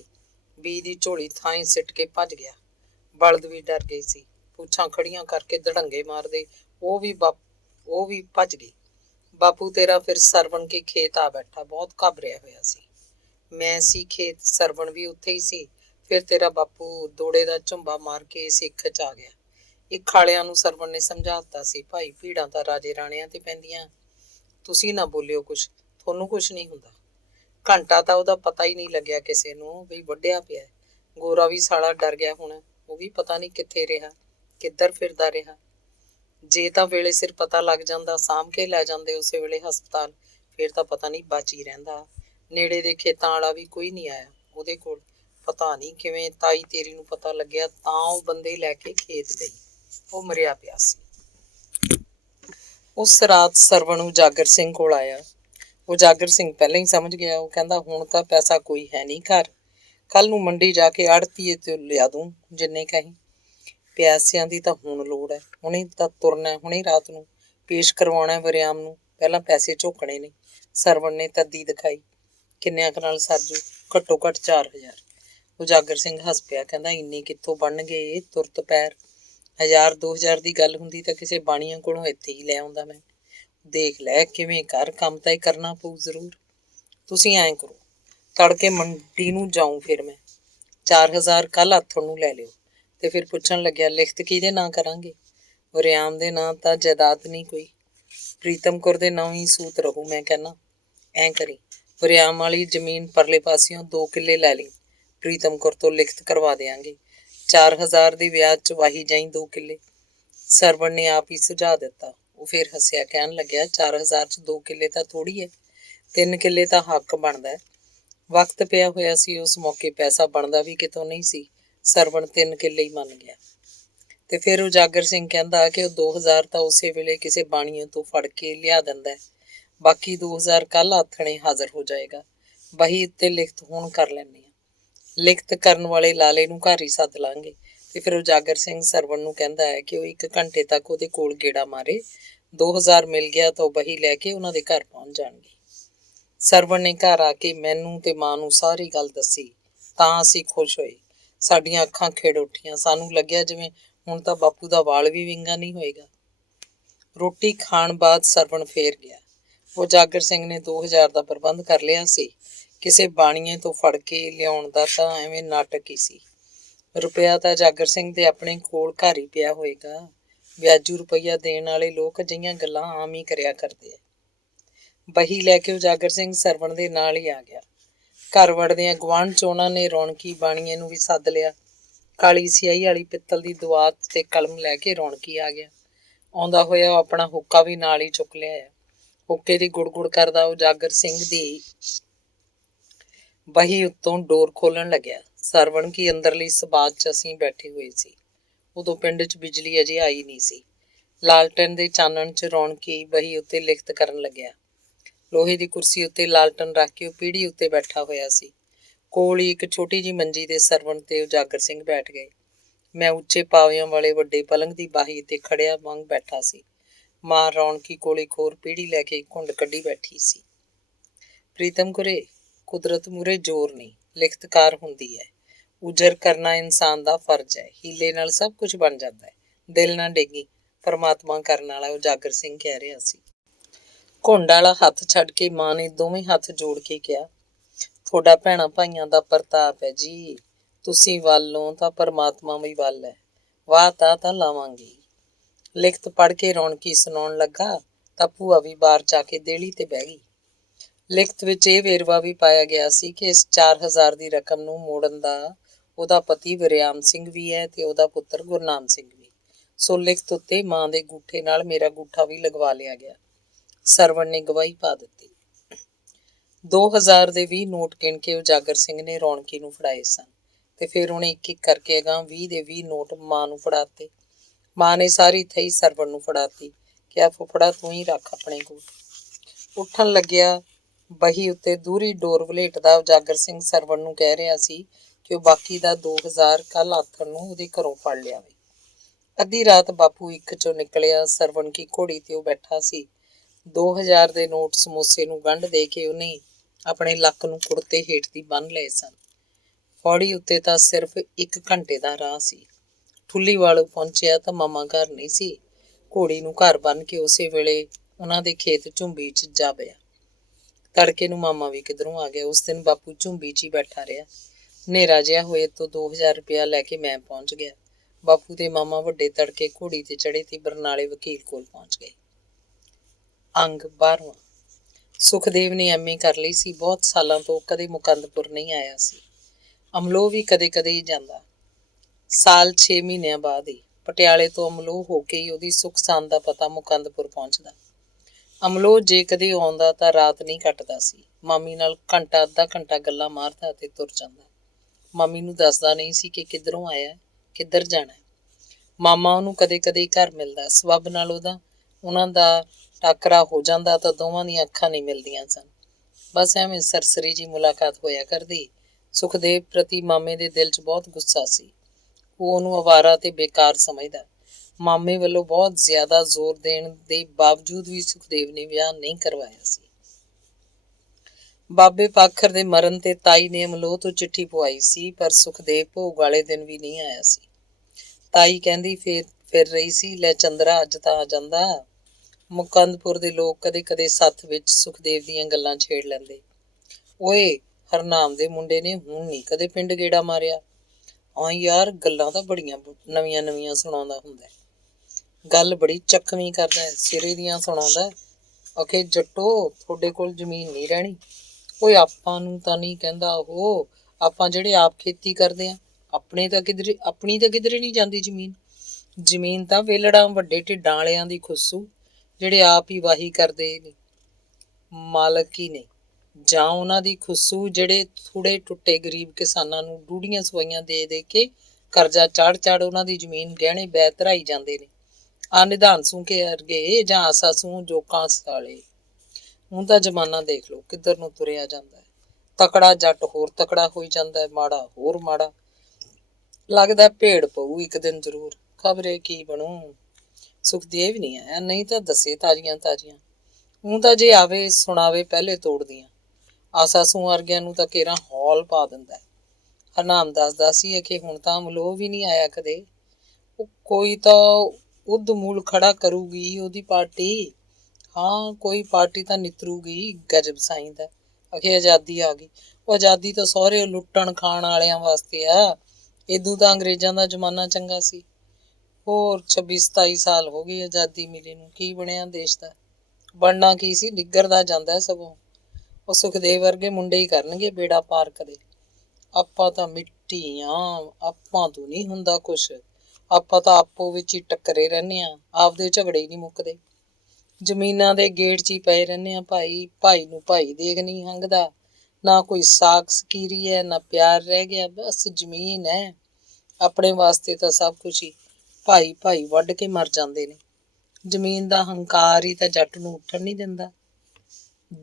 ਬੀ ਦੀ ਝੋਲੀ ਥਾਈਂ ਸਿੱਟ ਕੇ ਭੱਜ ਗਿਆ। ਬਲਦ ਵੀ ਡਰ ਗਏ ਸੀ। ਪੂਛਾਂ ਖੜੀਆਂ ਕਰਕੇ ਧੜੰਗੇ ਮਾਰਦੇ ਉਹ ਵੀ ਭੱਜ ਗਈ। ਬਾਪੂ ਤੇਰਾ ਫਿਰ ਸਰਵਣ ਕੇ ਖੇਤ ਆ ਬੈਠਾ, ਬਹੁਤ ਘਬਰਿਆ ਹੋਇਆ ਸੀ। ਮੈਂ ਸੀ ਖੇਤ, ਸਰਵਣ ਵੀ ਉੱਥੇ ਹੀ ਸੀ। ਫਿਰ ਤੇਰਾ ਬਾਪੂ ਦੋੜੇ ਦਾ ਝੁੰਬਾ ਮਾਰ ਕੇ ਸਿੱਖ 'ਚ ਆ ਗਿਆ। ਇੱਕ ਖਾਲਿਆਂ ਨੂੰ ਸਰਵਣ ਨੇ ਸਮਝਾ ਦਿੱਤਾ ਸੀ, ਭਾਈ ਭੀੜਾਂ ਤਾਂ ਰਾਜੇ ਰਾਣਿਆਂ ਤੇ ਪੈਂਦੀਆਂ, ਤੁਸੀਂ ਨਾ ਬੋਲਿਓ ਕੁਛ, ਤੁਹਾਨੂੰ ਕੁਛ ਨਹੀਂ ਹੁੰਦਾ। ਘੰਟਾ ਤਾਂ ਉਹਦਾ ਪਤਾ ਹੀ ਨਹੀਂ ਲੱਗਿਆ ਕਿਸੇ ਨੂੰ ਵੀ ਵੱਢਿਆ ਪਿਆ। ਗੋਰਾ ਵੀ ਸਾਲਾ ਡਰ ਗਿਆ ਹੋਣਾ, ਉਹ ਵੀ ਪਤਾ ਨਹੀਂ ਕਿੱਥੇ ਰਿਹਾ, ਕਿੱਧਰ ਫਿਰਦਾ ਰਿਹਾ। ਜੇ ਤਾਂ ਵੇਲੇ ਸਿਰ ਪਤਾ ਲੱਗ ਜਾਂਦਾ, ਸਾਂਭ ਕੇ ਲੈ ਜਾਂਦੇ ਉਸੇ ਵੇਲੇ ਹਸਪਤਾਲ, ਫਿਰ ਤਾਂ ਪਤਾ ਨਹੀਂ ਬਚ ਹੀ ਰਹਿੰਦਾ। ਨੇੜੇ ਦੇ ਖੇਤਾਂ ਵਾਲਾ ਵੀ ਕੋਈ ਨਹੀਂ ਆਇਆ ਉਹਦੇ ਕੋਲ। ਪਤਾ ਨਹੀਂ ਕਿਵੇਂ ਤਾਈ ਤੇਰੀ ਨੂੰ ਪਤਾ ਲੱਗਿਆ ਤਾਂ ਉਹ ਬੰਦੇ ਲੈ ਕੇ ਖੇਤ ਗਈ। ਉਹ ਮਰਿਆ ਪਿਆ ਸੀ। ਉਸ ਰਾਤ ਸਰਵਣ ਉਜਾਗਰ ਸਿੰਘ ਕੋਲ ਆਇਆ। ਉਜਾਗਰ ਸਿੰਘ ਪਹਿਲਾਂ ਹੀ ਸਮਝ ਗਿਆ। ਉਹ ਕਹਿੰਦਾ, ਹੁਣ ਤਾਂ ਪੈਸਾ ਕੋਈ ਹੈ ਨਹੀਂ ਘਰ, ਕੱਲ ਨੂੰ ਮੰਡੀ ਜਾ ਕੇ ਆੜਤੀਏ ਤੇ ਲਿਆ ਦੂੰ ਜਿੰਨੇ ਕਹੀਂ। ਪਿਆਸਿਆਂ ਦੀ ਤਾਂ ਹੁਣ ਲੋੜ ਹੈ, ਹੁਣੇ ਤਾਂ ਤੁਰਨਾ, ਹੁਣੇ ਰਾਤ ਨੂੰ ਪੇਸ਼ ਕਰਵਾਉਣਾ ਵਰਿਆਮ ਨੂੰ, ਪਹਿਲਾਂ ਪੈਸੇ ਝੋਕਣੇ ਨੇ। ਸਰਵਣ ਨੇ ਤੱਦੀ ਦਿਖਾਈ। ਕਿੰਨਿਆਂ ਕੁ ਨਾਲ ਸਰਜੂ? ਘੱਟੋ ਘੱਟ 4,000। ਉਜਾਗਰ ਸਿੰਘ ਹੱਸ ਪਿਆ, ਕਹਿੰਦਾ ਇੰਨੇ ਕਿੱਥੋਂ ਬਣਨਗੇ ਤੁਰਤ ਪੈਰ। 1,000-2,000 ਦੀ ਗੱਲ ਹੁੰਦੀ ਤਾਂ ਕਿਸੇ ਬਾਣੀਆਂ ਕੋਲੋਂ ਇੱਥੇ ਹੀ ਲੈ ਆਉਂਦਾ ਮੈਂ। ਦੇਖ ਲੈ ਕਿਵੇਂ ਕਰ, ਕੰਮ ਤਾਂ ਇਹ ਕਰਨਾ ਪਊ ਜ਼ਰੂਰ। ਤੁਸੀਂ ਐਂ ਕਰੋ, ਤੜਕੇ ਮੰਡੀ ਨੂੰ ਜਾਊਂ ਫਿਰ ਮੈਂ। 4,000 ਕੱਲ੍ਹ ਆਥਣ ਨੂੰ ਲੈ ਲਿਓ। ਤੇ ਫਿਰ ਪੁੱਛਣ ਲੱਗਿਆ, ਲਿਖਤ ਕਿਹਦੇ ਨਾਂ ਕਰਾਂਗੇ? ਵਰਿਆਮ ਦੇ ਨਾਂ ਤਾਂ ਜਾਇਦਾਦ ਨਹੀਂ ਕੋਈ, ਪ੍ਰੀਤਮ ਕੌਰ ਦੇ ਨਾਂ ਹੀ ਸੂਤ ਰਹੂ। ਮੈਂ ਕਹਿੰਦਾ ਐਂ ਕਰੀ, ਵਰਿਆਮ ਵਾਲੀ ਜ਼ਮੀਨ ਪਰਲੇ ਪਾਸਿਓਂ 2 ਕਿੱਲੇ ਲੈ ਲਈ, ਪ੍ਰੀਤਮ ਕੌਰ ਤੋਂ ਲਿਖਤ ਕਰਵਾ ਦਿਆਂਗੇ। 4,000 ਦੀ ਵਿਆਜ 'ਚ ਵਾਹੀ ਜਾਈ 2 ਕਿੱਲੇ। ਸਰਵਣ ਨੇ ਆਪ ਹੀ ਸੁਝਾ ਦਿੱਤਾ। ਉਹ ਫਿਰ ਹੱਸਿਆ, ਕਹਿਣ ਲੱਗਿਆ, 4,000 'ਚ 2 ਕਿੱਲੇ ਤਾਂ ਥੋੜ੍ਹੀ ਹੈ, 3 ਕਿੱਲੇ ਤਾਂ ਹੱਕ ਬਣਦਾ। ਵਕਤ ਪਿਆ ਹੋਇਆ ਸੀ, ਉਸ ਮੌਕੇ ਪੈਸਾ ਬਣਦਾ ਵੀ ਕਿਤੋਂ ਨਹੀਂ ਸੀ। ਸਰਵਣ 3 ਕਿੱਲੇ ਹੀ ਮੰਨ ਗਿਆ। ਤੇ ਫਿਰ ਉਜਾਗਰ ਸਿੰਘ ਕਹਿੰਦਾ ਕਿ ਉਹ 2,000 ਤਾਂ ਉਸੇ ਵੇਲੇ ਕਿਸੇ ਬਾਣੀਏ ਤੋਂ ਫੜ ਕੇ ਲਿਆ ਦਿੰਦਾ, ਬਾਕੀ 2,000 ਕੱਲ੍ਹ ਆਥਣੇ ਹਾਜ਼ਰ ਹੋ ਜਾਏਗਾ। ਵਹੀ ਉੱਤੇ ਲਿਖਤ ਹੁਣ ਕਰ ਲੈਂਦੇ ਹਾਂ। ਲਿਖਤ ਕਰਨ ਵਾਲੇ ਲਾਲੇ ਨੂੰ ਘਰ ਹੀ ਸੱਦ ਲਾਂਗੇ। ਤੇ ਫਿਰ ਉਜਾਗਰ ਸਿੰਘ ਸਰਵਣ ਨੂੰ ਕਹਿੰਦਾ ਹੈ ਕਿ ਉਹ 1 ਘੰਟੇ ਤੱਕ ਉਹਦੇ ਕੋਲ ਗੇੜਾ ਮਾਰੇ। 2,000 ਮਿਲ ਗਿਆ ਤਾਂ ਉਹ ਵਹੀ ਲੈ ਕੇ ਉਹਨਾਂ ਦੇ ਘਰ ਪਹੁੰਚ ਜਾਣਗੇ। ਸਰਵਣ ਨੇ ਘਰ ਆ ਕੇ ਮੈਨੂੰ ਤੇ ਮਾਂ ਨੂੰ ਸਾਰੀ ਗੱਲ ਦੱਸੀ ਤਾਂ ਅਸੀਂ ਖੁਸ਼ ਹੋਏ। ਸਾਡੀਆਂ ਅੱਖਾਂ ਖਿੜ ਉੱਠੀਆਂ। ਸਾਨੂੰ ਲੱਗਿਆ ਜਿਵੇਂ ਹੁਣ ਤਾਂ ਬਾਪੂ ਦਾ ਵਾਲ ਵੀ ਵਿੰਗਾ ਨਹੀਂ ਹੋਏਗਾ। ਰੋਟੀ ਖਾਣ ਬਾਅਦ ਸਰਵਣ ਫੇਰ ਗਿਆ। ਉਜਾਗਰ ਸਿੰਘ ਨੇ 2,000 ਦਾ ਪ੍ਰਬੰਧ ਕਰ ਲਿਆ ਸੀ। ਕਿਸੇ ਬਾਣੀਏ ਤੋਂ ਫੜ ਕੇ ਲਿਆਉਣ ਦਾ ਤਾਂ ਐਵੇਂ ਨਾਟਕ ਹੀ ਸੀ। ਰੁਪਇਆ ਤਾਂ ਉਜਾਗਰ ਸਿੰਘ ਦੇ ਆਪਣੇ ਕੋਲ ਘਰ ਹੀ ਪਿਆ ਹੋਏਗਾ। ਵਿਆਜੂ ਰੁਪਈਆ ਦੇਣ ਵਾਲੇ ਲੋਕ ਅਜਿਹੀਆਂ ਗੱਲਾਂ ਆਮ ਹੀ ਕਰਿਆ ਕਰਦੇ ਆ। ਵਹੀ ਲੈ ਕੇ ਉਜਾਗਰ ਸਿੰਘ ਸਰਵਣ ਦੇ ਨਾਲ ਹੀ ਆ ਗਿਆ। ਘਰ ਵੜਦਿਆਂ ਗੁਆਂਢ 'ਚ ਉਹਨਾਂ ਨੇ ਰੌਣਕੀ ਬਾਣੀਏ ਨੂੰ ਵੀ ਸੱਦ ਲਿਆ। ਕਾਲੀ ਸਿਆਹੀ ਵਾਲੀ ਪਿੱਤਲ ਦੀ ਦੁਆਤ ਤੇ ਕਲਮ ਲੈ ਕੇ ਰੌਣਕੀ ਆ ਗਿਆ। ਆਉਂਦਾ ਹੋਇਆ ਉਹ ਆਪਣਾ ਹੁੱਕਾ ਵੀ ਨਾਲ ਹੀ ਚੁੱਕ ਲਿਆਇਆ। ਹੁੱਕੇ ਦੀ ਗੁੜ ਗੁੜ ਕਰਦਾ ਉਜਾਗਰ ਸਿੰਘ ਦੀ ਬਹੀ ਉੱਤੋਂ ਡੋਰ ਖੋਲਣ ਲੱਗਿਆ। ਸਰਵਣ ਕੀ ਅੰਦਰਲੀ ਸਬਾਤ 'ਚ ਅਸੀਂ ਬੈਠੇ ਹੋਏ ਸੀ। ਉਦੋਂ ਪਿੰਡ 'ਚ ਬਿਜਲੀ ਅਜੇ ਆਈ ਨਹੀਂ ਸੀ। ਲਾਲਟਨ ਦੇ ਚਾਨਣ 'ਚ ਰੌਣਕੀ ਬਹੀ ਉੱਤੇ ਲਿਖਤ ਕਰਨ ਲੱਗਿਆ। ਲੋਹੇ ਦੀ ਕੁਰਸੀ ਉੱਤੇ ਲਾਲਟਨ ਰੱਖ ਕੇ ਉਹ ਪੀੜ੍ਹੀ ਉੱਤੇ ਬੈਠਾ ਹੋਇਆ ਸੀ। ਕੋਲ ਹੀ ਇੱਕ ਛੋਟੀ ਜਿਹੀ ਮੰਜੀ ਦੇ ਸਰਵਣ ਤੇ ਉਜਾਗਰ ਸਿੰਘ ਬੈਠ ਗਏ। ਮੈਂ ਉੱਚੇ ਪਾਵਿਆਂ ਵਾਲੇ ਵੱਡੇ ਪਲੰਘ ਦੀ ਬਾਹੀ ਤੇ ਖੜਿਆ ਵਾਂਗ ਬੈਠਾ ਸੀ। ਮਾਂ ਰੌਣਕੀ ਕੋਲ ਇੱਕ ਹੋਰ ਪੀੜ੍ਹੀ ਲੈ ਕੇ ਘੁੰਡ ਕੱਢੀ ਬੈਠੀ ਸੀ। ਪ੍ਰੀਤਮ ਕੁਰੇ, ਕੁਦਰਤ ਮੂਹਰੇ ਜ਼ੋਰ ਨਹੀਂ, ਲਿਖਤਕਾਰ ਹੁੰਦੀ ਹੈ। ਉਜਰ ਕਰਨਾ ਇਨਸਾਨ ਦਾ ਫਰਜ਼ ਹੈ। ਹੀਲੇ ਨਾਲ ਸਭ ਕੁਝ ਬਣ ਜਾਂਦਾ ਹੈ। ਦਿਲ ਨਾ ਡੇਗੀ, ਪਰਮਾਤਮਾ ਕਰਨ ਵਾਲਾ, ਉਜਾਗਰ ਸਿੰਘ ਕਹਿ ਰਿਹਾ ਸੀ। ਘੁੰਡ ਵਾਲਾ ਹੱਥ ਛੱਡ ਕੇ ਮਾਂ ਨੇ ਦੋਵੇਂ ਹੱਥ ਜੋੜ ਕੇ ਕਿਹਾ, ਤੁਹਾਡਾ ਭੈਣਾਂ ਭਾਈਆਂ ਦਾ ਪ੍ਰਤਾਪ ਹੈ ਜੀ। ਤੁਸੀਂ ਵੱਲੋਂ ਤਾਂ ਪਰਮਾਤਮਾ ਵੀ ਵੱਲ ਹੈ। ਵਾਹ ਤਾਂ ਲਾਵਾਂਗੀ। ਲਿਖਤ ਪੜ੍ਹ ਕੇ ਰੌਣਕੀ ਸੁਣਾਉਣ ਲੱਗਾ ਤਾਂ ਭੂਆ ਵੀ ਬਾਹਰ ਜਾ ਕੇ ਦੇਹਲੀ ਤੇ ਬਹਿ ਗਈ। ਲਿਖਤ ਵਿੱਚ ਇਹ ਵੇਰਵਾ ਵੀ ਪਾਇਆ ਗਿਆ ਸੀ ਕਿ ਇਸ 4000 ਦੀ ਰਕਮ ਨੂੰ ਮੋੜਨ ਦਾ ਉਹਦਾ ਪਤੀ ਵਰਿਆਮ ਸਿੰਘ ਵੀ ਹੈ ਤੇ ਉਹਦਾ ਪੁੱਤਰ ਗੁਰਨਾਮ ਸਿੰਘ ਵੀ। ਸੋ ਲਿਖਤ ਉੱਤੇ ਮਾਂ ਦੇ ਗੂਠੇ ਨਾਲ ਮੇਰਾ ਗੂਠਾ ਵੀ ਲਗਵਾ ਲਿਆ ਗਿਆ। ਸਰਵਣ ਨੇ ਗਵਾਹੀ ਪਾ ਦਿੱਤੀ। 2000 ਦੇ 20 ਨੋਟ ਗਿਣ ਕੇ ਉਜਾਗਰ ਸਿੰਘ ਨੇ ਰੌਣਕੀ ਨੂੰ ਫੜਾਏ ਸਨ ਤੇ ਫਿਰ ਉਹਨੇ ਇੱਕ ਇੱਕ ਕਰਕੇ ਅਗਾਂਹ 20 ਦੇ 20 ਨੋਟ ਮਾਂ ਨੂੰ ਫੜਾਤੇ। ਮਾਂ ਨੇ ਸਾਰੀ ਥਈ ਸਰਵਣ ਨੂੰ ਫੜਾਤੀ। ਕਿਹਾ, ਫੁੱਫੜਾ ਤੂੰ ਹੀ ਰੱਖ ਆਪਣੇ ਕੋਲ। ਉੱਠਣ ਲੱਗਿਆ ਬਹੀ ਉੱਤੇ ਦੂਰੀ ਡੋਰ ਵਲੇਟਦਾ ਉਜਾਗਰ ਸਿੰਘ ਸਰਵਣ ਨੂੰ ਕਹਿ ਰਿਹਾ ਸੀ ਕਿ ਉਹ ਬਾਕੀ ਦਾ 2000 ਕੱਲ੍ਹ ਆਥਣ ਨੂੰ ਉਹਦੇ ਘਰੋਂ ਫੜ ਲਿਆਵੇ। ਅੱਧੀ ਰਾਤ ਬਾਪੂ ਇੱਕ 'ਚੋਂ ਨਿਕਲਿਆ। ਸਰਵਣ ਕੀ ਘੋੜੀ ਤੇ ਉਹ ਬੈਠਾ ਸੀ। 2000 ਦੇ ਨੋਟ ਸਮੋਸੇ ਨੂੰ ਗੰਢ ਦੇ ਕੇ ਉਹਨੇ ਆਪਣੇ ਲੱਕ ਨੂੰ ਕੁੜਤੇ ਹੇਠ ਦੀ ਬੰਨ੍ਹ ਲਏ ਸਨ। ਫੌੜੀ ਉੱਤੇ ਤਾਂ ਸਿਰਫ 1 ਘੰਟੇ ਦਾ ਰਾਹ ਸੀ। ਠੁੱਲੀਵਾਲੋਂ ਪਹੁੰਚਿਆ ਤਾਂ ਮਾਮਾ ਘਰ ਨਹੀਂ ਸੀ। ਘੋੜੀ ਨੂੰ ਘਰ ਬੰਨ੍ਹ ਕੇ ਉਸੇ ਵੇਲੇ ਉਹਨਾਂ ਦੇ ਖੇਤ ਝੁੰਬੀ 'ਚ ਜਾ ਪਿਆ। ਤੜਕੇ ਨੂੰ ਮਾਮਾ ਵੀ ਕਿੱਧਰੋਂ ਆ ਗਿਆ। ਉਸ ਦਿਨ ਬਾਪੂ ਝੁੰਬੀ 'ਚ ਹੀ ਬੈਠਾ ਰਿਹਾ। ਹਨੇਰਾ ਜਿਹਾ ਹੋਏ ਤੋਂ 2000 ਰੁਪਇਆ ਲੈ ਕੇ ਮੈਂ ਪਹੁੰਚ ਗਿਆ। ਬਾਪੂ ਤੇ ਮਾਮਾ ਵੱਡੇ ਤੜਕੇ ਘੋੜੀ ਤੇ ਚੜ੍ਹੇ ਤੇ ਬਰਨਾਲੇ ਵਕੀਲ ਕੋਲ ਪਹੁੰਚ ਗਏ। ਅੰਗ 12ਵਾਂ। ਸੁਖਦੇਵ ਨੇ ਐਮ.ਏ. ਕਰ ਲਈ ਸੀ। ਬਹੁਤ ਸਾਲਾਂ ਤੋਂ ਕਦੇ ਮੁਕੰਦਪੁਰ ਨਹੀਂ ਆਇਆ ਸੀ। ਅਮਲੋਹ ਵੀ ਕਦੇ ਕਦੇ ਹੀ ਜਾਂਦਾ। ਸਾਲ 6 ਮਹੀਨਿਆਂ ਬਾਅਦ ਹੀ ਪਟਿਆਲੇ ਤੋਂ ਅਮਲੋਹ ਹੋ ਕੇ ਹੀ ਉਹਦੀ ਸੁੱਖ ਸਾਂਦ ਦਾ ਪਤਾ ਮੁਕੰਦਪੁਰ ਪਹੁੰਚਦਾ। ਅਮਲੋਹ ਜੇ ਕਦੇ ਆਉਂਦਾ ਤਾਂ ਰਾਤ ਨਹੀਂ ਕੱਟਦਾ ਸੀ। ਮਾਮੀ ਨਾਲ ਘੰਟਾ ਅੱਧਾ ਘੰਟਾ ਗੱਲਾਂ ਮਾਰਦਾ ਤੇ ਤੁਰ ਜਾਂਦਾ। ਮਾਮੀ ਨੂੰ ਦੱਸਦਾ ਨਹੀਂ ਸੀ ਕਿ ਕਿੱਧਰੋਂ ਆਇਆ, ਕਿੱਧਰ ਜਾਣਾ। ਮਾਮਾ ਉਹਨੂੰ ਕਦੇ ਕਦੇ ਘਰ ਮਿਲਦਾ। ਸਬੱਬ ਨਾਲ ਉਹਨਾਂ ਦਾ ਟਾਕਰਾ ਹੋ ਜਾਂਦਾ ਤਾਂ ਦੋਵਾਂ ਦੀਆਂ ਅੱਖਾਂ ਨਹੀਂ ਮਿਲਦੀਆਂ ਸਨ। ਬਸ ਐਵੇਂ ਸਰਸਰੀ ਜੀ ਮੁਲਾਕਾਤ ਹੋਇਆ ਕਰਦੀ। ਸੁਖਦੇਵ ਪ੍ਰਤੀ ਮਾਮੇ ਦੇ ਦਿਲ 'ਚ ਬਹੁਤ ਗੁੱਸਾ ਸੀ। ਉਹ ਉਹਨੂੰ ਅਵਾਰਾ ਤੇ ਬੇਕਾਰ ਸਮਝਦਾ। ਮਾਮੇ ਵੱਲੋਂ ਬਹੁਤ ਜ਼ਿਆਦਾ ਜ਼ੋਰ ਦੇਣ ਦੇ ਬਾਵਜੂਦ ਵੀ ਸੁਖਦੇਵ ਨੇ ਵਿਆਹ ਨਹੀਂ ਕਰਵਾਇਆ ਸੀ। ਬਾਬੇ ਪਾਖਰ ਦੇ ਮਰਨ ਤੇ ਤਾਈ ਨੇ ਅਮਲੋਹ ਤੋਂ ਚਿੱਠੀ ਪਵਾਈ ਸੀ, ਪਰ ਸੁਖਦੇਵ ਭੋਗ ਵਾਲੇ ਦਿਨ ਵੀ ਨਹੀਂ ਆਇਆ ਸੀ। ਤਾਈ ਕਹਿੰਦੀ ਫਿਰ ਰਹੀ ਸੀ, ਲੈ ਚੰਦਰਾ ਅੱਜ ਤਾਂ ਆ ਜਾਂਦਾ। ਮੁਕੰਦਪੁਰ ਦੇ ਲੋਕ ਕਦੇ ਕਦੇ ਸੱਥ ਵਿੱਚ ਸੁਖਦੇਵ ਦੀਆਂ ਗੱਲਾਂ ਛੇੜ ਲੈਂਦੇ। ਓਏ, ਹਰਨਾਮ ਦੇ ਮੁੰਡੇ ਨੇ ਹੁਣ ਨਹੀਂ ਕਦੇ ਪਿੰਡ ਗੇੜਾ ਮਾਰਿਆ। ਹਾਂ ਯਾਰ, ਗੱਲਾਂ ਤਾਂ ਬੜੀਆਂ ਨਵੀਆਂ ਨਵੀਆਂ ਸੁਣਾਉਂਦਾ ਹੁੰਦਾ। ਗੱਲ ਬੜੀ ਚੱਕਵੀਂ ਕਰਦਾ, ਸਿਰੇ ਦੀਆਂ ਸੁਣਾਉਂਦਾ। ਅਖੇ ਜੱਟੋ, ਤੁਹਾਡੇ ਕੋਲ ਜ਼ਮੀਨ ਨਹੀਂ ਰਹਿਣੀ। ਓਏ, ਆਪਾਂ ਨੂੰ ਤਾਂ ਨਹੀਂ ਕਹਿੰਦਾ ਉਹ, ਆਪਾਂ ਜਿਹੜੇ ਆਪ ਖੇਤੀ ਕਰਦੇ ਆ। ਆਪਣੀ ਤਾਂ ਕਿਧਰੇ ਨਹੀਂ ਜਾਂਦੀ ਜ਼ਮੀਨ। ਜ਼ਮੀਨ ਤਾਂ ਵੇਲੜਾਂ ਵੱਡੇ ਢਿੱਡਾਂ ਵਾਲਿਆਂ ਦੀ ਖੁੱਸੂ, ਜਿਹੜੇ ਆਪ ਹੀ ਵਾਹੀ ਕਰਦੇ ਨੇ, ਮਾਲਕ ਹੀ ਨੇ, ਜਾਂ ਉਹਨਾਂ ਦੀ ਖੁੱਸੂ ਜਿਹੜੇ ਥੋੜੇ ਟੁੱਟੇ ਗਰੀਬ ਕਿਸਾਨਾਂ ਨੂੰ ਡੂਢੀਆਂ ਸਵਾਈਆਂ ਦੇ ਦੇ ਕੇ ਕਰਜ਼ਾ ਚਾੜ ਉਹਨਾਂ ਦੀ ਜ਼ਮੀਨ ਗਹਿਣੇ ਬੈ ਧਰਾਈ ਜਾਂਦੇ ਨੇ। ਆ ਨਿਧਾਨ ਸੂ ਕੇ ਅਰਗੇ ਜਾਂ ਆਸਾ ਸੂ ਜੋਕਾਂ ਸਾਲੇ। ਹੁਣ ਤਾਂ ਜ਼ਮਾਨਾ ਦੇਖ ਲਓ ਕਿੱਧਰ ਨੂੰ ਤੁਰਿਆ ਜਾਂਦਾ ਹੈ। ਤਕੜਾ ਜੱਟ ਹੋਰ ਤਕੜਾ ਹੋਈ ਜਾਂਦਾ, ਮਾੜਾ ਹੋਰ ਮਾੜਾ। ਲੱਗਦਾ ਭੇੜ ਪਊ ਇੱਕ ਦਿਨ ਜ਼ਰੂਰ। ਖਬਰੇ ਕੀ ਬਣੂ। ਸੁਖਦੇਵ ਨਹੀਂ ਆਇਆ, ਨਹੀਂ ਤਾਂ ਦੱਸੇ ਤਾਜ਼ੀਆਂ ਤਾਜ਼ੀਆਂ। ਹੁਣ ਤਾਂ ਜੇ ਆਵੇ ਸੁਣਾਵੇ ਪਹਿਲੇ ਤੋੜਦੀਆਂ। ਆਸਾ ਸੂ ਵਰਗਿਆਂ ਨੂੰ ਤਾਂ ਕੇਰਾਂ ਹੌਲ ਪਾ ਦਿੰਦਾ। ਹਰਨਾਮ ਦੱਸਦਾ ਸੀ ਕਿ ਹੁਣ ਤਾਂ ਅਮਲੋਹ ਵੀ ਨਹੀਂ ਆਇਆ ਕਦੇ। ਉਹ ਕੋਈ ਤਾਂ ਉਦ ਮੂਲ ਖੜਾ ਕਰੂਗੀ ਉਹਦੀ ਪਾਰਟੀ। ਹਾਂ, ਕੋਈ ਪਾਰਟੀ ਤਾਂ ਨਿਤਰੂਗੀ। ਗਜਬ ਸਾਈਂ ਦਾ ਅਖੇ ਆਜ਼ਾਦੀ ਆ ਗਈ। ਉਹ ਆਜ਼ਾਦੀ ਤਾਂ ਸਹੁਰੇ ਲੁੱਟਣ ਖਾਣ ਵਾਲਿਆਂ ਵਾਸਤੇ ਆ। ਇਦੋਂ ਤਾਂ ਅੰਗਰੇਜ਼ਾਂ ਦਾ ਜ਼ਮਾਨਾ ਚੰਗਾ ਸੀ। ਹੋਰ 26-27 ਸਾਲ ਹੋ ਗਈ ਆਜ਼ਾਦੀ ਮਿਲੀ ਨੂੰ। ਕੀ ਬਣਿਆ ਦੇਸ਼ ਦਾ? ਬਣਨਾ ਕੀ ਸੀ, ਨਿੱਗਰਦਾ ਜਾਂਦਾ ਸਗੋਂ। ਉਹ ਸੁਖਦੇਵ ਵਰਗੇ ਮੁੰਡੇ ਹੀ ਕਰਨਗੇ ਬੇੜਾ ਪਾਰ ਕਦੇ। ਆਪਾਂ ਤਾਂ ਧੀਆਂ ਆਪਾਂ ਤੋਂ ਨਹੀਂ ਹੁੰਦਾ ਕੁਛ, ਆਪਾਂ ਤਾਂ ਆਪੋ ਵਿੱਚ ਹੀ ਟੱਕਰੇ ਰਹਿੰਦੇ ਆ, ਆਪਦੇ ਝਗੜੇ ਹੀ ਨਹੀਂ ਮੁੱਕਦੇ। ਜ਼ਮੀਨਾਂ ਦੇ ਗੇੜ 'ਚ ਹੀ ਪਏ ਰਹਿੰਦੇ ਆ ਭਾਈ, ਭਾਈ ਨੂੰ ਭਾਈ ਦੇਖ ਨਹੀਂ ਹੰਘਦਾ, ਨਾ ਕੋਈ ਸਾਕ ਸਕੀਰੀ ਹੈ ਨਾ ਪਿਆਰ ਰਹਿ ਗਿਆ, ਬਸ ਜ਼ਮੀਨ ਹੈ। ਆਪਣੇ ਵਾਸਤੇ ਤਾਂ ਸਭ ਕੁਛ ਹੀ ਭਾਈ ਭਾਈ ਵੱਢ ਕੇ ਮਰ ਜਾਂਦੇ ਨੇ। ਜ਼ਮੀਨ ਦਾ ਹੰਕਾਰ ਹੀ ਤਾਂ ਜੱਟ ਨੂੰ ਉੱਠਣ ਨਹੀਂ ਦਿੰਦਾ।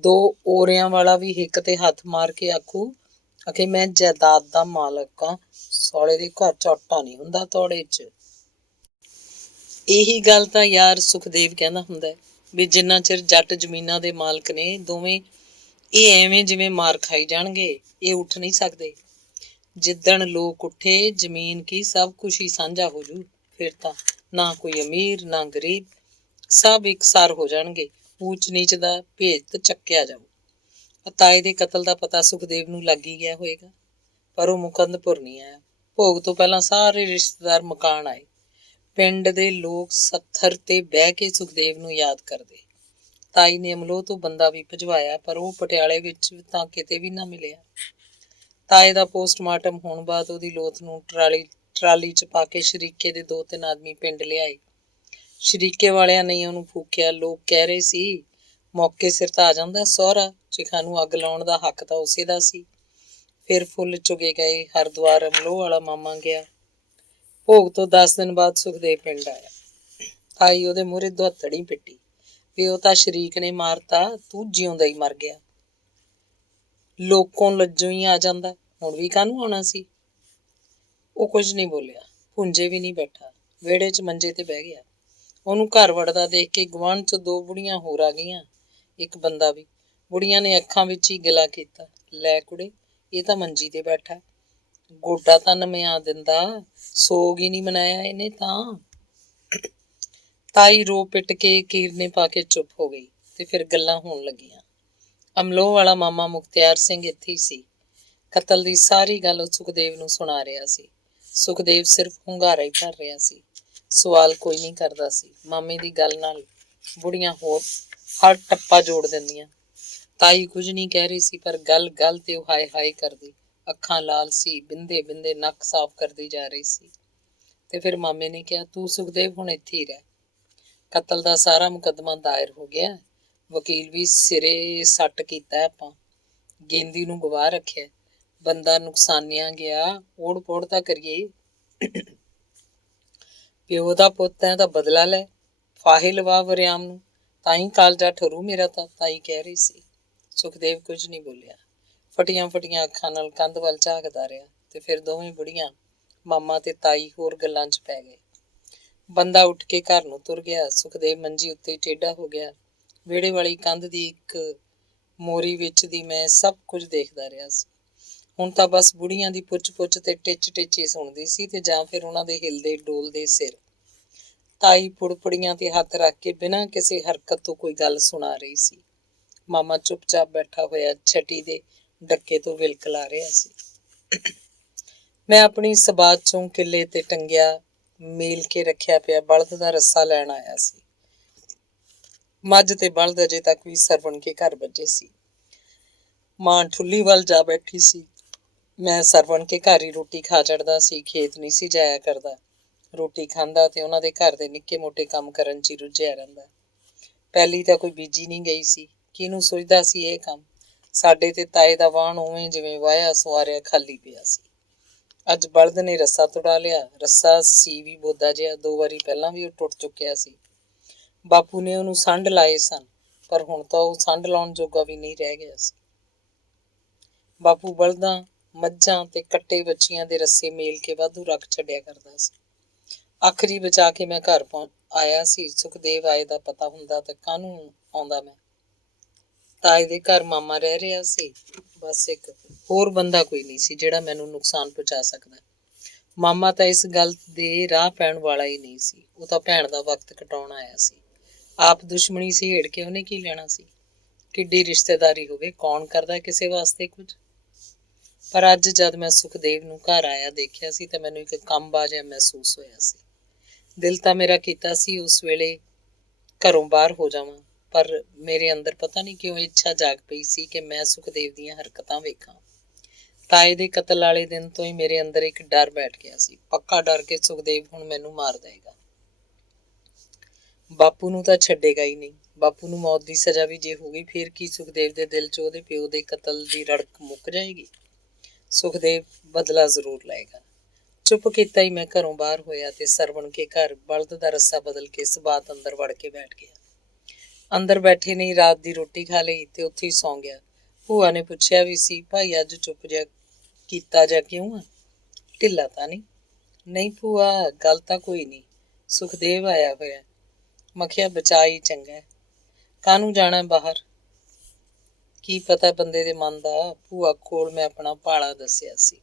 ਦੋ ਓਰਿਆਂ ਵਾਲਾ ਵੀ ਹਿੱਕ ਤੇ ਹੱਥ ਮਾਰ ਕੇ ਆਖੂ ਅਖੇ ਮੈਂ ਜਾਇਦਾਦ ਦਾ ਮਾਲਕ ਹਾਂ, ਸਾਲੇ ਦੇ ਘਰ ਚ ਆਟਾ ਨਹੀਂ ਹੁੰਦਾ ਤੋੜੇ 'ਚ। ਇਹੀ ਗੱਲ ਤਾਂ ਯਾਰ ਸੁਖਦੇਵ ਕਹਿੰਦਾ ਹੁੰਦਾ ਵੀ ਜਿੰਨਾ ਚਿਰ ਜੱਟ ਜ਼ਮੀਨਾਂ ਦੇ ਮਾਲਕ ਨੇ ਦੋਵੇਂ, ਇਹ ਐਵੇਂ ਜਿਵੇਂ ਮਾਰ ਖਾਈ ਜਾਣਗੇ, ਇਹ ਉੱਠ ਨਹੀਂ ਸਕਦੇ। ਜਿੱਦਣ ਲੋਕ ਉੱਠੇ ਜ਼ਮੀਨ ਕੀ ਸਭ ਕੁਛ ਹੀ ਸਾਂਝਾ ਹੋ ਜੂ, ਫਿਰ ਤਾਂ ਨਾ ਕੋਈ ਅਮੀਰ ਨਾ ਗਰੀਬ, ਸਭ ਇਕਸਾਰ ਹੋ ਜਾਣਗੇ। ਊਚ ਨੀਚ ਦਾ ਭੇਤ ਚੱਕਿਆ ਜਾਊ। ਤਾਏ ਦੇ ਕਤਲ ਦਾ ਪਤਾ ਸੁਖਦੇਵ ਨੂੰ ਲੱਗ ਹੀ ਗਿਆ ਹੋਏਗਾ, ਪਰ ਉਹ ਮੁਕੰਦਪੁਰ ਨਹੀਂ ਆਇਆ। ਭੋਗ ਤੋਂ ਪਹਿਲਾਂ ਸਾਰੇ ਰਿਸ਼ਤੇਦਾਰ ਮਕਾਨ ਆਏ। ਪਿੰਡ ਦੇ ਲੋਕ ਸੱਥਰ ਤੇ ਬਹਿ ਕੇ ਸੁਖਦੇਵ ਨੂੰ ਯਾਦ ਕਰਦੇ। ਤਾਈ ਨੇ ਅਮਲੋਹ ਤੋਂ ਬੰਦਾ ਵੀ ਭਿਜਵਾਇਆ, ਪਰ ਉਹ ਪਟਿਆਲੇ ਵਿੱਚ ਤਾਂ ਕਿਤੇ ਵੀ ਨਾ ਮਿਲਿਆ। ਤਾਏ ਦਾ ਪੋਸਟਮਾਰਟਮ ਹੋਣ ਬਾਅਦ ਉਹਦੀ ਲੋਥ ਨੂੰ ਟਰਾਲੀ 'ਚ ਪਾ ਕੇ ਸ਼ਰੀਕੇ ਦੇ 2-3 ਆਦਮੀ ਪਿੰਡ ਲਿਆਏ। ਸ਼ਰੀਕੇ ਵਾਲਿਆਂ ਨੇ ਉਹਨੂੰ ਫੂਕਿਆ। ਲੋਕ ਕਹਿ ਰਹੇ ਸੀ ਮੌਕੇ ਸਿਰ ਤਾਂ ਆ ਜਾਂਦਾ ਸਹੁਰਾ, ਚਿਖਾ ਨੂੰ ਅੱਗ ਲਾਉਣ ਦਾ ਹੱਕ ਤਾਂ ਉਸੇ ਦਾ ਸੀ। ਫਿਰ ਫੁੱਲ ਚੁਗੇ ਗਏ। ਹਰਿਦੁਆਰ ਅਮਲੋਹ ਵਾਲਾ ਮਾਮਾ ਗਿਆ। ਭੋਗ ਤੋਂ 10 ਦਿਨ ਬਾਅਦ ਸੁਖਦੇਵ ਪਿੰਡ ਆਇਆ। ਤਾਈ ਉਹਦੇ ਮੂਹਰੇ ਦੁਹੱਥੜੀ ਪਿੱਟੀ ਵੀ ਉਹ ਤਾਂ ਸ਼ਰੀਕ ਨੇ ਮਾਰਤਾ, ਤੂੰ ਜਿਉਂਦਾ ਹੀ ਮਰ ਗਿਆ। ਲੋਕੋਂ ਲੱਜੋਂ ਹੀ ਆ ਜਾਂਦਾ, ਹੁਣ ਵੀ ਕਾਹਨੂੰ ਆਉਣਾ ਸੀ। ਉਹ ਕੁਝ ਨਹੀਂ ਬੋਲਿਆ, ਭੁੰਜੇ ਵੀ ਨਹੀਂ ਬੈਠਾ, ਵਿਹੜੇ 'ਚ ਮੰਜੇ ਤੇ ਬਹਿ ਗਿਆ। ਉਹਨੂੰ ਘਰ ਵੜਦਾ ਦੇਖ ਕੇ ਗੁਆਂਢ 'ਚ 2 ਬੁੜੀਆਂ ਹੋਰ ਆ ਗਈਆਂ, ਇੱਕ ਬੰਦਾ ਵੀ। ਬੁੜੀਆਂ ਨੇ ਅੱਖਾਂ ਵਿੱਚ ਹੀ ਗਿਲਾ ਕੀਤਾ, ਲੈ ਕੁੜੇ, ਇਹ ਤਾਂ ਮੰਜੀ ਤੇ ਬੈਠਾ, ਗੋਡਾ ਤਾਂ ਨਮਿਆ ਦਿੰਦਾ, ਸੋਗ ਹੀ ਨਹੀਂ ਮਨਾਇਆ ਇਹਨੇ ਤਾਂ। ਤਾਈ ਰੋ ਪਿੱਟ ਕੇ ਕੀਰਨੇ ਪਾ ਕੇ ਚੁੱਪ ਹੋ ਗਈ ਤੇ ਫਿਰ ਗੱਲਾਂ ਹੋਣ ਲੱਗੀਆਂ। ਅਮਲੋਹ ਵਾਲਾ ਮਾਮਾ ਮੁਖਤਿਆਰ ਸਿੰਘ ਇੱਥੇ ਹੀ ਸੀ। ਕਤਲ ਦੀ ਸਾਰੀ ਗੱਲ ਉਹ ਸੁਖਦੇਵ ਨੂੰ ਸੁਣਾ ਰਿਹਾ ਸੀ। ਸੁਖਦੇਵ ਸਿਰਫ ਹੁੰਗਾਰਾ ਹੀ ਭਰ ਰਿਹਾ ਸੀ, ਸਵਾਲ ਕੋਈ ਨਹੀਂ ਕਰਦਾ ਸੀ। ਮਾਮੇ ਦੀ ਗੱਲ ਨਾਲ ਬੁੜੀਆਂ ਹੋਰ ਹਰ ਟੱਪਾ ਜੋੜ ਦਿੰਦੀਆਂ। ਤਾਈ ਕੁਝ ਨਹੀਂ ਕਹਿ ਰਹੀ ਸੀ, ਪਰ ਗੱਲ ਗੱਲ ਤੇ ਉਹ ਹਾਏ ਹਾਏ ਕਰਦੀ, ਅੱਖਾਂ ਲਾਲ ਸੀ, ਬਿੰਦੇ ਬਿੰਦੇ ਨੱਕ ਸਾਫ਼ ਕਰਦੀ ਜਾ ਰਹੀ ਸੀ। ਤੇ ਫਿਰ ਮਾਮੇ ਨੇ ਕਿਹਾ, ਤੂੰ ਸੁਖਦੇਵ ਹੁਣ ਇੱਥੇ ਹੀ ਰਹਿ, ਕਤਲ ਦਾ ਸਾਰਾ ਮੁਕੱਦਮਾ ਦਾਇਰ ਹੋ ਗਿਆ, ਵਕੀਲ ਵੀ ਸਿਰੇ ਸੱਟ ਕੀਤਾ, ਆਪਾਂ ਗੇਂਦੀ ਨੂੰ ਗਵਾਹ ਰੱਖਿਆ, ਬੰਦਾ ਨੁਕਸਾਨਿਆ ਗਿਆ, ਓੜ ਪੋੜ ਤਾਂ ਕਰੀਏ। ਪਿਓ ਦਾ ਪੁੱਤ ਹੈ ਤਾਂ ਬਦਲਾ ਲੈ, ਫਾਹੇ ਲਵਾ ਵਰਿਆਮ ਨੂੰ, ਤਾਂ ਹੀ ਕਾਲਜਾ ਠਰੂ ਮੇਰਾ ਤਾਂ, ਤਾਈ ਕਹਿ ਰਹੀ ਸੀ। ਸੁਖਦੇਵ ਕੁਝ ਨਹੀਂ ਬੋਲਿਆ, ਫਟੀਆਂ ਫਟੀਆਂ ਅੱਖਾਂ ਨਾਲ ਕੰਧ ਵੱਲ ਝਾਕਦਾ ਰਿਹਾ। ਤੇ ਫਿਰ ਦੋਵੇਂ ਬੁੜੀਆਂ, ਮਾਮਾ ਤੇ ਤਾਈ ਹੋਰ ਗੱਲਾਂ 'ਚ ਪੈ ਗਏ। ਬੰਦਾ ਉੱਠ ਕੇ ਘਰ ਨੂੰ ਤੁਰ ਗਿਆ। ਸੁਖਦੇਵ ਮੰਜੀ ਉੱਤੇ ਟੇਢਾ ਹੋ ਗਿਆ। ਵਿਹੜੇ ਵਾਲੀ ਕੰਧ ਦੀ ਇੱਕ ਮੋਰੀ ਵਿੱਚ ਦੀ ਮੈਂ ਸਭ ਕੁਝ ਦੇਖਦਾ ਰਿਹਾ ਸੀ। ਹੁਣ ਤਾਂ ਬਸ ਬੁੜੀਆਂ ਦੀ ਪੁੱਛ ਪੁੱਛ ਤੇ ਟਿੱਚ ਟਿੱਚੀ ਸੁਣਦੀ ਸੀ, ਤੇ ਜਾਂ ਫਿਰ ਉਹਨਾਂ ਦੇ ਹਿਲਦੇ ਡੋਲਦੇ ਸਿਰ। ਤਾਈ ਪੁੜਪੜੀਆਂ ਤੇ ਹੱਥ ਰੱਖ ਕੇ ਬਿਨਾਂ ਕਿਸੇ ਹਰਕਤ ਤੋਂ ਕੋਈ ਗੱਲ ਸੁਣਾ ਰਹੀ ਸੀ। ਮਾਮਾ ਚੁੱਪਚਾਪ ਬੈਠਾ ਹੋਇਆ ਛਟੀ ਦੇ ਡੱਕੇ ਤੋਂ ਵਿਲਕਲਾ ਰਿਹਾ ਸੀ। ਮੈਂ ਆਪਣੀ ਸਬਾਤ 'ਚੋਂ ਕਿੱਲੇ ਤੇ ਟੰਗਿਆ ਮੇਲ ਕੇ ਰੱਖਿਆ ਪਿਆ ਬਲਦ ਦਾ ਰੱਸਾ ਲੈਣ ਆਇਆ ਸੀ। ਮੱਝ ਤੇ ਬਲਦ ਅਜੇ ਤੱਕ ਵੀ ਸਰਵਣ ਕੇ ਘਰ ਬੱਝੇ ਸੀ। ਮਾਂ ਠੁੱਲੀ ਵੱਲ ਜਾ ਬੈਠੀ ਸੀ। ਮੈਂ ਸਰਵਣ ਕੇ ਘਰ ਹੀ ਰੋਟੀ ਖਾ ਚੜਦਾ ਸੀ, ਖੇਤ ਨਹੀਂ ਸੀ ਜਾਇਆ ਕਰਦਾ। ਰੋਟੀ ਖਾਂਦਾ ਤੇ ਉਹਨਾਂ ਦੇ ਘਰ ਦੇ ਨਿੱਕੇ ਮੋਟੇ ਕੰਮ ਕਰਨ 'ਚ ਹੀ ਰੁੱਝਿਆ ਰਹਿੰਦਾ। ਪਹਿਲੀ ਤਾਂ ਕੋਈ ਬੀਜੀ ਨਹੀਂ ਗਈ ਸੀ, ਕਿਹਨੂੰ ਸੋਚਦਾ ਸੀ ਇਹ ਕੰਮ। ਸਾਡੇ ਤੇ ਤਾਏ ਦਾ ਵਾਹਣ ਉਵੇਂ ਜਿਵੇਂ ਵਾਹਿਆ ਸਵਾਰਿਆ ਖਾਲੀ ਪਿਆ ਸੀ। ਅੱਜ ਬਲਦ ਨੇ ਰੱਸਾ ਤੁੜਾ ਲਿਆ। ਰੱਸਾ ਸੀ ਵੀ ਬੋਦਾ ਜਿਹਾ, 2 ਵਾਰੀ ਪਹਿਲਾਂ ਵੀ ਉਹ ਟੁੱਟ ਚੁੱਕਿਆ ਸੀ। ਬਾਪੂ ਨੇ ਉਹਨੂੰ ਸੰਢ ਲਾਏ ਸਨ, ਪਰ ਹੁਣ ਤਾਂ ਉਹ ਸੰਢ ਲਾਉਣ ਜੋਗਾ ਵੀ ਨਹੀਂ ਰਹਿ ਗਿਆ ਸੀ। ਬਾਪੂ ਬਲਦਾਂ, ਮੱਝਾਂ ਤੇ ਕੱਟੇ ਬੱਚੀਆਂ ਦੇ ਰੱਸੇ ਮੇਲ ਕੇ ਵਾਧੂ ਰੱਖ ਛੱਡਿਆ ਕਰਦਾ ਸੀ। ਆਖਰੀ ਬਚਾ ਕੇ ਮੈਂ ਘਰ ਆਇਆ ਸੀ। ਸੁਖਦੇਵ ਆਏ ਦਾ ਪਤਾ ਹੁੰਦਾ ਤਾਂ ਕਾਹਨੂੰ ਆਉਂਦਾ ਮੈਂ। ਤਾਏ ਦੇ ਘਰ ਮਾਮਾ ਰਹਿ ਰਿਹਾ ਸੀ, ਬਸ ਇੱਕ ਹੋਰ ਬੰਦਾ ਕੋਈ ਨਹੀਂ ਸੀ ਜਿਹੜਾ ਮੈਨੂੰ ਨੁਕਸਾਨ ਪਹੁੰਚਾ ਸਕਦਾ। ਮਾਮਾ ਤਾਂ ਇਸ ਗੱਲ ਦੇ ਰਾਹ ਪੈਣ ਵਾਲਾ ਹੀ ਨਹੀਂ ਸੀ। ਉਹ ਤਾਂ ਭੈਣ ਦਾ ਵਕਤ ਕਟਾਉਣ ਆਇਆ ਸੀ। ਆਪ ਦੁਸ਼ਮਣੀ ਸਹੇੜ ਕੇ ਉਹਨੇ ਕੀ ਲੈਣਾ ਸੀ। ਕਿੱਡੀ ਰਿਸ਼ਤੇਦਾਰੀ ਹੋਵੇ, ਕੌਣ ਕਰਦਾ ਕਿਸੇ ਵਾਸਤੇ ਕੁਝ। ਪਰ ਅੱਜ ਜਦ ਮੈਂ ਸੁਖਦੇਵ ਨੂੰ ਘਰ ਆਇਆ ਦੇਖਿਆ ਸੀ ਤਾਂ ਮੈਨੂੰ ਇੱਕ ਕੰਬ ਜਿਹਾ ਮਹਿਸੂਸ ਹੋਇਆ ਸੀ। ਦਿਲ ਤਾਂ ਮੇਰਾ ਕੀਤਾ ਸੀ ਉਸ ਵੇਲੇ ਘਰੋਂ ਬਾਹਰ ਹੋ ਜਾਵਾਂ, ਪਰ ਮੇਰੇ ਅੰਦਰ ਪਤਾ ਨਹੀਂ ਕਿਉਂ ਇੱਛਾ ਜਾਗ ਪਈ ਸੀ ਕਿ ਮੈਂ ਸੁਖਦੇਵ ਦੀਆਂ ਹਰਕਤਾਂ ਵੇਖਾਂ। ਤਾਏ ਦੇ ਕਤਲ ਵਾਲੇ ਦਿਨ ਤੋਂ ਹੀ ਮੇਰੇ ਅੰਦਰ ਇੱਕ ਡਰ ਬੈਠ ਗਿਆ ਸੀ, ਪੱਕਾ ਡਰ ਕਿ ਸੁਖਦੇਵ ਹੁਣ ਮੈਨੂੰ ਮਾਰ ਦੇਗਾ। ਬਾਪੂ ਨੂੰ ਤਾਂ ਛੱਡੇਗਾ ਹੀ ਨਹੀਂ। ਬਾਪੂ ਨੂੰ ਮੌਤ ਦੀ ਸਜ਼ਾ ਵੀ ਜੇ ਹੋ ਗਈ, ਫਿਰ ਕੀ ਸੁਖਦੇਵ ਦੇ ਦਿਲ 'ਚ ਉਹਦੇ ਪਿਓ ਦੇ ਕਤਲ ਦੀ ਰੜਕ ਮੁੱਕ ਜਾਏਗੀ? ਸੁਖਦੇਵ ਬਦਲਾ ਜ਼ਰੂਰ ਲਏਗਾ। ਚੁੱਪ ਕੀਤਾ ਹੀ ਮੈਂ ਘਰੋਂ ਬਾਹਰ ਹੋਇਆ ਤੇ ਸਰਵਣ ਕੇ ਘਰ ਬਲਦ ਦਾ ਰੱਸਾ ਬਦਲ ਕੇ ਸਬਾਤ ਅੰਦਰ ਵੜ ਕੇ ਬੈਠ ਗਿਆ। ਅੰਦਰ ਬੈਠੇ ਨਹੀਂ, ਰਾਤ ਦੀ ਰੋਟੀ ਖਾ ਲਈ ਤੇ ਉੱਥੇ ਹੀ ਸੌਂ ਗਿਆ। ਭੂਆ ਨੇ ਪੁੱਛਿਆ ਵੀ ਸੀ, ਭਾਈ ਅੱਜ ਚੁੱਪ ਜਿਹਾ ਕੀਤਾ ਜਾਂ ਕਿਉਂ ਆ? ਢਿੱਲਾ ਤਾਂ ਨਹੀਂ? ਨਹੀਂ ਭੂਆ, ਗੱਲ ਤਾਂ ਕੋਈ ਨਹੀਂ, ਸੁਖਦੇਵ ਆਇਆ ਹੋਇਆ। ਮਖਿਆ ਬਚਾ ਹੀ ਚੰਗਾ। ਕਾਹਨੂੰ ਜਾਣਾ ਬਾਹਰ? ਕੀ ਪਤਾ ਬੰਦੇ ਦੇ ਮਨ ਦਾ। ਭੂਆ ਕੋਲ ਮੈਂ ਆਪਣਾ ਭਾਲਾ ਦੱਸਿਆ ਸੀ।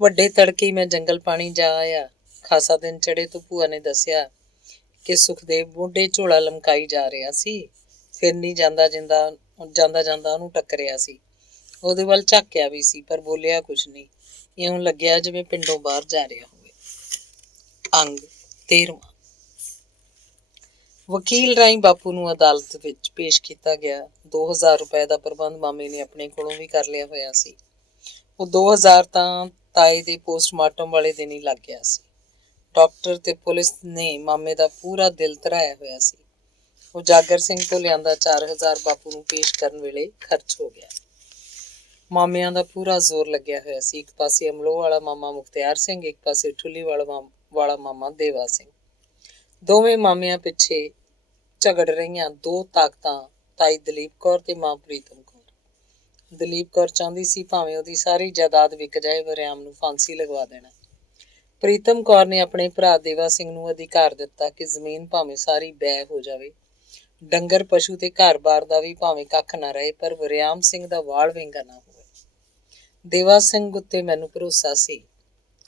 ਵੱਡੇ ਤੜਕੇ ਮੈਂ ਜੰਗਲ ਪਾਣੀ ਜਾ ਆਇਆ। ਖਾਸਾ ਦਿਨ ਚੜੇ ਤੋਂ ਭੂਆ ਨੇ ਦੱਸਿਆ ਕਿ ਸੁਖਦੇਵ ਮੋਢੇ ਝੋਲਾ ਲਮਕਾਈ ਜਾ ਰਿਹਾ ਸੀ। ਫਿਰ ਨਹੀਂ ਜਾਂਦਾ ਜਾਂਦਾ ਉਹਨੂੰ ਟੱਕਰਿਆ ਸੀ। ਉਹਦੇ ਵੱਲ ਝਾਕਿਆ ਵੀ ਸੀ, ਪਰ ਬੋਲਿਆ ਕੁਛ ਨਹੀਂ। ਇਉਂ ਲੱਗਿਆ ਜਿਵੇਂ ਪਿੰਡੋਂ ਬਾਹਰ ਜਾ ਰਿਹਾ ਹੋਵੇ। ਅੰਗ 13। ਵਕੀਲ ਰਾਹੀਂ ਬਾਪੂ ਨੂੰ ਅਦਾਲਤ ਵਿੱਚ ਪੇਸ਼ ਕੀਤਾ ਗਿਆ। 2000 ਰੁਪਏ ਦਾ ਪ੍ਰਬੰਧ ਮਾਮੇ ਨੇ ਆਪਣੇ ਕੋਲੋਂ ਵੀ ਕਰ ਲਿਆ ਹੋਇਆ ਸੀ। ਉਹ 2000 ਤਾਂ ਤਾਏ ਦੇ ਪੋਸਟਮਾਰਟਮ ਵਾਲੇ ਦਿਨ ਹੀ ਲੱਗ ਗਿਆ ਸੀ। ਡਾਕਟਰ ਤੇ ਪੁਲਿਸ ਨੇ ਮਾਮੇ ਦਾ ਪੂਰਾ ਦਿਲ ਧਰਾਇਆ ਹੋਇਆ ਸੀ। ਉਜਾਗਰ ਸਿੰਘ ਤੋਂ ਲਿਆਂਦਾ 4000 ਬਾਪੂ ਨੂੰ ਪੇਸ਼ ਕਰਨ ਵੇਲੇ ਖਰਚ ਹੋ ਗਿਆ। ਮਾਮਿਆਂ ਦਾ ਪੂਰਾ ਜ਼ੋਰ ਲੱਗਿਆ ਹੋਇਆ ਸੀ। ਇੱਕ ਪਾਸੇ ਅਮਲੋਹ ਵਾਲਾ ਮਾਮਾ ਮੁਖਤਿਆਰ ਸਿੰਘ, ਇੱਕ ਪਾਸੇ ਠੁੱਲੀ ਵਾਲਾ ਮਾਮਾ ਦੇਵਾ ਸਿੰਘ। ਦੋਵੇਂ ਮਾਮਿਆਂ ਪਿੱਛੇ ਝਗੜ ਰਹੀਆਂ ਦੋ ਤਾਕਤਾਂ, ਤਾਈ ਦਲੀਪ ਕੌਰ ਤੇ ਮਾਂ ਪ੍ਰੀਤਮ ਕੌਰ। ਦਲੀਪ ਕੌਰ ਚਾਹੁੰਦੀ ਸੀ ਭਾਵੇਂ ਉਹਦੀ ਸਾਰੀ ਜਾਇਦਾਦ ਵਿਕ ਜਾਏ, ਵਰਿਆਮ ਨੂੰ ਫਾਂਸੀ ਲਗਵਾ ਦੇਣਾ। ਪ੍ਰੀਤਮ ਕੌਰ ਨੇ ਆਪਣੇ ਭਰਾ ਦੇਵਾ ਸਿੰਘ ਨੂੰ ਅਧਿਕਾਰ ਦਿੱਤਾ ਕਿ ਜ਼ਮੀਨ ਭਾਵੇਂ ਸਾਰੀ ਬੈਅ ਹੋ ਜਾਵੇ, ਡੰਗਰ ਪਸ਼ੂ ਤੇ ਘਰ-ਬਾਰ ਦਾ ਵੀ ਭਾਵੇਂ ਕੱਖ ਨਾ ਰਹੇ, ਪਰ ਵਰਿਆਮ ਸਿੰਘ ਦਾ ਵਾਲ ਵਿੰਗਾ ਨਾ ਹੋਵੇ। ਦੇਵਾ ਸਿੰਘ ਉੱਤੇ ਮੈਨੂੰ ਭਰੋਸਾ ਸੀ।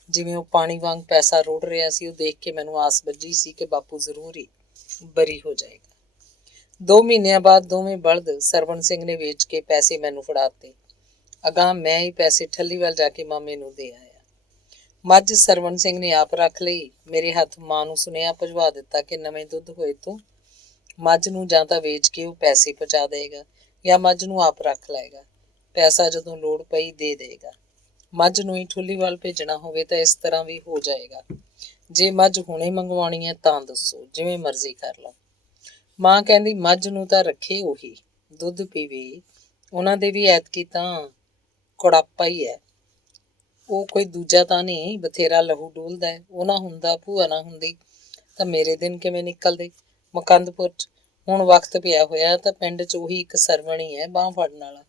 ਜਿਵੇਂ ਉਹ ਪਾਣੀ ਵਾਂਗ ਪੈਸਾ ਰੋੜ ਰਿਹਾ ਸੀ, ਉਹ ਦੇਖ ਕੇ ਮੈਨੂੰ ਆਸ ਬੱਝੀ ਸੀ ਕਿ ਬਾਪੂ ਜ਼ਰੂਰ ਹੀ ਬਰੀ ਹੋ ਜਾਏਗਾ। 2 ਮਹੀਨਿਆਂ ਬਾਅਦ ਦੋਵੇਂ ਬਲਦ ਸਰਵਣ ਸਿੰਘ ਨੇ ਵੇਚ ਕੇ ਪੈਸੇ ਮੈਨੂੰ ਫੜਾਤੇ। ਅਗਾਂਹ ਮੈਂ ਹੀ ਪੈਸੇ ਠੱਲੀਵਾਲ ਜਾ ਕੇ ਮਾਮੇ ਨੂੰ ਦੇ ਆਇਆ। ਮੱਝ ਸਰਵਣ ਸਿੰਘ ਨੇ ਆਪ ਰੱਖ ਲਈ। ਮੇਰੇ ਹੱਥ ਮਾਂ ਨੂੰ ਸੁਨੇਹਾ ਭਜਵਾ ਦਿੱਤਾ ਕਿ ਨਵੇਂ ਦੁੱਧ ਹੋਏ ਤੋਂ ਮੱਝ ਨੂੰ ਜਾਂ ਤਾਂ ਵੇਚ ਕੇ ਉਹ ਪੈਸੇ ਪਹੁੰਚਾ ਦੇਗਾ ਜਾਂ ਮੱਝ ਨੂੰ ਆਪ ਰੱਖ ਲਏਗਾ। ਪੈਸਾ ਜਦੋਂ ਲੋੜ ਪਈ ਦੇ ਦੇਗਾ। ਮੱਝ ਨੂੰ ਹੀ ਠੁੱਲੀਵਾਲ ਭੇਜਣਾ ਹੋਵੇ ਤਾਂ ਇਸ ਤਰ੍ਹਾਂ ਵੀ ਹੋ ਜਾਏਗਾ। ਜੇ ਮੱਝ ਹੁਣੇ ਮੰਗਵਾਉਣੀ ਹੈ ਤਾਂ ਦੱਸੋ, ਜਿਵੇਂ ਮਰਜ਼ੀ ਕਰ ਲਓ। ਮਾਂ ਕਹਿੰਦੀ ਮੱਝ ਨੂੰ ਤਾਂ ਰੱਖੇ ਉਹੀ, ਦੁੱਧ ਪੀਵੇ। ਉਹਨਾਂ ਦੇ ਵੀ ਐਤਕੀ ਤਾਂ ਕੁੜਾਪਾ ਹੀ ਹੈ। ਉਹ ਕੋਈ ਦੂਜਾ ਤਾਂ ਨਹੀਂ, ਬਥੇਰਾ ਲਹੂ ਡੋਲਦਾ ਹੈ। ਉਹ ਨਾ ਹੁੰਦਾ, ਭੂਆ ਨਾ ਹੁੰਦੀ ਤਾਂ ਮੇਰੇ ਦਿਨ ਕਿਵੇਂ ਨਿਕਲਦੇ। ਮੁਕੰਦਪੁਰ 'ਚ ਹੁਣ ਵਕਤ ਪਿਆ ਹੋਇਆ ਤਾਂ ਪਿੰਡ 'ਚ ਉਹੀ ਇੱਕ ਸਰਵਣ ਹੀ ਹੈ ਬਾਂਹ ਫੜਨ ਵਾਲਾ।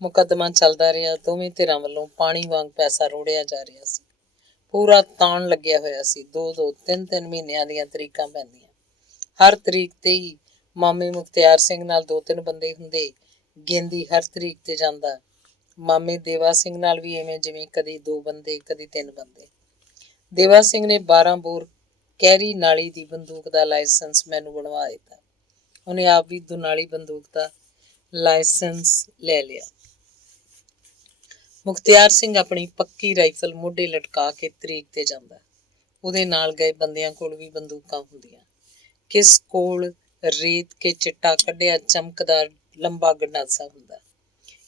ਮੁਕੱਦਮਾ ਚੱਲਦਾ ਰਿਹਾ। ਦੋਵੇਂ ਧਿਰਾਂ ਵੱਲੋਂ ਪਾਣੀ ਵਾਂਗ ਪੈਸਾ ਰੋੜਿਆ ਜਾ ਰਿਹਾ ਸੀ। ਪੂਰਾ ਤਾਣ ਲੱਗਿਆ ਹੋਇਆ ਸੀ। 2-2, 3-3 ਮਹੀਨਿਆਂ ਦੀਆਂ ਤਰੀਕਾਂ ਪੈਂਦੀਆਂ। ਹਰ ਤਰੀਕ ਤੇ ਹੀ ਮਾਮੇ ਮੁਖਤਿਆਰ ਸਿੰਘ ਨਾਲ 2-3 ਬੰਦੇ ਹੁੰਦੇ। ਗੇਂਦੀ ਹਰ ਤਰੀਕ ਤੇ ਜਾਂਦਾ। ਮਾਮੇ ਦੇਵਾ ਸਿੰਘ ਨਾਲ ਵੀ ਐਵੇਂ, ਜਿਵੇਂ ਕਦੀ 2 ਬੰਦੇ ਕਦੀ 3 ਬੰਦੇ। ਦੇਵਾ ਸਿੰਘ ਨੇ 12 ਬੋਰ ਕਹਿਰੀ ਨਾਲੀ ਦੀ ਬੰਦੂਕ ਦਾ ਲਾਇਸੈਂਸ ਮੈਨੂੰ ਬਣਵਾ ਦਿੱਤਾ। ਉਹਨੇ ਆਪ ਵੀ ਦੁਨਾਲੀ ਬੰਦੂਕ ਦਾ ਲਾਇਸੈਂਸ ਲੈ ਲਿਆ। ਮੁਖਤਿਆਰ ਸਿੰਘ ਆਪਣੀ ਪੱਕੀ ਰਾਈਫਲ ਮੋਢੇ ਲਟਕਾ ਕੇ ਤਰੀਕ ਤੇ ਜਾਂਦਾ। ਉਹਦੇ ਨਾਲ ਗਏ ਬੰਦਿਆਂ ਕੋਲ ਵੀ ਬੰਦੂਕਾਂ ਹੁੰਦੀਆਂ। ਕਿਸ ਕੋਲ ਰੇਤ ਕੇ ਚਿੱਟਾ ਕੱਢਿਆ ਚਮਕਦਾਰ ਲੰਬਾ ਗੰਡਾਸਾ ਹੁੰਦਾ।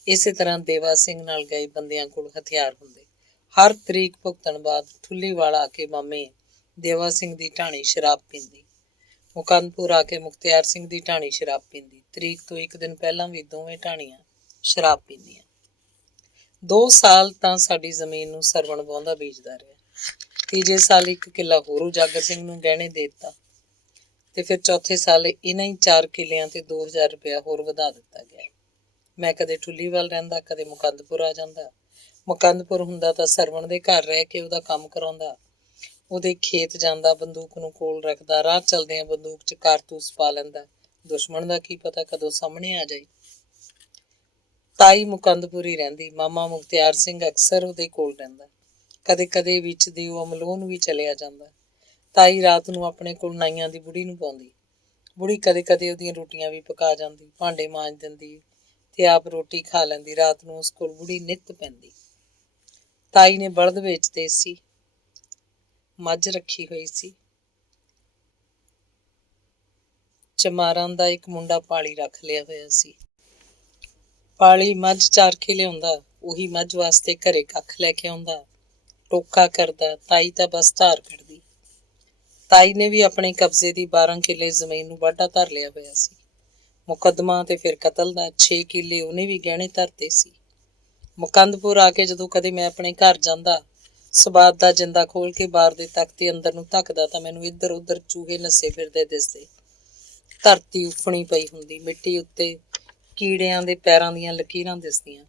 ਇਸੇ ਤਰ੍ਹਾਂ ਦੇਵਾ ਸਿੰਘ ਨਾਲ ਗਏ ਬੰਦਿਆਂ ਕੋਲ ਹਥਿਆਰ ਹੁੰਦੇ। ਹਰ ਤਰੀਕ ਭੁਗਤਣ ਬਾਅਦ ਠੁੱਲੀਵਾਲ ਆ ਕੇ ਮਾਮੇ ਦੇਵਾ ਸਿੰਘ ਦੀ ਢਾਣੀ ਸ਼ਰਾਬ ਪੀਂਦੀ। ਮੁਕੰਦਪੁਰ ਆ ਕੇ ਮੁਖਤਿਆਰ ਸਿੰਘ ਦੀ ਢਾਣੀ ਸ਼ਰਾਬ ਪੀਂਦੀ। ਤਰੀਕ ਤੋਂ 1 ਦਿਨ ਪਹਿਲਾਂ ਵੀ ਦੋਵੇਂ ਢਾਣੀਆਂ ਸ਼ਰਾਬ ਪੀਂਦੀਆਂ। 2 ਸਾਲ ਤਾਂ ਸਾਡੀ ਜ਼ਮੀਨ ਨੂੰ ਸਰਵਣ ਵਾਹੁੰਦਾ ਬੀਜਦਾ ਰਿਹਾ। ਤੀਜੇ ਸਾਲ 1 ਕਿੱਲਾ ਹੋਰ ਉਜਾਗਰ ਸਿੰਘ ਨੂੰ ਗਹਿਣੇ ਦੇ ਦਿੱਤਾ ਤੇ ਫਿਰ ਚੌਥੇ ਸਾਲ ਇਹਨਾਂ ਹੀ 4 ਕਿੱਲਿਆਂ ਤੇ 2000 ਰੁਪਇਆ ਹੋਰ ਵਧਾ ਦਿੱਤਾ ਗਿਆ। ਮੈਂ ਕਦੇ ਠੁੱਲੀਵਾਲ ਰਹਿੰਦਾ, ਕਦੇ ਮੁਕੰਦਪੁਰ ਆ ਜਾਂਦਾ। ਮੁਕੰਦਪੁਰ ਹੁੰਦਾ ਤਾਂ ਸਰਵਣ ਦੇ ਘਰ ਰਹਿ ਕੇ ਉਹਦਾ ਕੰਮ ਕਰਾਉਂਦਾ। ਉਹਦੇ ਖੇਤ ਜਾਂਦਾ, ਬੰਦੂਕ ਨੂੰ ਕੋਲ ਰੱਖਦਾ। ਰਾਹ ਚਲਦਿਆਂ ਬੰਦੂਕ 'ਚ ਕਾਰਤੂਸ ਪਾ ਲੈਂਦਾ। ਦੁਸ਼ਮਣ ਦਾ ਕੀ ਪਤਾ ਕਦੋਂ ਸਾਹਮਣੇ ਆ ਜਾਏ। ਤਾਈ ਮੁਕੰਦਪੁਰ ਹੀ ਰਹਿੰਦੀ। ਮਾਮਾ ਮੁਖਤਿਆਰ ਸਿੰਘ ਅਕਸਰ ਉਹਦੇ ਕੋਲ ਰਹਿੰਦਾ। ਕਦੇ ਕਦੇ ਵਿੱਚ ਦੀ ਉਹ ਅਮਲੋਹ ਨੂੰ ਵੀ ਚਲਿਆ ਜਾਂਦਾ। ਤਾਈ ਰਾਤ ਨੂੰ ਆਪਣੇ ਕੋਲ ਨਾਈਆਂ ਦੀ ਬੁੜੀ ਨੂੰ ਪਾਉਂਦੀ। ਬੁੜੀ ਕਦੇ ਕਦੇ ਉਹਦੀਆਂ ਰੋਟੀਆਂ ਵੀ ਪਕਾ ਜਾਂਦੀ, ਭਾਂਡੇ ਮਾਂਜ ਦਿੰਦੀ ਤੇ ਆਪ ਰੋਟੀ ਖਾ ਲੈਂਦੀ। ਰਾਤ ਨੂੰ ਉਸ ਕੋਲ ਬੁੜੀ ਨਿੱਤ ਪੈਂਦੀ। ਤਾਈ ਨੇ ਬਲਦ ਵੇਚਦੇ ਸੀ, ਮੱਝ ਰੱਖੀ ਹੋਈ ਸੀ। ਚਮਾਰਾਂ ਦਾ ਇੱਕ ਮੁੰਡਾ ਪਾਲੀ ਰੱਖ ਲਿਆ ਹੋਇਆ ਸੀ। ਪਾਲੀ ਮੱਝ ਚਾਰ ਕੇ ਲਿਆਉਂਦਾ, ਉਹੀ ਮੱਝ ਵਾਸਤੇ ਘਰੇ ਕੱਖ ਲੈ ਕੇ ਆਉਂਦਾ, ਟੋਕਾ ਕਰਦਾ। ਤਾਈ ਤਾਂ ਬਸ ਧਾਰ ਕੱਢਦੀ। ਤਾਈ ਨੇ ਵੀ ਆਪਣੇ ਕਬਜ਼ੇ ਦੀ 12 ਕਿੱਲੇ ਜ਼ਮੀਨ ਨੂੰ ਵਾਢਾ ਧਰ ਲਿਆ ਹੋਇਆ ਸੀ। ਮੁਕੱਦਮਾ ਤੇ ਫਿਰ ਕਤਲ ਦਾ 6 ਕਿੱਲੇ ਉਹਨੇ ਵੀ ਗਹਿਣੇ ਧਰਤੇ ਸੀ। ਮੁਕੰਦਪੁਰ ਆ ਕੇ ਜਦੋਂ ਕਦੇ ਮੈਂ ਆਪਣੇ ਘਰ ਜਾਂਦਾ, ਸਬਾਤ ਦਾ ਜਿੰਦਾ ਖੋਲ ਕੇ ਬਾਰ ਦੇ ਤਖਤੇ ਅੰਦਰ ਨੂੰ ਧੱਕਦਾ ਤਾਂ ਮੈਨੂੰ ਇੱਧਰ ਉੱਧਰ ਚੂਹੇ ਨੱਸੇ ਫਿਰਦੇ ਦਿਸਦੇ। ਧਰਤੀ ਉਫਣੀ ਪਈ ਹੁੰਦੀ, ਮਿੱਟੀ ਉੱਤੇ ਕੀੜਿਆਂ ਦੇ ਪੈਰਾਂ ਦੀਆਂ ਲਕੀਰਾਂ ਦਿਸਦੀਆਂ।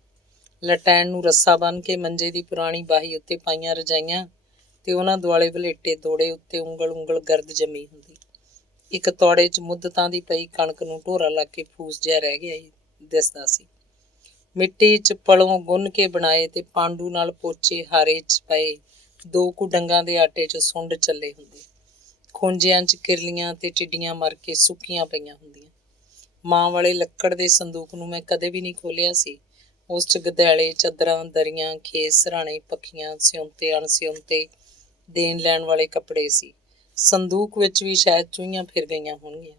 ਲਟੈਣ ਨੂੰ ਰੱਸਾ ਬੰਨ੍ਹ ਕੇ ਮੰਜੇ ਦੀ ਪੁਰਾਣੀ ਬਾਹੀ ਉੱਤੇ ਪਾਈਆਂ ਰਜਾਈਆਂ ਤੇ ਉਹਨਾਂ ਦੁਆਲੇ ਵਲੇਟੇ ਦੋੜੇ ਉੱਤੇ ਉਂਗਲ ਉਂਗਲ ਗਰਦ ਜੰਮੀ ਹੁੰਦੀ। ਇੱਕ ਤੌੜੇ 'ਚ ਮੁੱਦਤਾਂ ਦੀ ਪਈ ਕਣਕ ਨੂੰ ਢੋਰਾ ਲੱਗ ਕੇ ਫੂਸ ਜਿਹਾ ਰਹਿ ਗਿਆ ਦਿਸਦਾ ਸੀ। ਮਿੱਟੀ 'ਚ ਪਲੋਂ ਗੁੰਨ ਕੇ ਬਣਾਏ ਤੇ ਪਾਂਡੂ ਨਾਲ ਪੋਚੇ ਹਾਰੇ 'ਚ ਪਏ 2 ਕੁ ਡੰਗਾਂ ਦੇ ਆਟੇ 'ਚ ਸੁੰਡ ਚੱਲੇ ਹੁੰਦੇ। ਖੂੰਜਿਆਂ 'ਚ ਕਿਰਲੀਆਂ ਤੇ ਟਿੱਡੀਆਂ ਮਰ ਕੇ ਸੁੱਕੀਆਂ ਪਈਆਂ ਹੁੰਦੀਆਂ। ਮਾਂ ਵਾਲੇ ਲੱਕੜ ਦੇ ਸੰਦੂਕ ਨੂੰ ਮੈਂ ਕਦੇ ਵੀ ਨਹੀਂ ਖੋਲ੍ਹਿਆ ਸੀ। ਉਸ 'ਚ ਗਦੈਲੇ, ਚਾਦਰਾਂ, ਦਰੀਆਂ, ਖੇਸ, ਸਿਰਹਾਣੇ, ਪੱਖੀਆਂ, ਸਿਉਂਤੇ, ਅਣਸਿਉਂਤੇ, ਦੇਣ ਲੈਣ ਵਾਲੇ ਕੱਪੜੇ ਸੀ। ਸੰਦੂਕ ਵਿੱਚ ਵੀ ਸ਼ਾਇਦ ਚੂਹੀਆਂ ਫਿਰ ਗਈਆਂ ਹੋਣਗੀਆਂ,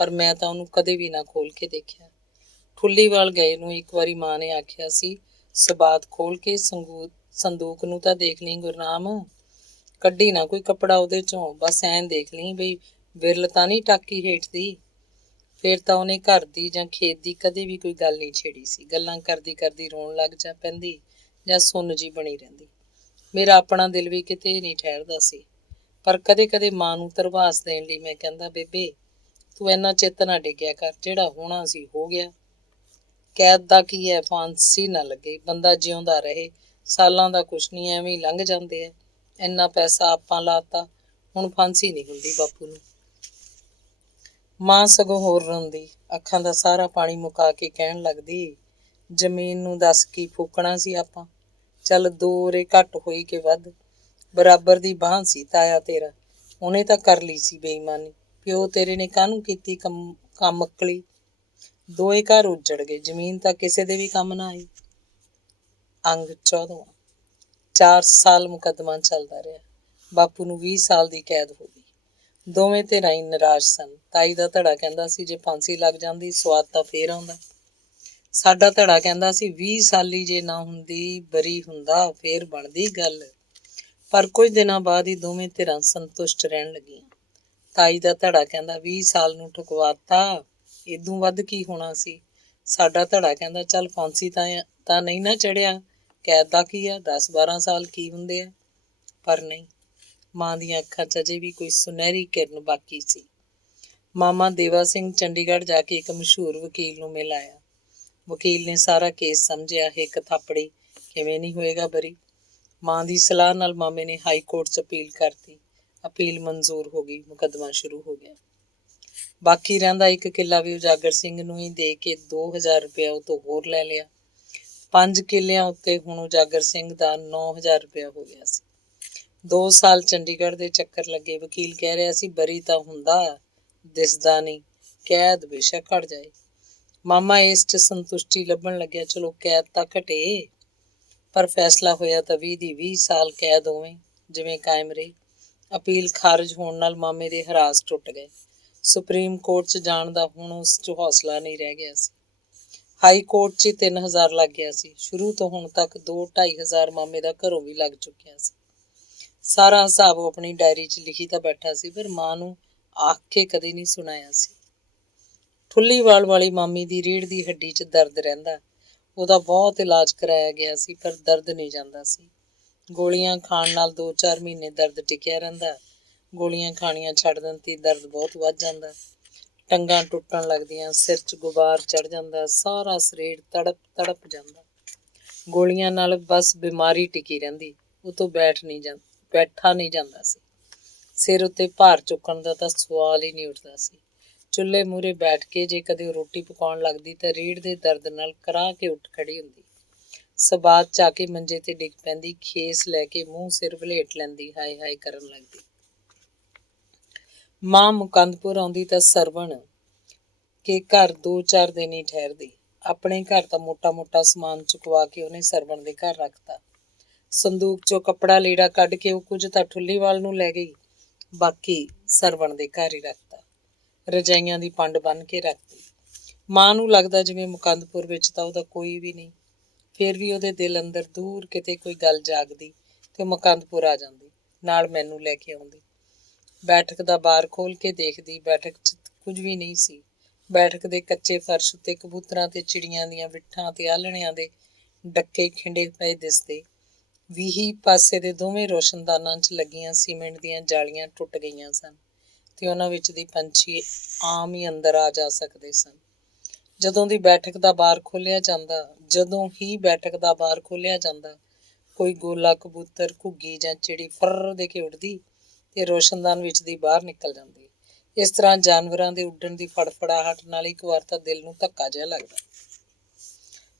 ਪਰ ਮੈਂ ਤਾਂ ਉਹਨੂੰ ਕਦੇ ਵੀ ਨਾ ਖੋਲ੍ਹ ਕੇ ਦੇਖਿਆ। ਠੁੱਲੀਵਾਲ ਗਏ ਨੂੰ ਇੱਕ ਵਾਰੀ ਮਾਂ ਨੇ ਆਖਿਆ ਸੀ, ਸਬਾਤ ਖੋਲ੍ਹ ਕੇ ਸੰਦੂਕ ਨੂੰ ਤਾਂ ਦੇਖ ਲਈ ਗੁਰਨਾਮ, ਕੱਢੀ ਨਾ ਕੋਈ ਕੱਪੜਾ ਉਹਦੇ 'ਚੋਂ, ਬਸ ਐਂ ਦੇਖ ਲਈ ਬਈ ਵਿਰਲ ਤਾਂ ਨਹੀਂ ਟਾਕੀ ਹੇਠ ਦੀ। ਫਿਰ ਤਾਂ ਉਹਨੇ ਘਰ ਦੀ ਜਾਂ ਖੇਤ ਦੀ ਕਦੇ ਵੀ ਕੋਈ ਗੱਲ ਨਹੀਂ ਛੇੜੀ ਸੀ। ਗੱਲਾਂ ਕਰਦੀ ਕਰਦੀ ਰੋਣ ਲੱਗ ਜਾ ਪੈਂਦੀ ਜਾਂ ਸੁੰਨ ਜੀ ਬਣੀ ਰਹਿੰਦੀ। ਮੇਰਾ ਆਪਣਾ ਦਿਲ ਵੀ ਕਿਤੇ ਨਹੀਂ ਠਹਿਰਦਾ ਸੀ, ਪਰ ਕਦੇ ਕਦੇ ਮਾਂ ਨੂੰ ਧਰਵਾਸ ਦੇਣ ਲਈ ਮੈਂ ਕਹਿੰਦਾ, ਬੇਬੇ ਤੂੰ ਇੰਨਾ ਚਿੱਤ ਨਾ ਡਿੱਗਿਆ ਕਰ, ਜਿਹੜਾ ਹੋਣਾ ਸੀ ਹੋ ਗਿਆ। ਕੈਦ ਦਾ ਕੀ ਹੈ, ਫਾਂਸੀ ਨਾ ਲੱਗੇ, ਬੰਦਾ ਜਿਉਂਦਾ ਰਹੇ। ਸਾਲਾਂ ਦਾ ਕੁਛ ਨਹੀਂ, ਐਵੇਂ ਹੀ ਲੰਘ ਜਾਂਦੇ ਆ। ਇੰਨਾ ਪੈਸਾ ਆਪਾਂ ਲਾਤਾ, ਹੁਣ ਫਾਂਸੀ ਨਹੀਂ ਹੁੰਦੀ ਬਾਪੂ ਨੂੰ। ਮਾਂ ਸਗੋਂ ਹੋਰ ਰੋਂਦੀ, ਅੱਖਾਂ ਦਾ ਸਾਰਾ ਪਾਣੀ ਮੁਕਾ ਕੇ ਕਹਿਣ ਲੱਗਦੀ, ਜ਼ਮੀਨ ਨੂੰ ਦੱਸ ਕੀ ਫੂਕਣਾ ਸੀ ਆਪਾਂ। ਚੱਲ 2 ਉਰੇ ਘੱਟ ਹੋਈ ਕਿ ਵੱਧ, ਬਰਾਬਰ ਦੀ ਬਾਂਹ ਸੀ ਤਾਇਆ ਤੇਰਾ, ਉਹਨੇ ਤਾਂ ਕਰ ਲਈ ਸੀ ਬੇਈਮਾਨੀ। ਪਿਓ ਤੇਰੇ ਨੇ ਕਾਹਨੂੰ ਕੀਤੀ ਕੰਮ ਅਕਲੀ। 2 ਘਰ ਉੱਜੜ ਗਏ, ਜ਼ਮੀਨ ਤਾਂ ਕਿਸੇ ਦੇ ਵੀ ਕੰਮ ਨਾ ਆਈ। ਅੰਗ 14ਵਾਂ। 4 ਸਾਲ ਮੁਕੱਦਮਾ ਚੱਲਦਾ ਰਿਹਾ। ਬਾਪੂ ਨੂੰ 20 ਸਾਲ ਦੀ ਕੈਦ ਹੋ ਗਈ। ਦੋਵੇਂ ਧਿਰਾਂ ਹੀ ਨਿਰਾਸ਼ ਸਨ। ਤਾਈ ਦਾ ਧੜਾ ਕਹਿੰਦਾ ਸੀ ਜੇ ਫਾਂਸੀ ਲੱਗ ਜਾਂਦੀ ਸਵਾਦ ਤਾਂ ਫੇਰ ਆਉਂਦਾ। ਸਾਡਾ ਧੜਾ ਕਹਿੰਦਾ ਸੀ 20 ਸਾਲੀ ਜੇ ਨਾ ਹੁੰਦੀ, ਬਰੀ ਹੁੰਦਾ, ਫੇਰ ਬਣਦੀ ਗੱਲ। ਪਰ ਕੁਝ ਦਿਨਾਂ ਬਾਅਦ ਹੀ ਦੋਵੇਂ ਧਿਰਾਂ ਸੰਤੁਸ਼ਟ ਰਹਿਣ ਲੱਗੀਆਂ। ਤਾਈ ਦਾ ਧੜਾ ਕਹਿੰਦਾ 20 ਸਾਲ ਨੂੰ ਠੁਕਵਾਤਾ, ਇਦੋਂ ਵੱਧ ਕੀ ਹੋਣਾ ਸੀ। ਸਾਡਾ ਧੜਾ ਕਹਿੰਦਾ ਚੱਲ ਫਾਂਸੀ ਤਾਂ ਨਹੀਂ ਨਾ ਚੜਿਆ, ਕੈਦ ਦਾ ਕੀ ਆ, 10-12 ਸਾਲ ਕੀ ਹੁੰਦੇ ਆ। ਪਰ ਨਹੀਂ, ਮਾਂ ਦੀਆਂ ਅੱਖਾਂ 'ਚ ਅਜੇ ਵੀ ਕੋਈ ਸੁਨਹਿਰੀ ਕਿਰਨ ਬਾਕੀ ਸੀ। ਮਾਮਾ ਦੇਵਾ ਸਿੰਘ ਚੰਡੀਗੜ੍ਹ ਜਾ ਕੇ ਇੱਕ ਮਸ਼ਹੂਰ ਵਕੀਲ ਨੂੰ ਮਿਲ ਆਇਆ। ਵਕੀਲ ਨੇ ਸਾਰਾ ਕੇਸ ਸਮਝਿਆ। ਹਿੱਕ ਥਾਪੜੀ, ਕਿਵੇਂ ਨਹੀਂ ਹੋਏਗਾ ਬਰੀ। ਮਾਂ ਦੀ ਸਲਾਹ ਨਾਲ ਮਾਮੇ ਨੇ ਹਾਈ ਕੋਰਟ 'ਚ ਅਪੀਲ ਕਰਤੀ। ਅਪੀਲ ਮਨਜ਼ੂਰ ਹੋ ਗਈ। ਮੁਕੱਦਮਾ ਸ਼ੁਰੂ ਹੋ ਗਿਆ। ਬਾਕੀ ਰਹਿੰਦਾ 1 ਕਿੱਲਾ ਵੀ ਉਜਾਗਰ ਸਿੰਘ ਨੂੰ ਹੀ ਦੇ ਕੇ 2000 ਰੁਪਇਆ ਉਹ ਤੋਂ ਹੋਰ ਲੈ ਲਿਆ। 5 ਕਿੱਲਿਆਂ ਉੱਤੇ ਹੁਣ ਉਜਾਗਰ ਸਿੰਘ ਦਾ 9000 ਰੁਪਇਆ ਹੋ ਗਿਆ ਸੀ। 2 ਸਾਲ ਚੰਡੀਗੜ੍ਹ ਦੇ ਚੱਕਰ ਲੱਗੇ। ਵਕੀਲ ਕਹਿ ਰਿਹਾ ਸੀ ਬਰੀ ਤਾਂ ਹੁੰਦਾ, ਦਿਸਦਾ ਨਹੀਂ, ਕੈਦ ਬੇਸ਼ੱਕ ਘਟ ਜਾਏ। ਮਾਮਾ ਇਸ 'ਚ ਸੰਤੁਸ਼ਟੀ ਲੱਭਣ ਲੱਗਿਆ, ਚਲੋ ਕੈਦ ਤਾਂ ਘਟੇ, ਪਰ ਫੈਸਲਾ ਹੋਇਆ ਤਾਂ 20 ਦੀ 20 ਸਾਲ ਕੈਦ ਉਵੇਂ ਜਿਵੇਂ ਕਾਇਮ ਰਹੀ। ਅਪੀਲ ਖਾਰਜ ਹੋਣ ਨਾਲ ਮਾਮੇ ਦੇ ਹਰਾਸ ਟੁੱਟ ਗਏ। ਸੁਪਰੀਮ ਕੋਰਟ 'ਚ ਜਾਣ ਦਾ ਹੁਣ ਉਸ 'ਚ ਹੌਸਲਾ ਨਹੀਂ ਰਹਿ ਗਿਆ ਸੀ। ਹਾਈ ਕੋਰਟ 'ਚ 3000 ਲੱਗ ਗਿਆ ਸੀ। ਸ਼ੁਰੂ ਤੋਂ ਹੁਣ ਤੱਕ 2-2500 ਮਾਮੇ ਦਾ ਘਰੋਂ ਵੀ ਲੱਗ ਚੁੱਕਿਆ ਸੀ। ਸਾਰਾ ਹਿਸਾਬ ਉਹ ਆਪਣੀ ਡਾਇਰੀ 'ਚ ਲਿਖੀ ਤਾਂ ਬੈਠਾ ਸੀ, ਪਰ ਮਾਂ ਨੂੰ ਆਖ ਕੇ ਕਦੇ ਨਹੀਂ ਸੁਣਾਇਆ ਸੀ। ਠੁੱਲੀਵਾਲ ਵਾਲੀ ਮਾਮੀ ਦੀ ਰੀੜ੍ਹ ਦੀ ਹੱਡੀ 'ਚ ਦਰਦ ਰਹਿੰਦਾ। ਉਹਦਾ ਬਹੁਤ ਇਲਾਜ ਕਰਾਇਆ ਗਿਆ ਸੀ, ਪਰ ਦਰਦ ਨਹੀਂ ਜਾਂਦਾ ਸੀ। ਗੋਲੀਆਂ ਖਾਣ ਨਾਲ 2-4 ਮਹੀਨੇ ਦਰਦ ਟਿਕਿਆ ਰਹਿੰਦਾ। ਗੋਲੀਆਂ ਖਾਣੀਆਂ ਛੱਡ ਦੇਣ ਤੇ ਦਰਦ ਬਹੁਤ ਵੱਧ ਜਾਂਦਾ। ਟੰਗਾਂ ਟੁੱਟਣ ਲੱਗਦੀਆਂ, ਸਿਰ 'ਚ ਗੁਬਾਰ ਚੜ੍ਹ ਜਾਂਦਾ, ਸਾਰਾ ਸਰੀਰ ਤੜਪ ਤੜਪ ਜਾਂਦਾ। ਗੋਲੀਆਂ ਨਾਲ ਬਸ ਬਿਮਾਰੀ ਟਿਕੀ ਰਹਿੰਦੀ, ਉਹ ਤੋਂ ਬੈਠਾ ਨਹੀਂ ਜਾਂਦਾ ਸੀ। ਸਿਰ ਉੱਤੇ ਭਾਰ ਚੁੱਕਣ ਦਾ ਤਾਂ ਸਵਾਲ ਹੀ ਨਹੀਂ ਉੱਠਦਾ ਸੀ। ਚੁੱਲ੍ਹੇ ਮੂਹਰੇ ਬੈਠ ਕੇ ਜੇ ਕਦੇ ਉਹ ਰੋਟੀ ਪਕਾਉਣ ਲੱਗਦੀ ਤਾਂ ਰੀੜ੍ਹ ਦੇ ਦਰਦ ਨਾਲ ਕਰਾਹ ਕੇ ਉੱਠ ਖੜੀ ਹੁੰਦੀ। ਸਬਾਤ 'ਚ ਆ ਕੇ ਮੰਜੇ ਤੇ ਡਿੱਗ ਪੈਂਦੀ, ਖੇਸ ਲੈ ਕੇ ਮੂੰਹ ਸਿਰ ਵਲੇਟ ਲੈਂਦੀ, ਹਾਏ ਹਾਏ ਕਰਨ ਲੱਗਦੀ। ਮਾਂ ਮੁਕੰਦਪੁਰ ਆਉਂਦੀ ਤਾਂ ਸਰਵਣ ਕੇ ਘਰ 2-4 ਦਿਨ ਹੀ ਠਹਿਰਦੀ। ਆਪਣੇ ਘਰ ਤਾਂ ਮੋਟਾ ਮੋਟਾ ਸਮਾਨ ਚੁਕਵਾ ਕੇ ਉਹਨੇ ਸਰਵਣ ਦੇ ਘਰ ਰੱਖਤਾ। ਸੰਦੂਕ 'ਚੋਂ ਕੱਪੜਾ ਲੀੜਾ ਕੱਢ ਕੇ ਉਹ ਕੁਝ ਤਾਂ ਠੁੱਲੀਵਾਲ ਨੂੰ ਲੈ ਗਈ, ਬਾਕੀ ਸਰਵਣ ਦੇ ਘਰ ਹੀ ਰੱਖਤਾ। ਰਜਾਈਆਂ ਦੀ ਪੰਡ ਬੰਨ੍ਹ ਕੇ ਰੱਖਦੀ। ਮਾਂ ਨੂੰ ਲੱਗਦਾ ਜਿਵੇਂ ਮੁਕੰਦਪੁਰ ਵਿੱਚ ਤਾਂ ਉਹਦਾ ਕੋਈ ਵੀ ਨਹੀਂ। ਫਿਰ ਵੀ ਉਹਦੇ ਦਿਲ ਅੰਦਰ ਦੂਰ ਕਿਤੇ ਕੋਈ ਗੱਲ ਜਾਗਦੀ ਤੇ ਮੁਕੰਦਪੁਰ ਆ ਜਾਂਦੀ, ਨਾਲ ਮੈਨੂੰ ਲੈ ਕੇ ਆਉਂਦੀ। ਬੈਠਕ ਦਾ ਬਾਰ ਖੋਲ ਕੇ ਦੇਖਦੀ, ਬੈਠਕ 'ਚ ਕੁਝ ਵੀ ਨਹੀਂ ਸੀ। ਬੈਠਕ ਦੇ ਕੱਚੇ ਫਰਸ਼ ਉੱਤੇ ਕਬੂਤਰਾਂ ਤੇ ਚਿੜੀਆਂ ਦੀਆਂ ਵਿੱਠਾਂ ਤੇ ਆਲ੍ਹਣਿਆਂ ਦੇ ਡੱਕੇ ਖਿੰਡੇ ਪਏ ਦਿਸਦੇ। ਵੀਹੀ ਪਾਸੇ ਦੇ ਦੋਵੇਂ ਰੋਸ਼ਨਦਾਨਾਂ 'ਚ ਲੱਗੀਆਂ ਸੀਮੈਂਟ ਦੀਆਂ ਜਾਲੀਆਂ ਟੁੱਟ ਗਈਆਂ ਸਨ ਤੇ ਉਹਨਾਂ ਵਿੱਚ ਦੀ ਪੰਛੀ ਆਮ ਹੀ ਅੰਦਰ ਆ ਜਾ ਸਕਦੇ ਸਨ। ਜਦੋਂ ਹੀ ਬੈਠਕ ਦਾ ਬਾਰ ਖੋਲ੍ਹਿਆ ਜਾਂਦਾ, ਕੋਈ ਗੋਲਾ ਕਬੂਤਰ, ਘੁੱਗੀ ਜਾਂ ਚਿੜੀ ਫਰ ਦੇ ਕੇ ਉੱਡਦੀ ਤੇ ਰੋਸ਼ਨਦਾਨ ਵਿੱਚ ਦੀ ਬਾਹਰ ਨਿਕਲ ਜਾਂਦੀ। ਇਸ ਤਰ੍ਹਾਂ ਜਾਨਵਰਾਂ ਦੇ ਉੱਡਣ ਦੀ ਫੜਫੜਾਹਟ ਨਾਲ ਇੱਕ ਵਾਰ ਤਾਂ ਦਿਲ ਨੂੰ ਧੱਕਾ ਜਿਹਾ ਲੱਗਦਾ।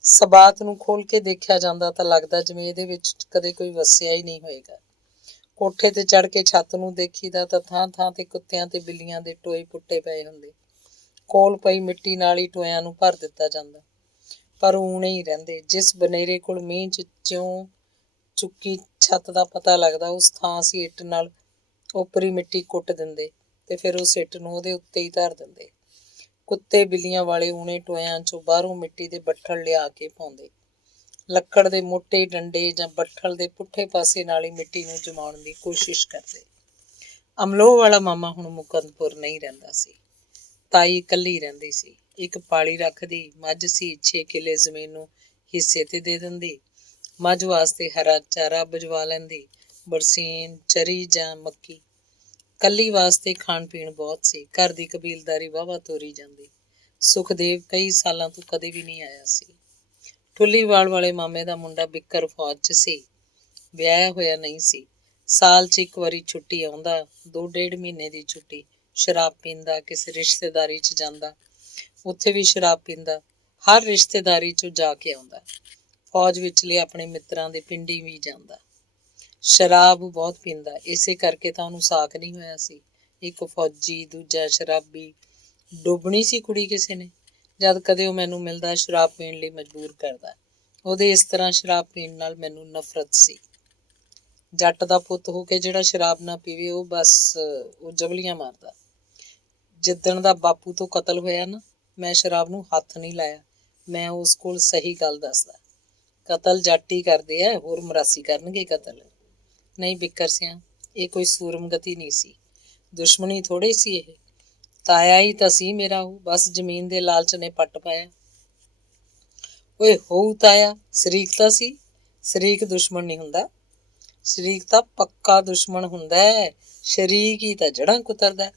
ਸਬਾਤ ਨੂੰ ਖੋਲ ਕੇ ਦੇਖਿਆ ਜਾਂਦਾ ਤਾਂ ਲੱਗਦਾ ਜਿਵੇਂ ਇਹਦੇ ਵਿੱਚ ਕਦੇ ਕੋਈ ਵਸਿਆ ਹੀ ਨਹੀਂ ਹੋਏਗਾ। ਕੋਠੇ ਤੇ ਚੜ੍ਹ ਕੇ ਛੱਤ ਨੂੰ ਦੇਖੀਦਾ ਤਾਂ ਥਾਂ ਥਾਂ ਤੇ ਕੁੱਤਿਆਂ ਤੇ ਬਿੱਲੀਆਂ ਦੇ ਟੋਏ ਪੁੱਟੇ ਪਏ ਹੁੰਦੇ। ਕੋਲ ਪਈ ਮਿੱਟੀ ਨਾਲ ਹੀ ਟੋਇਆਂ ਨੂੰ ਭਰ ਦਿੱਤਾ ਜਾਂਦਾ, ਪਰ ਊਣੇ ਹੀ ਰਹਿੰਦੇ। ਜਿਸ ਬਨੇਰੇ ਕੋਲ ਮੀਂਹ 'ਚ ਜਿਉਂ ਚੁੱਕੀ ਛੱਤ ਦਾ ਪਤਾ ਲੱਗਦਾ, ਉਸ ਥਾਂ ਅਸੀਂ ਇੱਟ ਨਾਲ ਉੱਪਰੀ ਮਿੱਟੀ ਕੁੱਟ ਦਿੰਦੇ ਤੇ ਫਿਰ ਉਸ ਇੱਟ ਨੂੰ ਉਹਦੇ ਉੱਤੇ ਹੀ ਧਰ ਦਿੰਦੇ। ਕੁੱਤੇ ਬਿੱਲੀਆਂ ਵਾਲੇ ਊਣੇ ਟੋਇਆਂ 'ਚੋਂ ਬਾਹਰੋਂ ਮਿੱਟੀ ਦੇ ਬੱਠਲ ਲਿਆ ਕੇ ਪਾਉਂਦੇ। ਲੱਕੜ ਦੇ ਮੋਟੇ ਡੰਡੇ ਜਾਂ ਬੱਠਲ ਦੇ ਪੁੱਠੇ ਪਾਸੇ ਨਾਲ ਹੀ ਮਿੱਟੀ ਨੂੰ ਜਮਾਉਣ ਦੀ ਕੋਸ਼ਿਸ਼ ਕਰਦੇ। ਅਮਲੋਹ ਵਾਲਾ ਮਾਮਾ ਹੁਣ ਮੁਕੰਦਪੁਰ ਨਹੀਂ ਰਹਿੰਦਾ ਸੀ। ਤਾਈ ਇਕੱਲੀ ਰਹਿੰਦੀ ਸੀ। ਇੱਕ ਪਾਲੀ ਰੱਖਦੀ, ਮੱਝ ਸੀ। 6 ਕਿੱਲੇ ਜ਼ਮੀਨ ਨੂੰ ਹਿੱਸੇ ਤੇ ਦੇ ਦਿੰਦੀ। ਮੱਝ ਵਾਸਤੇ ਹਰਾ ਚਾਰਾ ਭਜਵਾ ਲੈਂਦੀ, ਬਰਸੀਨ, ਚਰੀ ਜਾਂ ਮੱਕੀ। ਕੱਲੀ ਵਾਸਤੇ ਖਾਣ ਪੀਣ ਬਹੁਤ ਸੀ। ਘਰ ਦੀ ਕਬੀਲਦਾਰੀ ਵਾਹਵਾ ਤੋਰੀ ਜਾਂਦੀ। ਸੁਖਦੇਵ ਕਈ ਸਾਲਾਂ ਤੋਂ ਕਦੇ ਵੀ ਨਹੀਂ ਆਇਆ ਸੀ। ਠੁੱਲੀਵਾਲ ਵਾਲੇ ਮਾਮੇ ਦਾ ਮੁੰਡਾ ਬਿੱਕਰ ਫੌਜ 'ਚ ਸੀ, ਵਿਆਹਿਆ ਹੋਇਆ ਨਹੀਂ ਸੀ। ਸਾਲ 'ਚ ਇੱਕ ਵਾਰੀ ਛੁੱਟੀ ਆਉਂਦਾ, 2-1.5 ਮਹੀਨੇ ਦੀ ਛੁੱਟੀ। ਸ਼ਰਾਬ ਪੀਂਦਾ, ਕਿਸੇ ਰਿਸ਼ਤੇਦਾਰੀ 'ਚ ਜਾਂਦਾ, ਉੱਥੇ ਵੀ ਸ਼ਰਾਬ ਪੀਂਦਾ। ਹਰ ਰਿਸ਼ਤੇਦਾਰੀ 'ਚੋਂ ਜਾ ਕੇ ਆਉਂਦਾ। ਫੌਜ ਵਿਚਲੇ ਆਪਣੇ ਮਿੱਤਰਾਂ ਦੇ ਪਿੰਡੀ ਵੀ ਜਾਂਦਾ। ਸ਼ਰਾਬ ਬਹੁਤ ਪੀਂਦਾ, ਇਸੇ ਕਰਕੇ ਤਾਂ ਉਹਨੂੰ ਸਾਕ ਨਹੀਂ ਹੋਇਆ ਸੀ। ਇੱਕ ਫੌਜੀ, ਦੂਜਾ ਸ਼ਰਾਬੀ। ਡੋਬਣੀ ਸੀ ਕੁੜੀ ਕਿਸੇ ਨੇ। ਜਦ ਕਦੇ ਉਹ ਮੈਨੂੰ ਮਿਲਦਾ, ਸ਼ਰਾਬ ਪੀਣ ਲਈ ਮਜਬੂਰ ਕਰਦਾ। ਉਹਦੇ ਇਸ ਤਰ੍ਹਾਂ ਸ਼ਰਾਬ ਪੀਣ ਨਾਲ ਮੈਨੂੰ ਨਫ਼ਰਤ ਸੀ। ਜੱਟ ਦਾ ਪੁੱਤ ਹੋ ਕੇ ਜਿਹੜਾ ਸ਼ਰਾਬ ਨਾ ਪੀਵੇ, ਉਹ ਜਬਲੀਆਂ ਮਾਰਦਾ। ਜਿੱਦਣ ਦਾ ਬਾਪੂ ਤੋਂ ਕਤਲ ਹੋਇਆ ਨਾ, ਮੈਂ ਸ਼ਰਾਬ ਨੂੰ ਹੱਥ ਨਹੀਂ ਲਾਇਆ। ਮੈਂ ਉਸ ਕੋਲ ਸਹੀ ਗੱਲ ਦੱਸਦਾ। ਕਤਲ ਜੱਟ ਹੀ ਕਰਦੇ ਆ, ਹੋਰ ਮਰਾਸੀ ਕਰਨਗੇ ਕਤਲ? ਨਹੀਂ ਬਿੱਕਰ ਸਿਆਂ, ਇਹ ਕੋਈ ਸੂਰਮਗਤੀ ਨਹੀਂ ਸੀ। ਦੁਸ਼ਮਣੀ ਥੋੜ੍ਹੀ ਸੀ ਇਹ। ਤਾਇਆ ਹੀ ਤਾਂ ਸੀ ਮੇਰਾ ਉਹ, ਬਸ ਜ਼ਮੀਨ ਦੇ ਲਾਲਚ ਨੇ ਪੱਟ ਪਾਇਆ। ਓਏ ਹੋਊ ਤਾਇਆ, ਸ਼ਰੀਕ ਤਾਂ ਸੀ। ਸ਼ਰੀਕ ਦੁਸ਼ਮਣ ਨਹੀਂ ਹੁੰਦਾ। ਸ਼ਰੀਕ ਤਾਂ ਪੱਕਾ ਦੁਸ਼ਮਣ ਹੁੰਦਾ ਹੈ। ਸ਼ਰੀਕ ਹੀ ਤਾਂ ਜੜ੍ਹਾਂ ਕੁਤਰਦਾ।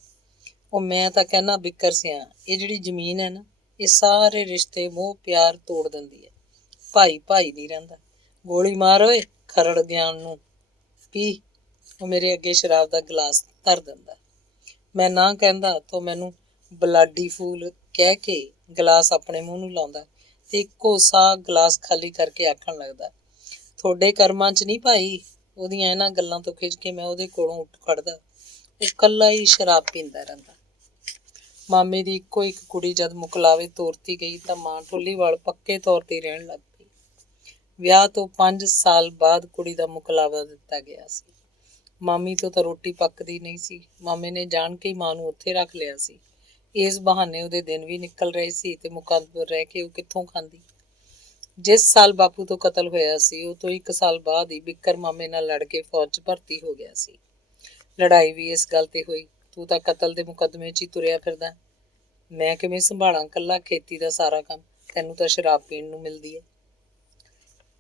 ਉਹ ਮੈਂ ਤਾਂ ਕਹਿਣਾ ਬਿੱਕਰ ਸਿਆਂ, ਇਹ ਜਿਹੜੀ ਜ਼ਮੀਨ ਹੈ ਨਾ, ਇਹ ਸਾਰੇ ਰਿਸ਼ਤੇ ਮੋਹ ਪਿਆਰ ਤੋੜ ਦਿੰਦੀ ਹੈ। ਭਾਈ ਭਾਈ ਨਹੀਂ ਰਹਿੰਦਾ। ਗੋਲੀ ਮਾਰ ਓਏ ਖਰੜ ਗਿਆਨ ਨੂੰ, ਪੀ। ਉਹ ਮੇਰੇ ਅੱਗੇ ਸ਼ਰਾਬ ਦਾ ਗਲਾਸ ਧਰ ਦਿੰਦਾ। ਮੈਂ ਨਾ ਕਹਿੰਦਾ ਤਾਂ ਮੈਨੂੰ ਬਲਾਡੀ ਫੂਲ ਕਹਿ ਕੇ ਗਲਾਸ ਆਪਣੇ ਮੂੰਹ ਨੂੰ ਲਾਉਂਦਾ ਤੇ ਇੱਕੋ ਸਾਹ ਗਲਾਸ ਖਾਲੀ ਕਰਕੇ ਆਖਣ ਲੱਗਦਾ, ਤੁਹਾਡੇ ਕਰਮਾਂ 'ਚ ਨਹੀਂ ਭਾਈ। ਉਹਦੀਆਂ ਇਹਨਾਂ ਗੱਲਾਂ ਤੋਂ ਖਿੱਝ ਕੇ ਮੈਂ ਉਹਦੇ ਕੋਲੋਂ ਉੱਠ ਖੜਦਾ। ਉਹ ਇਕੱਲਾ ਹੀ ਸ਼ਰਾਬ ਪੀਂਦਾ ਰਹਿੰਦਾ। ਮਾਮੇ ਦੀ ਇੱਕੋ ਇੱਕ ਕੁੜੀ ਜਦ ਮੁਕਲਾਵੇ ਤੋਰਤੀ ਗਈ ਤਾਂ ਮਾਂ ਠੁੱਲੀਵਾਲ ਪੱਕੇ ਤੌਰ 'ਤੇ ਰਹਿਣ ਲੱਗ ਪਈ। ਵਿਆਹ ਤੋਂ 5 ਸਾਲ ਬਾਅਦ ਕੁੜੀ ਦਾ ਮੁਕਲਾਵਾ ਦਿੱਤਾ ਗਿਆ ਸੀ। ਮਾਮੀ ਤੋਂ ਤਾਂ ਰੋਟੀ ਪੱਕਦੀ ਨਹੀਂ ਸੀ। ਮਾਮੇ ਨੇ ਜਾਣ ਕੇ ਹੀ ਮਾਂ ਨੂੰ ਉੱਥੇ ਰੱਖ ਲਿਆ ਸੀ। ਇਸ ਬਹਾਨੇ ਉਹਦੇ ਦਿਨ ਵੀ ਨਿਕਲ ਰਹੇ ਸੀ ਤੇ ਮੁਕੰਦਪੁਰ ਰਹਿ ਕੇ ਉਹ ਕਿੱਥੋਂ ਖਾਂਦੀ। ਜਿਸ ਸਾਲ ਬਾਪੂ ਤੋਂ ਕਤਲ ਹੋਇਆ ਸੀ, ਉਹ ਤੋਂ 1 ਸਾਲ ਬਾਅਦ ਹੀ ਬਿੱਕਰ ਮਾਮੇ ਨਾਲ ਲੜ ਕੇ ਫੌਜ 'ਚ ਭਰਤੀ ਹੋ ਗਿਆ ਸੀ। ਲੜਾਈ ਵੀ ਇਸ ਗੱਲ ਤੇ ਹੋਈ, ਤੂੰ ਤਾਂ ਕਤਲ ਦੇ ਮੁਕੱਦਮੇ 'ਚ ਹੀ ਤੁਰਿਆ ਫਿਰਦਾ। ਮੈਂ ਕਿਵੇਂ ਸੰਭਾਲਾਂ ਇਕੱਲਾ ਖੇਤੀ ਦਾ ਸਾਰਾ ਕੰਮ? ਤੈਨੂੰ ਤਾਂ ਸ਼ਰਾਬ ਪੀਣ ਨੂੰ ਮਿਲਦੀ ਹੈ।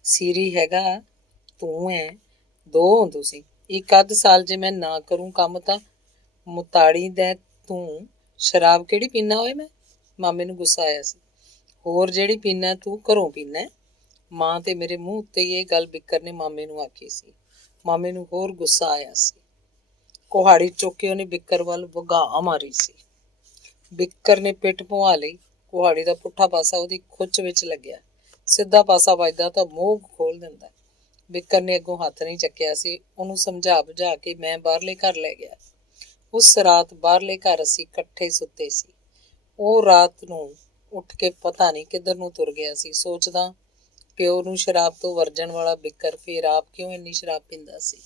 ਸੀਰੀ ਹੈਗਾ, ਤੂੰ ਹੈ, ਦੋ ਹੋ ਤੁਸੀਂ। 1 ਅੱਧ ਸਾਲ ਜੇ ਮੈਂ ਨਾ ਕਰੂੰ ਕੰਮ ਤਾਂ ਮੁਤਾੜੀ ਦਾ ਤੂੰ। ਸ਼ਰਾਬ ਕਿਹੜੀ ਪੀਨਾ ਹੋਏ ਮੈਂ? ਮਾਮੇ ਨੂੰ ਗੁੱਸਾ ਆਇਆ ਸੀ। ਹੋਰ ਜਿਹੜੀ ਪੀਨਾ ਤੂੰ ਘਰੋਂ ਪੀਨਾ। ਮਾਂ ਤੇ ਮੇਰੇ ਮੂੰਹ ਉੱਤੇ ਹੀ ਇਹ ਗੱਲ ਬਿੱਕਰ ਨੇ ਮਾਮੇ ਨੂੰ ਆਖੀ ਸੀ। ਮਾਮੇ ਨੂੰ ਹੋਰ ਗੁੱਸਾ ਆਇਆ ਸੀ। ਕੁਹਾੜੀ ਚੁੱਕ ਕੇ ਉਹਨੇ ਬਿੱਕਰ ਵੱਲ ਵਗਾਹ ਮਾਰੀ ਸੀ। ਬਿੱਕਰ ਨੇ ਪਿੱਠ ਭੁਆ ਲਈ। ਕੁਹਾੜੀ ਦਾ ਪੁੱਠਾ ਪਾਸਾ ਉਹਦੀ ਖੁੱਚ ਵਿੱਚ ਲੱਗਿਆ। ਸਿੱਧਾ ਪਾਸਾ ਵੱਜਦਾ ਤਾਂ ਮੂੰਹ ਖੋਲ ਦਿੰਦਾ। ਬਿੱਕਰ ਨੇ ਅੱਗੋਂ ਹੱਥ ਨਹੀਂ ਚੱਕਿਆ ਸੀ। ਉਹਨੂੰ ਸਮਝਾ ਬੁਝਾ ਕੇ ਮੈਂ ਬਾਹਰਲੇ ਘਰ ਲੈ ਗਿਆ। ਉਸ ਰਾਤ ਬਾਹਰਲੇ ਘਰ ਅਸੀਂ ਇਕੱਠੇ ਸੁੱਤੇ ਸੀ। ਉਹ ਰਾਤ ਨੂੰ ਉੱਠ ਕੇ ਪਤਾ ਨਹੀਂ ਕਿੱਧਰ ਨੂੰ ਤੁਰ ਗਿਆ ਸੀ। ਸੋਚਦਾ, ਪਿਓ ਨੂੰ ਸ਼ਰਾਬ ਤੋਂ ਵਰਜਣ ਵਾਲਾ ਬਿੱਕਰ ਫਿਰ ਆਪ ਕਿਉਂ ਇੰਨੀ ਸ਼ਰਾਬ ਪੀਂਦਾ ਸੀ।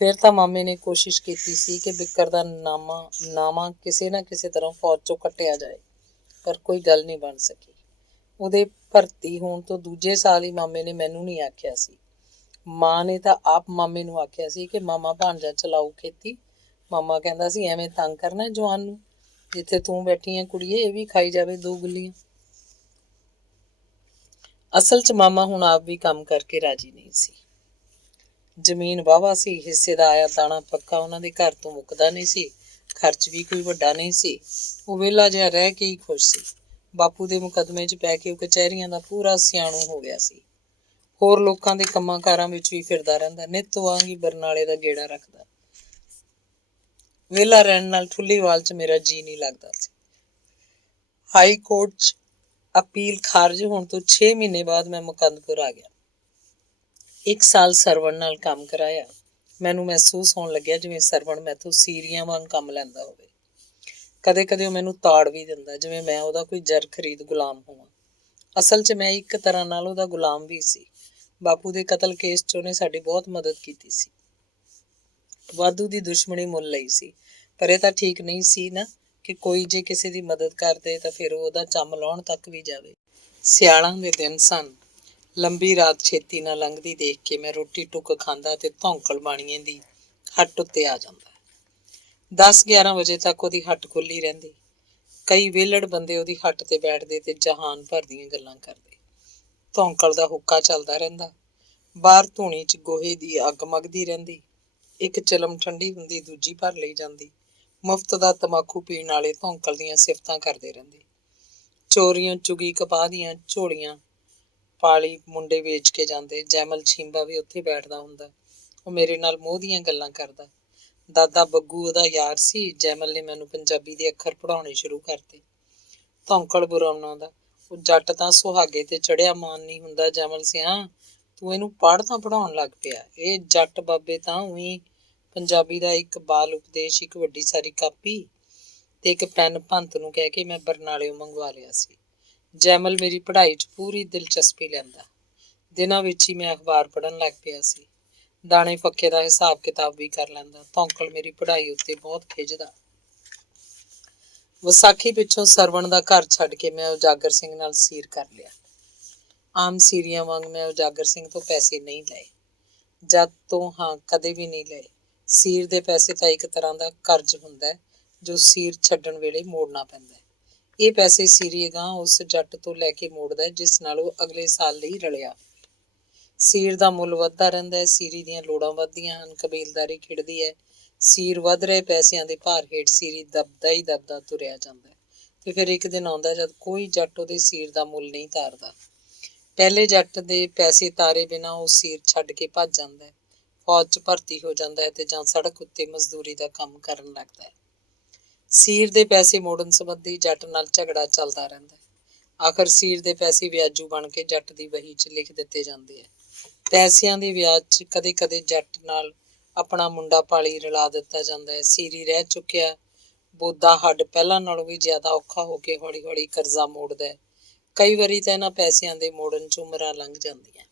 ਫਿਰ ਤਾਂ ਮਾਮੇ ਨੇ ਕੋਸ਼ਿਸ਼ ਕੀਤੀ ਸੀ ਕਿ ਬਿੱਕਰ ਦਾ ਨਾਮਾ ਕਿਸੇ ਨਾ ਕਿਸੇ ਤਰ੍ਹਾਂ ਫੌਜ 'ਚੋਂ ਕੱਟਿਆ ਜਾਏ, ਪਰ ਕੋਈ ਗੱਲ ਨਹੀਂ ਬਣ ਸਕੀ। ਉਹਦੇ ਭਰਤੀ ਹੋਣ ਤੋਂ ਦੂਜੇ ਸਾਲ ਹੀ ਮਾਮੇ ਨੇ ਮੈਨੂੰ ਨਹੀਂ ਆਖਿਆ ਸੀ। ਮਾਂ ਨੇ ਤਾਂ ਆਪ ਮਾਮੇ ਨੂੰ ਆਖਿਆ ਸੀ ਕਿ ਮਾਮਾ ਭਾਣਜਾ ਚਲਾਊ ਖੇਤੀ। ਮਾਮਾ ਕਹਿੰਦਾ ਸੀ ਐਵੇਂ ਤੰਗ ਕਰਨਾ ਜਵਾਨ ਨੂੰ, ਜਿੱਥੇ ਤੂੰ ਬੈਠੀ ਹੈ ਕੁੜੀਏ ਇਹ ਵੀ ਖਾਈ ਜਾਵੇ ਦੋ ਗੁੱਲੀਆਂ। ਅਸਲ 'ਚ ਮਾਮਾ ਹੁਣ ਆਪ ਵੀ ਕੰਮ ਕਰਕੇ ਰਾਜੀ ਨਹੀਂ ਸੀ। ਜ਼ਮੀਨ ਵਾਹਵਾ ਸੀ, ਹਿੱਸੇ ਦਾ ਆਇਆ ਦਾਣਾ ਪੱਕਾ ਉਹਨਾਂ ਦੇ ਘਰ ਤੋਂ ਮੁੱਕਦਾ ਨਹੀਂ ਸੀ, ਖਰਚ ਵੀ ਕੋਈ ਵੱਡਾ ਨਹੀਂ ਸੀ। ਉਹ ਵਿਹਲਾ ਜਿਹਾ ਰਹਿ ਕੇ ਹੀ ਖੁਸ਼ ਸੀ। ਬਾਪੂ ਦੇ ਮੁਕੱਦਮੇ 'ਚ ਪੈ ਕੇ ਉਹ ਕਚਹਿਰੀਆਂ ਦਾ ਪੂਰਾ ਸਿਆਣੂ ਹੋ ਗਿਆ ਸੀ। ਹੋਰ ਲੋਕਾਂ ਦੇ ਕੰਮਾਂ ਕਾਰਾਂ ਵਿੱਚ ਵੀ ਫਿਰਦਾ ਰਹਿੰਦਾ, ਨਿੱਤ ਵਾਂਗ ਹੀ ਬਰਨਾਲੇ ਦਾ ਗੇੜਾ ਰੱਖਦਾ। ਵਿਹਲਾ ਰਹਿਣ ਨਾਲ ਠੁੱਲੀਵਾਲ 'ਚ ਮੇਰਾ ਜੀਅ ਨਹੀਂ ਲੱਗਦਾ ਸੀ। ਹਾਈ ਕੋਰਟ 'ਚ ਅਪੀਲ ਖਾਰਜ ਹੋਣ ਤੋਂ 6 ਮਹੀਨੇ ਬਾਅਦ ਮੈਂ ਮੁਕੰਦਪੁਰ ਆ ਗਿਆ। 1 ਸਾਲ ਸਰਵਣ ਨਾਲ ਕੰਮ ਕਰਾਇਆ। ਮੈਨੂੰ ਮਹਿਸੂਸ ਹੋਣ ਲੱਗਿਆ ਜਿਵੇਂ ਸਰਵਣ ਮੈਥੋਂ ਸੀਰੀਆਂ ਵਾਂਗ ਕੰਮ ਲੈਂਦਾ ਹੋਵੇ। ਕਦੇ ਕਦੇ ਉਹ ਮੈਨੂੰ ਤਾੜ ਵੀ ਦਿੰਦਾ, ਜਿਵੇਂ ਮੈਂ ਉਹਦਾ ਕੋਈ ਜਰ ਖਰੀਦ ਗੁਲਾਮ ਹੋਵਾਂ। ਅਸਲ 'ਚ ਮੈਂ ਇੱਕ ਤਰ੍ਹਾਂ ਨਾਲ ਉਹਦਾ ਗੁਲਾਮ ਵੀ ਸੀ। ਬਾਪੂ ਦੇ ਕਤਲ ਕੇਸ 'ਚ ਉਹਨੇ ਸਾਡੀ ਬਹੁਤ ਮਦਦ ਕੀਤੀ ਸੀ। ਵਾਧੂ ਦੀ ਦੁਸ਼ਮਣੀ ਮੁੱਲ ਲਈ ਸੀ, ਪਰ ਇਹ ਤਾਂ ਠੀਕ ਨਹੀਂ ਸੀ ਨਾ ਕਿ ਕੋਈ ਜੇ ਕਿਸੇ ਦੀ ਮਦਦ ਕਰਦੇ ਤਾਂ ਫਿਰ ਉਹਦਾ ਚੰਮ ਲਾਉਣ ਤੱਕ ਵੀ ਜਾਵੇ। ਸਿਆਲਾਂ ਦੇ ਦਿਨ ਸਨ। ਲੰਬੀ ਰਾਤ ਛੇਤੀ ਨਾਲ ਲੰਘਦੀ ਦੇਖ ਕੇ ਮੈਂ ਰੋਟੀ ਟੁੱਕ ਖਾਂਦਾ ਤੇ ਧੌਂਕਲ ਬਾਣੀਏ ਦੀ ਹੱਟ ਉੱਤੇ ਆ ਜਾਂਦਾ। 10-11 ਵਜੇ ਤੱਕ ਉਹਦੀ ਹੱਟ ਖੁੱਲੀ ਰਹਿੰਦੀ। ਕਈ ਵਿਹਲੜ ਬੰਦੇ ਉਹਦੀ ਹੱਟ ਤੇ ਬੈਠਦੇ ਤੇ ਜਹਾਨ ਭਰ ਦੀਆਂ ਗੱਲਾਂ ਕਰਦੇ। ਧੌਂਕਲ ਦਾ ਹੁੱਕਾ ਚੱਲਦਾ ਰਹਿੰਦਾ। ਬਾਹਰ ਧੂਣੀ 'ਚ ਗੋਹੇ ਦੀ ਅੱਗ ਮੱਗਦੀ ਰਹਿੰਦੀ। ਇੱਕ ਚਿਲਮ ਠੰਡੀ ਹੁੰਦੀ, ਦੂਜੀ ਭਰ ਲਈ ਜਾਂਦੀ। ਮੁਫ਼ਤ ਦਾ ਤੰਬਾਕੂ ਪੀਣ ਵਾਲੇ ਧੌਂਕਲ ਦੀਆਂ ਸਿਫਤਾਂ ਕਰਦੇ ਰਹਿੰਦੇ। ਚੋਰੀਆਂ ਚੁਗੀ ਕਪਾਹ ਦੀਆਂ ਝੋਲੀਆਂ ਪਾਲੀ ਮੁੰਡੇ ਵੇਚ ਕੇ ਜਾਂਦੇ। ਜੈਮਲ ਛੀਂਬਾ ਵੀ ਉੱਥੇ ਬੈਠਦਾ ਹੁੰਦਾ। ਉਹ ਮੇਰੇ ਨਾਲ ਮੋਹ ਦੀਆਂ ਗੱਲਾਂ ਕਰਦਾ। ਦਾਦਾ ਬੱਗੂ ਉਹਦਾ ਯਾਰ ਸੀ। ਜੈਮਲ ਨੇ ਮੈਨੂੰ ਪੰਜਾਬੀ ਦੇ ਅੱਖਰ ਪੜ੍ਹਾਉਣੇ ਸ਼ੁਰੂ ਕਰਤੇ। ਧੌਂਕਲ ਬੁਰਾ ਮਨਾਉਂਦਾ, ਉਹ ਜੱਟ ਤਾਂ ਸੁਹਾਗੇ ਤੇ ਚੜਿਆ ਮਾਨ ਨਹੀਂ ਹੁੰਦਾ। ਜੈਮਲ ਸਿਆਂ, ਤੂੰ ਇਹਨੂੰ ਪੜ੍ਹ ਤਾਂ ਪੜ੍ਹਾਉਣ ਲੱਗ ਪਿਆ। ਇਹ ਜੱਟ ਬਾਬੇ ਤਾਂ ਉਹੀ ਪੰਜਾਬੀ ਦਾ ਇੱਕ ਬਾਲ ਉਪਦੇਸ਼, ਇੱਕ ਵੱਡੀ ਸਾਰੀ ਕਾਪੀ ਤੇ ਇੱਕ ਪੈਨ ਭੰਤ ਨੂੰ ਕਹਿ ਕੇ ਮੈਂ ਬਰਨਾਲਿਓਂ ਮੰਗਵਾ ਲਿਆ ਸੀ। ਜੈਮਲ ਮੇਰੀ ਪੜ੍ਹਾਈ 'ਚ ਪੂਰੀ ਦਿਲਚਸਪੀ ਲੈਂਦਾ। ਦਿਨਾਂ ਵਿੱਚ ਹੀ ਮੈਂ ਅਖਬਾਰ ਪੜ੍ਹਨ ਲੱਗ ਪਿਆ ਸੀ। ਦਾਣੇ ਫੱਕੇ ਦਾ ਹਿਸਾਬ ਕਿਤਾਬ ਵੀ ਕਰ ਲੈਂਦਾ। ਧੌਂਕਲ ਮੇਰੀ ਪੜ੍ਹਾਈ ਉੱਤੇ ਬਹੁਤ ਖਿੱਝਦਾ। ਵਿਸਾਖੀ ਪਿੱਛੋਂ ਸਰਵਣ ਦਾ ਘਰ ਛੱਡ ਕੇ ਮੈਂ ਉਜਾਗਰ ਸਿੰਘ ਨਾਲ ਸੀਰ ਕਰ ਲਿਆ। ਆਮ ਸੀਰੀਆਂ ਵਾਂਗ ਮੈਂ ਉਜਾਗਰ ਸਿੰਘ ਤੋਂ ਪੈਸੇ ਨਹੀਂ ਲਏ। ਜਦ ਤੋਂ ਹਾਂ, ਕਦੇ ਵੀ ਨਹੀਂ ਲਏ। ਸੀਰ ਦੇ ਪੈਸੇ ਤਾਂ ਇੱਕ ਤਰ੍ਹਾਂ ਦਾ ਕਰਜ਼ ਹੁੰਦਾ ਜੋ ਸੀਰ ਛੱਡਣ ਵੇਲੇ ਮੋੜਨਾ ਪੈਂਦਾ। ਇਹ ਪੈਸੇ ਸੀਰੀ ਅਗਾਂਹ ਉਸ ਜੱਟ ਤੋਂ ਲੈ ਕੇ ਮੋੜਦਾ ਜਿਸ ਨਾਲ ਉਹ ਅਗਲੇ ਸਾਲ ਲਈ ਰਲਿਆ। ਸੀਰ ਦਾ ਮੁੱਲ ਵੱਧਦਾ ਰਹਿੰਦਾ ਹੈ। ਸੀਰੀ ਦੀਆਂ ਲੋੜਾਂ ਵੱਧਦੀਆਂ ਹਨ। ਕਬੀਲਦਾਰੀ ਖਿੜਦੀ ਹੈ। ਸੀਰ ਵੱਧ ਰਹੇ ਪੈਸਿਆਂ ਦੇ ਭਾਰ ਹੇਠ ਸੀਰੀ ਦਬਦਾ ਹੀ ਦਬਦਾ ਤੁਰਿਆ ਜਾਂਦਾ। ਤੇ ਫਿਰ ਇੱਕ ਦਿਨ ਆਉਂਦਾ ਜਦ ਕੋਈ ਜੱਟ ਉਹਦੇ ਸੀਰ ਦਾ ਮੁੱਲ ਨਹੀਂ ਤਾਰਦਾ। ਪਹਿਲੇ ਜੱਟ ਦੇ ਪੈਸੇ ਤਾਰੇ ਬਿਨਾਂ ਉਹ ਸੀਰ ਛੱਡ ਕੇ ਭੱਜ ਜਾਂਦਾ ਹੈ, ਫੌਜ 'ਚ ਭਰਤੀ ਹੋ ਜਾਂਦਾ ਹੈ ਤੇ ਜਾਂ ਸੜਕ ਉੱਤੇ ਮਜ਼ਦੂਰੀ ਦਾ ਕੰਮ ਕਰਨ ਲੱਗਦਾ ਹੈ। ਸੀਰ ਦੇ ਪੈਸੇ ਮੋੜਨ ਸੰਬੰਧੀ ਜੱਟ ਨਾਲ ਝਗੜਾ ਚੱਲਦਾ ਰਹਿੰਦਾ। ਆਖਰ ਸੀਰ ਦੇ ਪੈਸੇ ਵਿਆਜੂ ਬਣ ਕੇ ਜੱਟ ਦੀ ਵਹੀ 'ਚ ਲਿਖ ਦਿੱਤੇ ਜਾਂਦੇ ਆ। ਪੈਸਿਆਂ ਦੇ ਵਿਆਜ 'ਚ ਕਦੇ ਕਦੇ ਜੱਟ ਨਾਲ ਆਪਣਾ ਮੁੰਡਾ ਪਾਲੀ ਰਲਾ ਦਿੱਤਾ ਜਾਂਦਾ ਹੈ। ਸੀਰੀ ਰਹਿ ਚੁੱਕਿਆ ਬੋਦਾ ਹੱਡ ਪਹਿਲਾਂ ਨਾਲੋਂ ਵੀ ਜ਼ਿਆਦਾ ਔਖਾ ਹੋ ਕੇ ਹੌਲੀ ਹੌਲੀ ਕਰਜ਼ਾ ਮੋੜਦਾ ਹੈ। ਕਈ ਵਾਰੀ ਤਾਂ ਇਹਨਾਂ ਪੈਸਿਆਂ ਦੇ ਮੋੜਨ 'ਚ ਉਮਰਾਂ ਲੰਘ ਜਾਂਦੀਆਂ।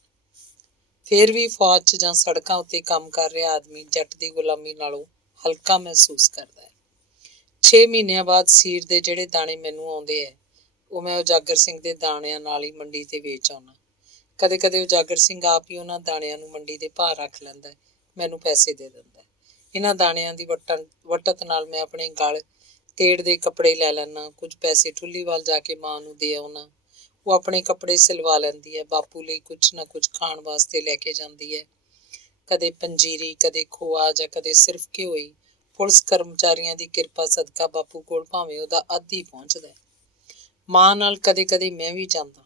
ਫਿਰ ਵੀ ਫੌਜ 'ਚ ਜਾਂ ਸੜਕਾਂ ਉੱਤੇ ਕੰਮ ਕਰ ਰਿਹਾ ਆਦਮੀ ਜੱਟ ਦੀ ਗੁਲਾਮੀ ਨਾਲੋਂ ਹਲਕਾ ਮਹਿਸੂਸ ਕਰਦਾ ਹੈ। 6 ਮਹੀਨਿਆਂ ਬਾਅਦ ਸੀਰ ਦੇ ਜਿਹੜੇ ਦਾਣੇ ਮੈਨੂੰ ਆਉਂਦੇ ਹੈ, ਉਹ ਮੈਂ ਉਜਾਗਰ ਸਿੰਘ ਦੇ ਦਾਣਿਆਂ ਨਾਲ ਹੀ ਮੰਡੀ ਤੇ ਵੇਚ ਆਉਣਾ। ਕਦੇ ਕਦੇ ਉਜਾਗਰ ਸਿੰਘ ਆਪ ਹੀ ਉਹਨਾਂ ਦਾਣਿਆਂ ਨੂੰ ਮੰਡੀ ਦੇ ਭਾਅ ਰੱਖ ਲੈਂਦਾ, ਮੈਨੂੰ ਪੈਸੇ ਦੇ ਦਿੰਦਾ। ਇਹਨਾਂ ਦਾਣਿਆਂ ਦੀ ਵਟਤ ਨਾਲ ਮੈਂ ਆਪਣੇ ਗਲ ਤੇੜ ਦੇ ਕੱਪੜੇ ਲੈ ਲੈਂਦਾ। ਕੁਝ ਪੈਸੇ ਠੁੱਲੀਵਾਲ ਜਾ ਕੇ ਮਾਂ ਨੂੰ ਦੇ ਆਉਣਾ। ਉਹ ਆਪਣੇ ਕੱਪੜੇ ਸਿਲਵਾ ਲੈਂਦੀ ਹੈ। ਬਾਪੂ ਲਈ ਕੁਛ ਨਾ ਕੁਛ ਖਾਣ ਵਾਸਤੇ ਲੈ ਕੇ ਜਾਂਦੀ ਹੈ। ਕਦੇ ਪੰਜੀਰੀ, ਕਦੇ ਖੋਆ ਜਾਂ ਕਦੇ ਸਿਰਫ ਘਿਓ ਹੀ। ਪੁਲਿਸ ਕਰਮਚਾਰੀਆਂ ਦੀ ਕਿਰਪਾ ਸਦਕਾ ਬਾਪੂ ਕੋਲ ਭਾਵੇਂ ਉਹਦਾ ਅੱਧ ਹੀ ਪਹੁੰਚਦਾ। ਮਾਂ ਨਾਲ ਕਦੇ ਕਦੇ ਮੈਂ ਵੀ ਜਾਂਦਾ।